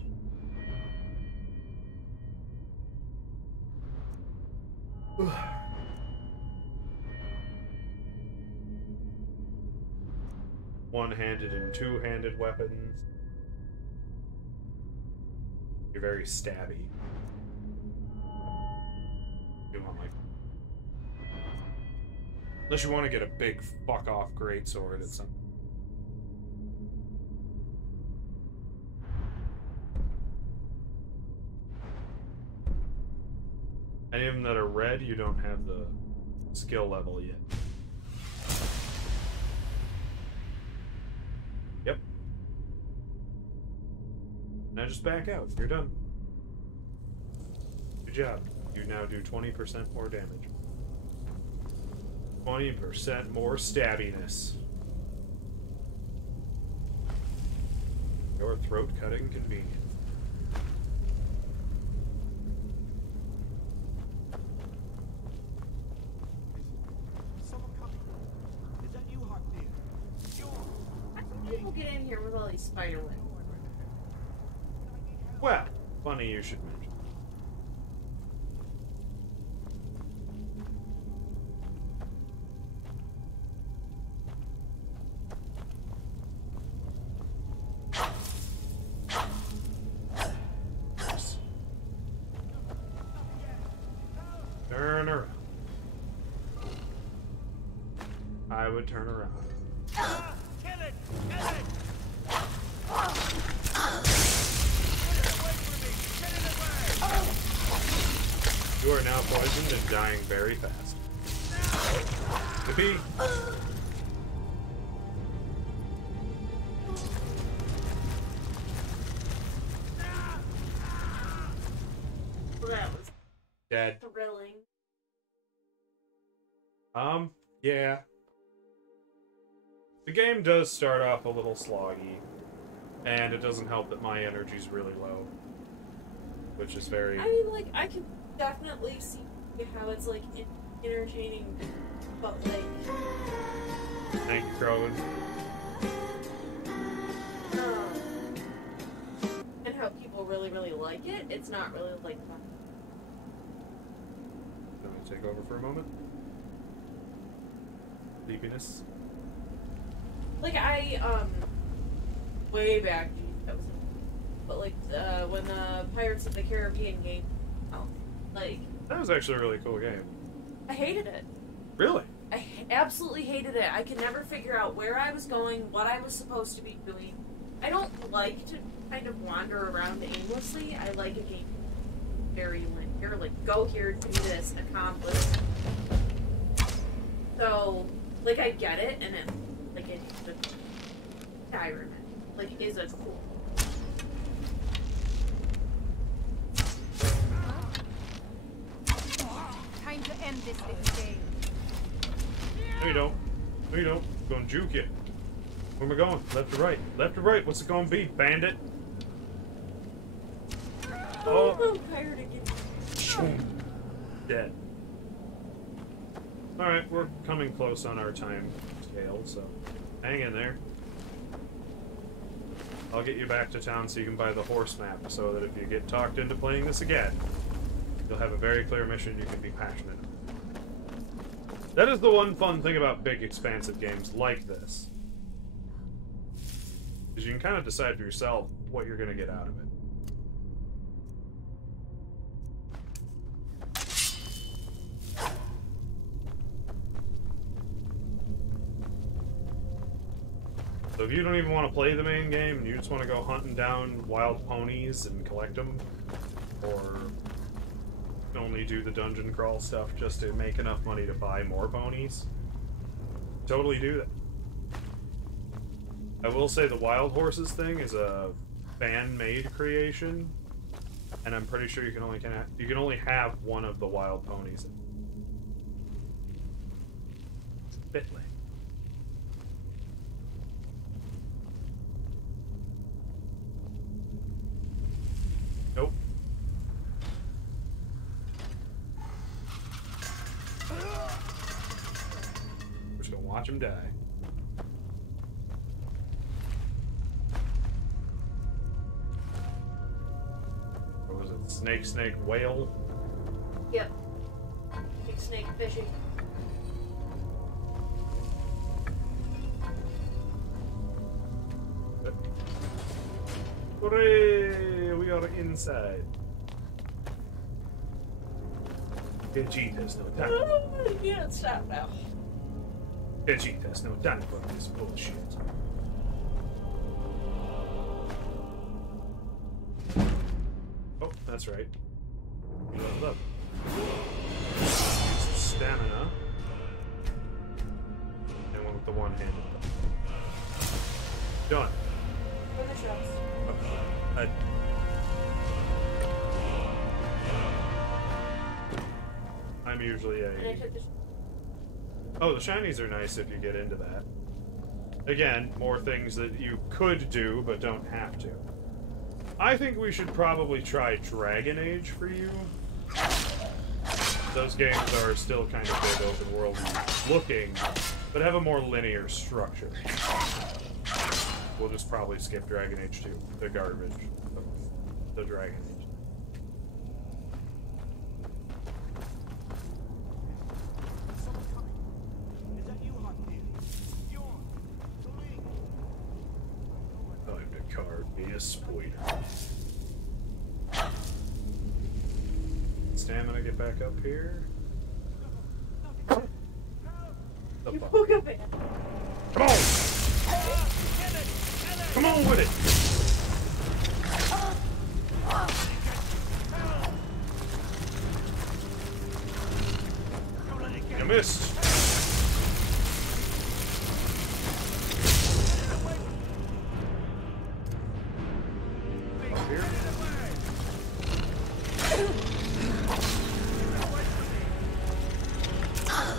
One-handed and two-handed weapons. You're very stabby. You want like, unless you want to get a big fuck-off greatsword at some. Any of them that are red, you don't have the skill level yet. Yep. Now just back out. You're done. Good job. You now do 20% more damage. 20% more stabbiness. Your throat-cutting convenience. Get in here with all these spider webs. Well, funny you should mention. Turn around. I would turn around. You are now poisoned and dying very fast. Yippee! Well, that was dead. Thrilling. Yeah. The game does start off a little sloggy, and it doesn't help that my energy's really low, which is very... I mean, like, I can definitely see how it's, like, entertaining, but, like... Thank you, Crowan. And how people really, really like it. It's not really, like, fun. Let me take over for a moment. Sleepiness. Like, way back, that was, but, like, when the Pirates of the Caribbean game, like... That was actually a really cool game. I hated it. Really? I absolutely hated it. I could never figure out where I was going, what I was supposed to be doing. I don't like to kind of wander around aimlessly. I like a game very linear, like, go here, do this, accomplish. So, like, I get it, and it, like, it's the Skyrim, like, is a cool. Time to end this little game. No, you don't. No, you don't. I'm gonna juke you. Where am I going? Left or right? Left or right? What's it gonna be? Bandit? Oh, I'm tired again. Dead. Alright, we're coming close on our time scale, so hang in there. I'll get you back to town so you can buy the horse map, so that if you get talked into playing this again, you'll have a very clear mission you can be passionate about. That is the one fun thing about big, expansive games like this. Because you can kind of decide for yourself what you're going to get out of it. So if you don't even want to play the main game and you just want to go hunting down wild ponies and collect them, or only do the dungeon crawl stuff just to make enough money to buy more ponies, totally do that. I will say the wild horses thing is a fan-made creation, and I'm pretty sure you can only have one of the wild ponies. It's a bit lame. Nope. We're just gonna watch him die. What was it? Snake, snake, whale? Yep. Big snake fishing. Hooray! We are inside. Vegeta's no time. You can't stop now. Vegeta's no time for this bullshit. Oh, that's right. We leveled up. Use the stamina. And one with the one-handed. Done. For the shrubs. I'm usually a... And I took the... Oh, the shinies are nice if you get into that. Again, more things that you could do, but don't have to. I think we should probably try Dragon Age for you. Those games are still kind of big open world looking, but have a more linear structure. We'll just probably skip Dragon Age 2, the garbage of the Dragon Age. Time to carve me a spoiler. Stamina, get back up here. You woke up it. Come on! Come on with it! You missed! Up here?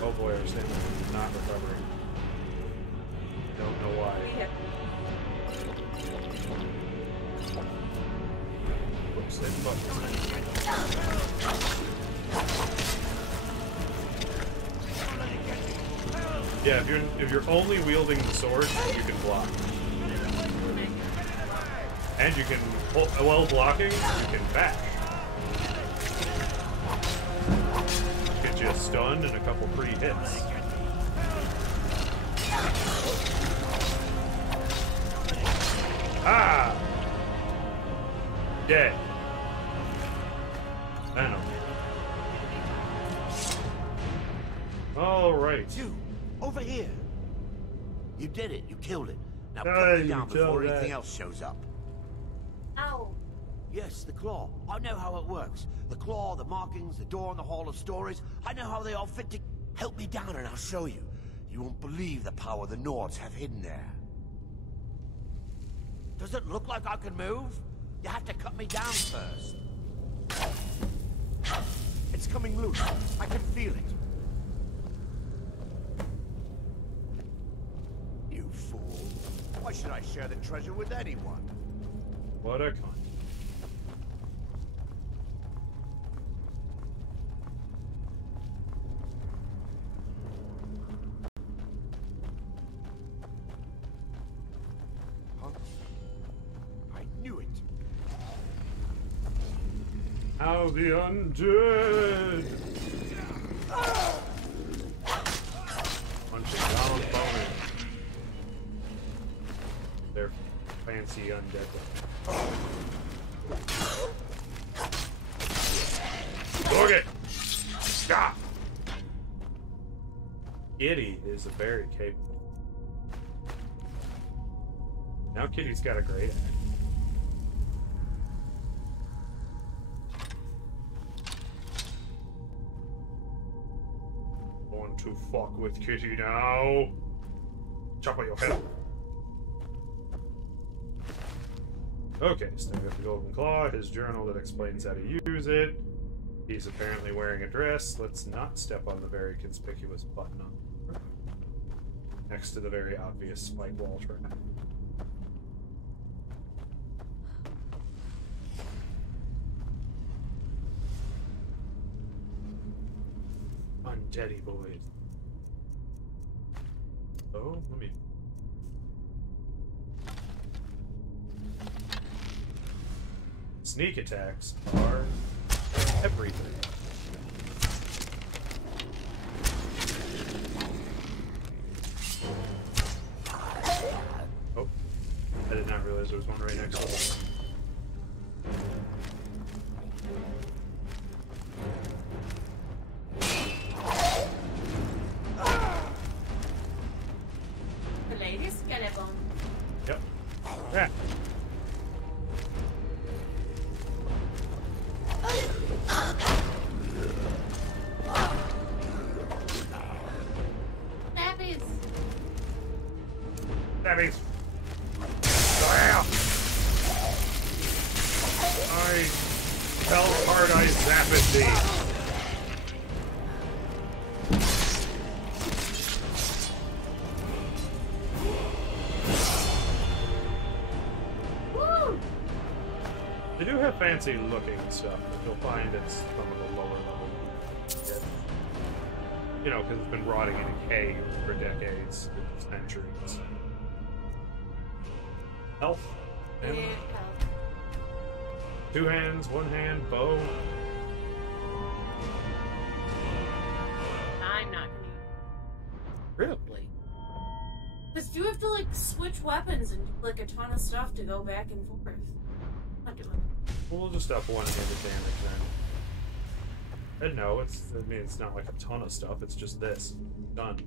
Oh boy, our stamina is not recovering. Don't know why. Whoops, that button. Yeah, if you're only wielding the sword, you can block. And you can, while blocking, you can bash. Get you a stun and a couple free hits. Ah! Dead. Venom. Alright. You, over here. You did it. You killed it. Now Ah, put me you down killed before that. anything else shows up. Ow. Yes, the claw. I know how it works. The claw, the markings, the door in the Hall of Stories. I know how they all fit to... Help me down and I'll show you. You won't believe the power the Nords have hidden there. Does it look like I can move? You have to cut me down first. It's coming loose. I can feel it. You fool. Why should I share the treasure with anyone? What a con. How the undead! Punching down boning. They're fancy undead weapon. Look it! Stop! Kitty is very capable. Now Kitty's got a great axe. Want to fuck with Kitty now? Chop out your head. Okay, so we got the Golden Claw, his journal that explains how to use it. He's apparently wearing a dress. Let's not step on the very conspicuous button on next to the very obvious spike wall trap. Undeady boys. Oh, let me. Sneak attacks are everything. Oh, I did not realize there was one right next to it. The lady skeleton. Yep. Yeah. Snappies. Snappies. Wow. How hard I zapped thee. They do have fancy looking stuff, but you'll find it's some of the lower level. You know, because it's been rotting in a cave for decades, centuries. Health. Stamina. Two hands, one hand, bow. I'm not gonna. Really? Because you have to like switch weapons and do like a ton of stuff to go back and forth. I'm not doing it. Well, we'll just up one-handed damage then. And no, it's. I mean, it's not like a ton of stuff. It's just this. Done.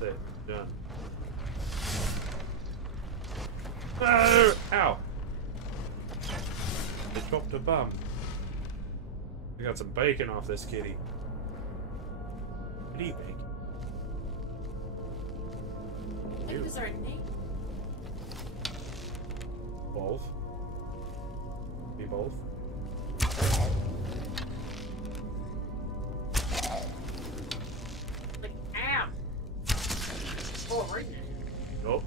There. Done. Ow! They dropped a bum. We got some bacon off this kitty. Kitty bacon. I think these are name. Both. Be both. Like, ow! Oh, right now. Nope.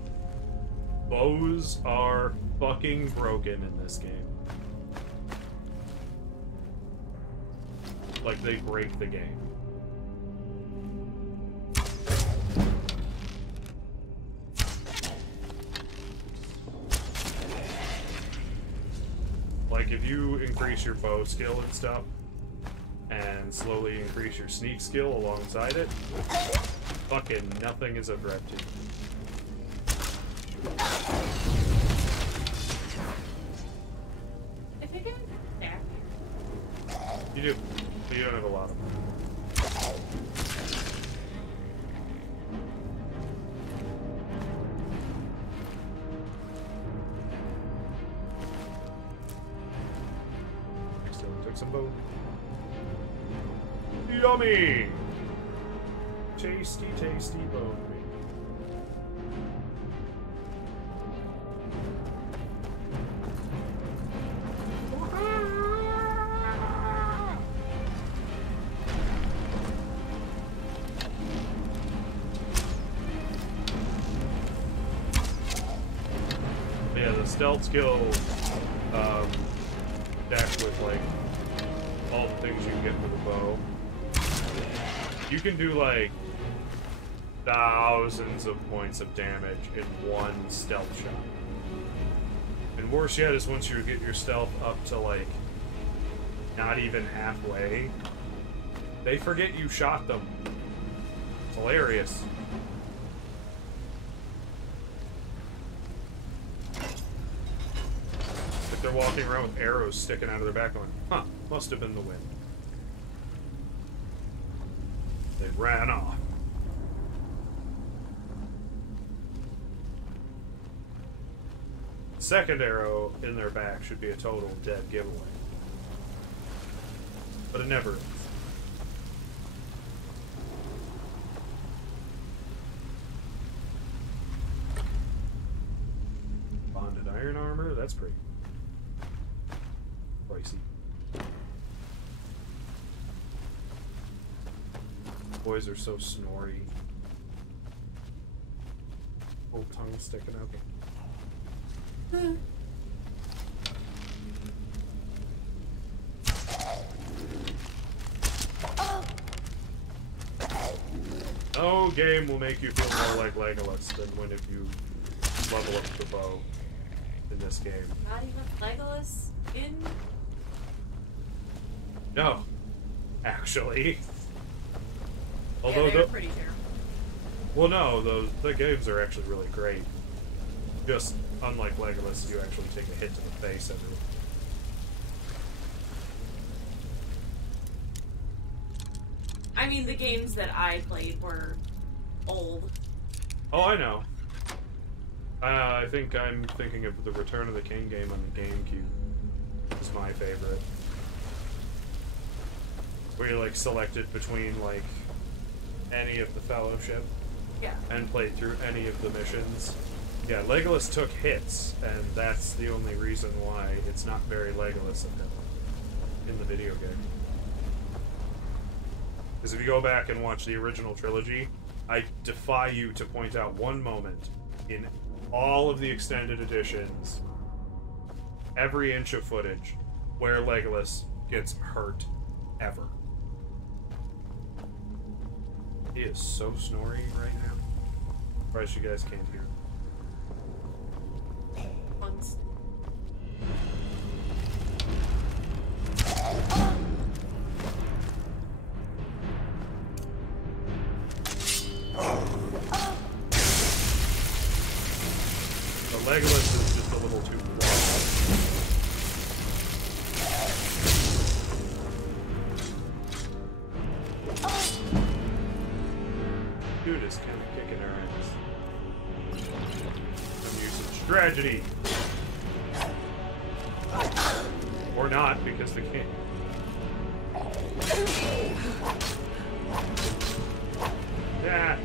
Bows are fucking broken in this game. Like, they break the game. Like, if you increase your bow skill and stuff, and slowly increase your sneak skill alongside it, fucking nothing is a threat to you. I think I'm there. You do, but you don't have a lot of them. Still took some bone. Yummy! Tasty, tasty bone. Yeah, the stealth skill deck with like all the things you can get with a bow. You can do like thousands of points of damage in one stealth shot. And worse yet is once you get your stealth up to like not even halfway, they forget you shot them. It's hilarious. they're walking around with arrows sticking out of their back going, huh, must have been the wind. They ran off. Second arrow in their back should be a total dead giveaway. But it never is. Bonded iron armor, that's pretty pricey. Boys are so snory. Whole tongue sticking out. No game will make you feel more like Legolas than when if you level up the bow in this game. Not even Legolas in? No, actually. Although they're pretty terrible. Well, no, the games are actually really great. Just unlike Legolas, you actually take a hit to the face every. I mean, the games that I played were old. Oh, I know. I think I'm thinking of the Return of the King game on the GameCube. It's my favorite. Where you like selected between like any of the Fellowship. Yeah. And played through any of the missions. Yeah, Legolas took hits, and that's the only reason why it's not very Legolas in the video game. Because if you go back and watch the original trilogy, I defy you to point out one moment in all of the extended editions, every inch of footage, where Legolas gets hurt, ever. He is so snoring right now. Surprised you guys can't hear. Once. The Legolas is just a little too raw. Dude is kind of kicking our ass. I'm using strategy. Or not, because they can't. Yeah.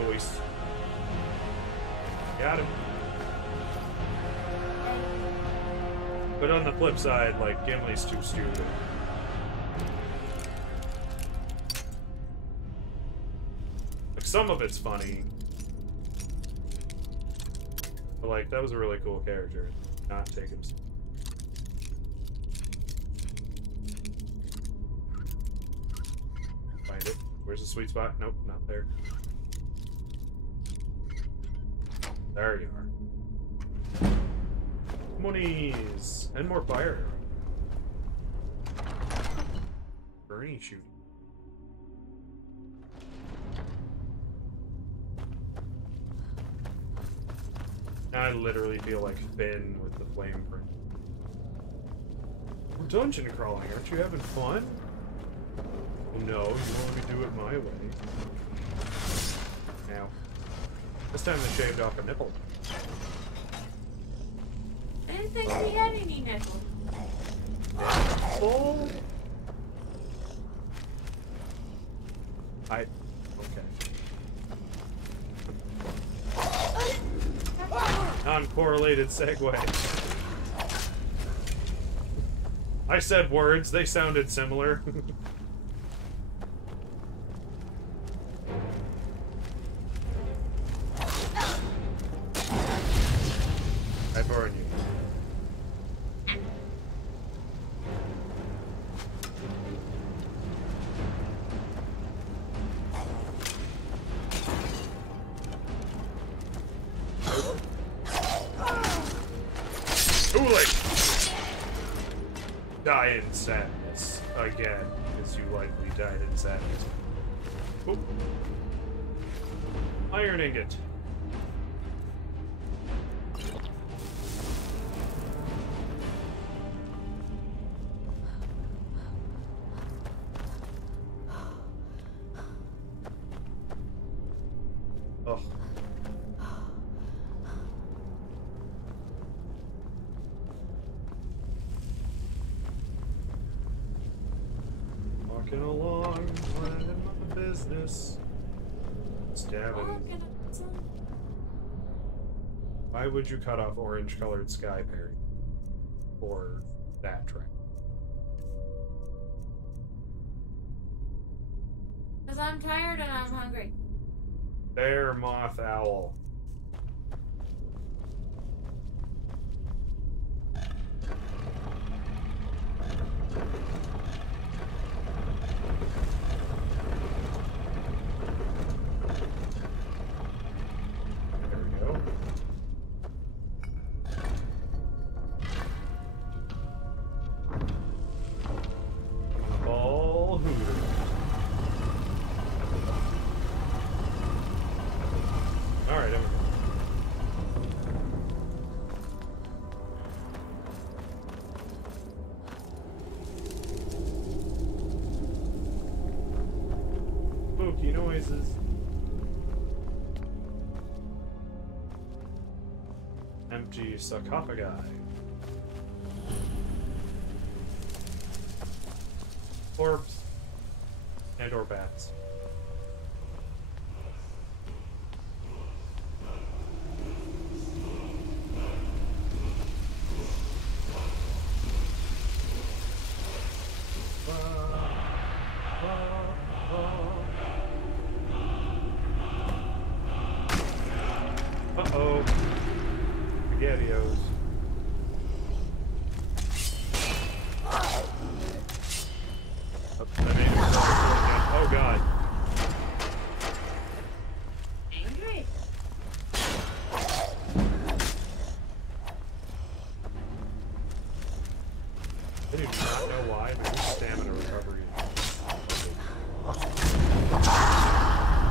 Noise. Got him. But on the flip side, like, Gimli's too stupid. Like, some of it's funny. But, like, that was a really cool character. Not take him. Find it. Where's the sweet spot? Nope, not there. There you are. Monies! And more fire. Bernie shooting. I literally feel like Finn with the flame print. We're dungeon crawling, aren't you having fun? Oh no, you want me to do it my way. Now. This time they shaved off a nipple. I didn't think we had any nipples. Nipple? Okay. Non-correlated segue. I said words, they sounded similar. I burn you. Too late! Die in sadness. Again, because you likely died in sadness. Oh. Iron ingot. Oh. Walking along, minding my business. Stabbing. Why would you cut off orange-colored sky berry for that track? Because I'm tired and I'm hungry. There, moth owl. There we go. Ball hooter. Alright, there we go. Spooky noises. Empty sarcophagi. Orbs. And or bats. Uh-oh. Spaghettios. Oh god. Angry? I do not know why, but his stamina recovery.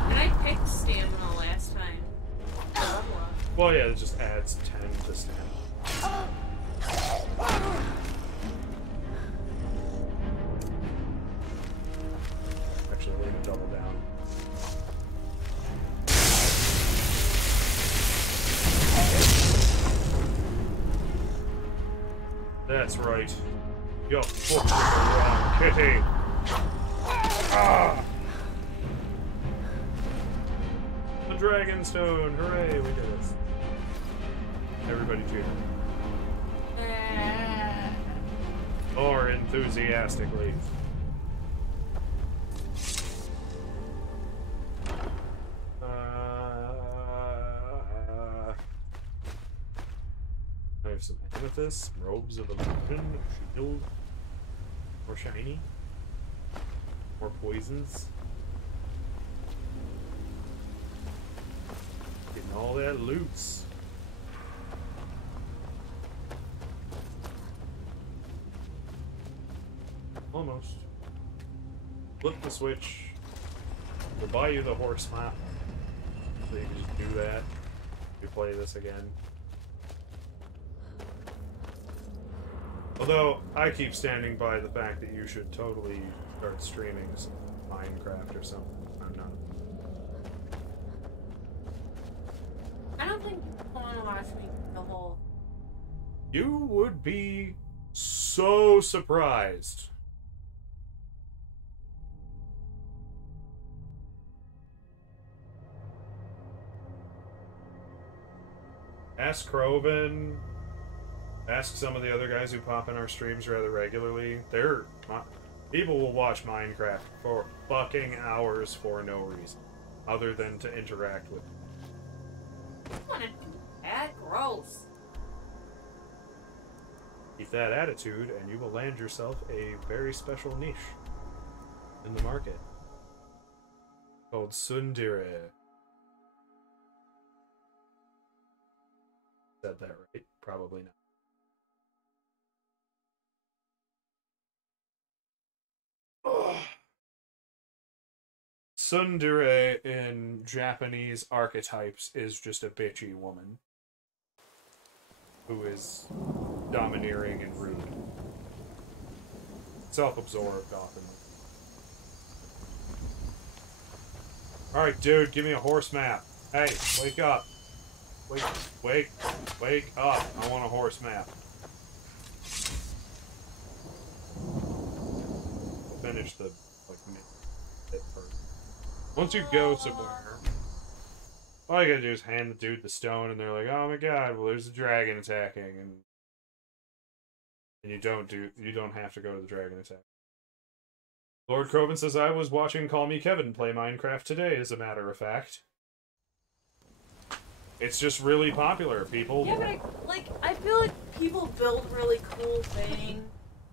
And I picked stamina last time. Well, yeah, it just adds 10 to stamina. Actually, leave it double down. That's right. You're fucking wrong, kitty. Ah! The Dragonstone! Hooray, we did it. Everybody cheer. Or enthusiastically. I have some amethyst, robes of illusion, shield, more shiny, more poisons. Getting all that loots. Almost. Flip the switch. We'll buy you the horse map. So you can just do that. You play this again. Although, I keep standing by the fact that you should totally start streaming some Minecraft or something. I'm not. I don't think people want to watch me the whole... You would be so surprised. Ask Kroven. Ask some of the other guys who pop in our streams rather regularly. People will watch Minecraft for fucking hours for no reason, other than to interact with. I don't want to do that. Gross. Keep that attitude, and you will land yourself a very special niche in the market called Sundere. Said that right? Probably not. Tsundere in Japanese archetypes is just a bitchy woman who is domineering and rude. Self-absorbed often. Alright, dude, give me a horse map. Hey, wake up. Wake up. I want a horse map. Finish the, like, bit first. Once you go somewhere, all you gotta do is hand the dude the stone, and they're like, "Oh my god, well there's a dragon attacking," and you don't have to go to the dragon attack. Lord Croven says, "I was watching Call Me Kevin play Minecraft today, as a matter of fact." It's just really popular, people. Yeah, but I feel like people build really cool things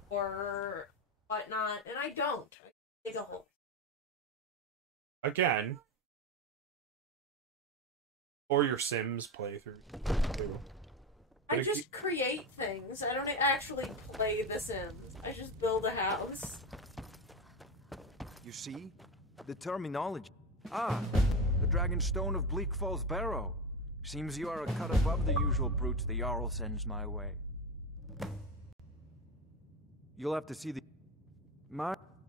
or whatnot, and I don't. I dig a hole. Again. Or your Sims playthrough. I just create things. I don't actually play The Sims. I just build a house. You see? The terminology. Ah, the Dragon Stone of Bleak Falls Barrow. Seems you are a cut above the usual brutes the Jarl sends my way. You'll have to see the...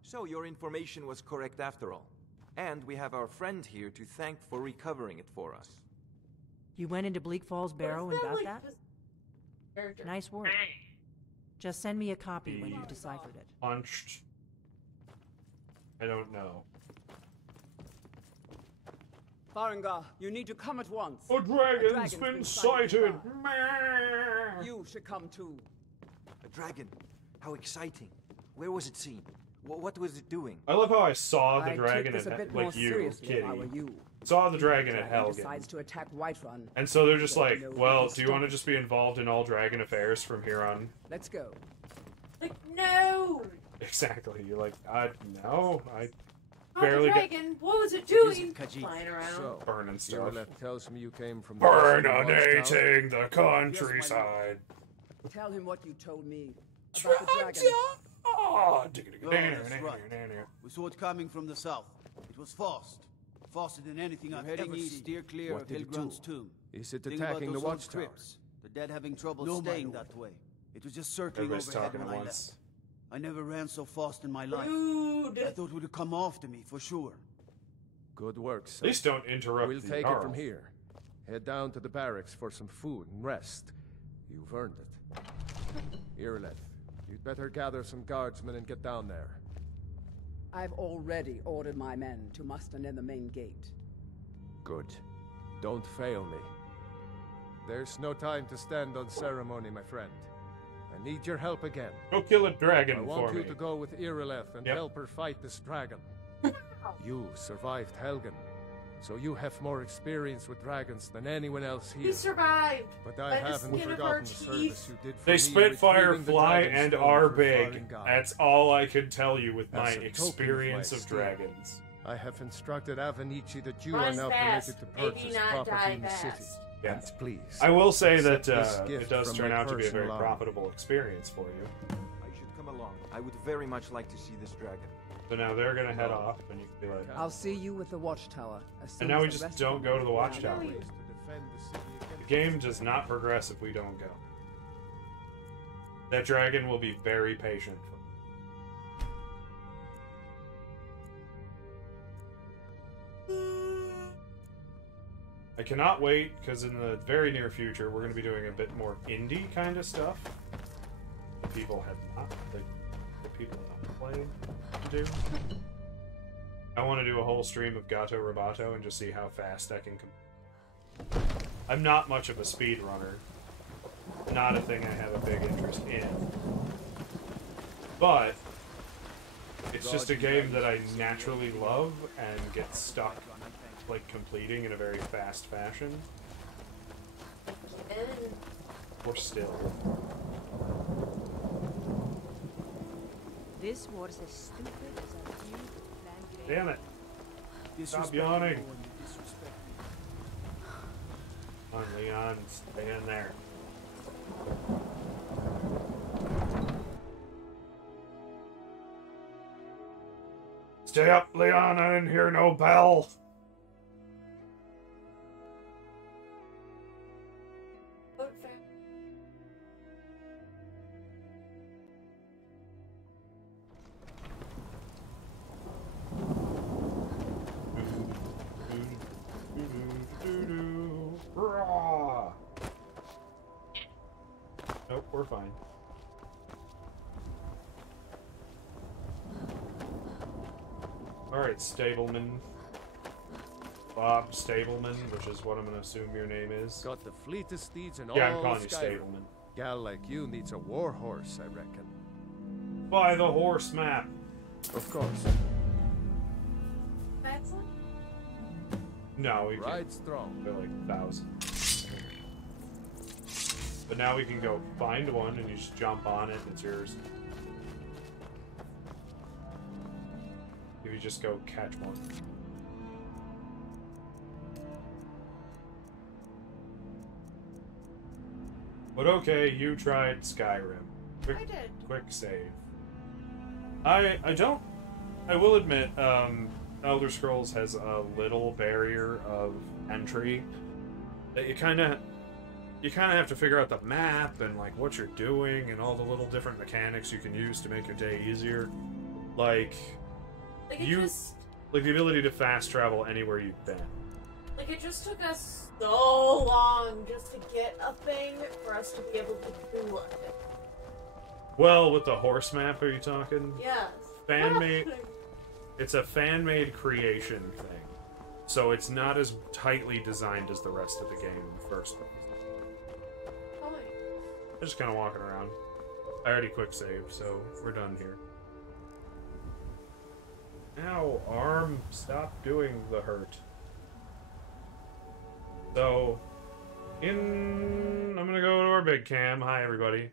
So your information was correct after all. And we have our friend here to thank for recovering it for us. You went into Bleak Falls Barrow and got that? Nice work. Just send me a copy when you've deciphered it. Punched. I don't know. Farengar, you need to come at once. A dragon's been sighted! You should come too. A dragon? How exciting. Where was it seen? What was it doing? I love how I saw the I'd dragon take this a at, bit more like you, seriously Kitty. if I were you. Saw the dragon at Dragon Helgen. decides to attack Whiterun. And so they're just Don't like, know if well, we can do you stop want to just be involved in all dragon affairs from here on? Let's go. Like, no! Exactly. You're like, no, I Oh, barely the get dragon! What was it doing? Flying around. So, burning stuff. That tells me you came from Burninating the countryside. Tell him what you told me about the dragon. Oh, that's right. We saw it coming from the south. It was fast. Faster than anything I've heading ever east, seen. steer clear of Hilgrun's tomb. Is it Think about attacking the those old watchtower? crypts. The dead having trouble staying that way. It was just circling Everybody's overhead talking when at I once. left. I never ran so fast in my life. Dude. I thought it would come after me for sure. Good work, son. At least don't interrupt We'll the take Jarl. it from here. Head down to the barracks for some food and rest. You've earned it. Irileth, you'd better gather some guardsmen and get down there. I've already ordered my men to muster near the main gate. Good. Don't fail me. There's no time to stand on ceremony, my friend. I need your help again. Go kill a dragon I for want you me. to go with Irileth and help her fight this dragon. You survived Helgen, so you have more experience with dragons than anyone else here. We survived. But I by the haven't skin of our forgotten the teeth. service you did for They me Spitfire retrieving the fly dragon and stone are for big. Farengar. That's all I can tell you with my As a token experience my of skill, dragons. I have instructed Avenici that you Run are now fast. permitted to Maybe purchase not property die in the city. fast. Yeah. Please. I will say that Accept this it gift does from turn my out to be a very personal army. profitable experience for you. I should come along. I would very much like to see this dragon. So now they're gonna head off, and you can be like, I'll see you with the watchtower. As soon and now as we the just rest don't of go to you the are watchtower. ready. The game does not progress if we don't go. That dragon will be very patient. I cannot wait, because in the very near future, we're going to be doing a bit more indie kind of stuff. The people have not, the people have not played to do. I want to do a whole stream of Gato Roboto and just see how fast I can I'm not much of a speed runner. Not a thing I have a big interest in. But it's just a game that I naturally love and get stuck like completing in a very fast fashion. Or still. This was as stupid as I knew the plan. Damn it. Stop yawning. Come on, Leon, stay in there. Stay up, Leon. I didn't hear no bell. Nope, we're fine. Alright, Stableman. Bob Stableman, which is what I'm gonna assume your name is. Got the fleetest steeds in Yeah, all I'm calling you Skyrim. Stableman. Gal like you needs a war horse, I reckon. Buy the horse map. Of course. That's one? No, we Ride can. strong. They're like 1,000. But now we can go find one and you just jump on it and it's yours. If you just go catch one. But okay, you tried Skyrim. Quick, I did. Quick save. I will admit, Elder Scrolls has a little barrier of entry that you kind of have to figure out the map and like what you're doing and all the little different mechanics you can use to make your day easier. Like the ability to fast travel anywhere you've been. Like, it just took us so long just to get a thing for us to be able to do it. Well, with the horse map, are you talking? Yes. Fan-made. It's a fan-made creation thing. So it's not as tightly designed as the rest of the game in the first place. Oh, I'm just kind of walking around. I already quick saved, so we're done here. Ow, arm, stop doing the hurt. So, I'm gonna go to our big cam. Hi, everybody.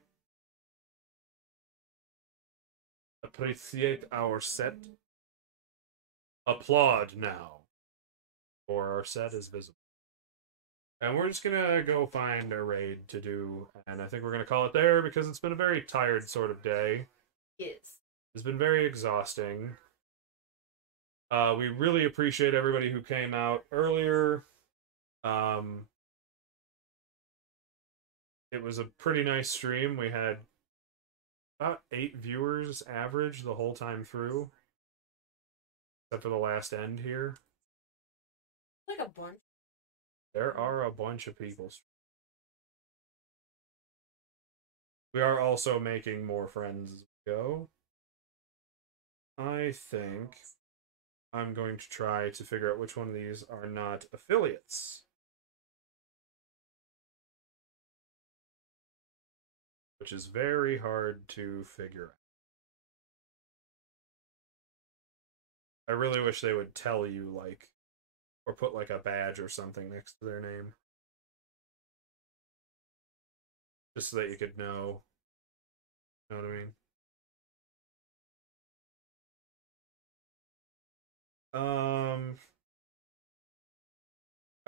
Appreciate our set. Applaud now. For our set is visible. And we're just gonna go find a raid to do, and I think we're gonna call it there because it's been a very tired sort of day. Yes. It's been very exhausting. We really appreciate everybody who came out earlier. It was a pretty nice stream. We had about 8 viewers average the whole time through. Except for the last end here. Like a bunch. There are a bunch of people. We are also making more friends as we go. I think I'm going to try to figure out which one of these are not affiliates. Which is very hard to figure out. I really wish they would tell you, like, or put, like, a badge or something next to their name. Just so that you could know. You know what I mean? I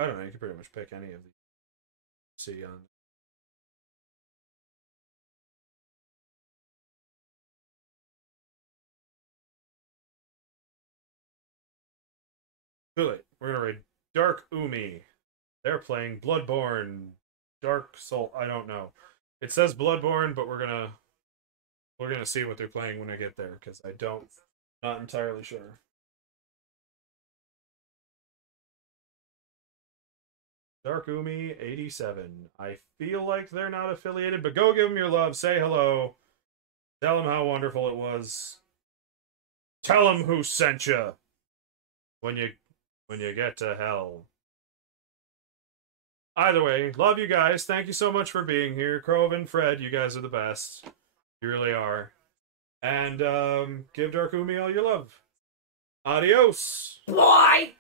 don't know, you can pretty much pick any of these. See on. Really, we're gonna raid Dark Umi. They're playing Bloodborne, Dark Soul. I don't know. It says Bloodborne, but we're gonna see what they're playing when I get there because not entirely sure. Dark Umi 87. I feel like they're not affiliated, but go give them your love. Say hello. Tell them how wonderful it was. Tell them who sent you. When you get to hell. Either way, love you guys. Thank you so much for being here. Crove and Fred, you guys are the best. You really are. And give Dark Umi all your love. Adios. Bye.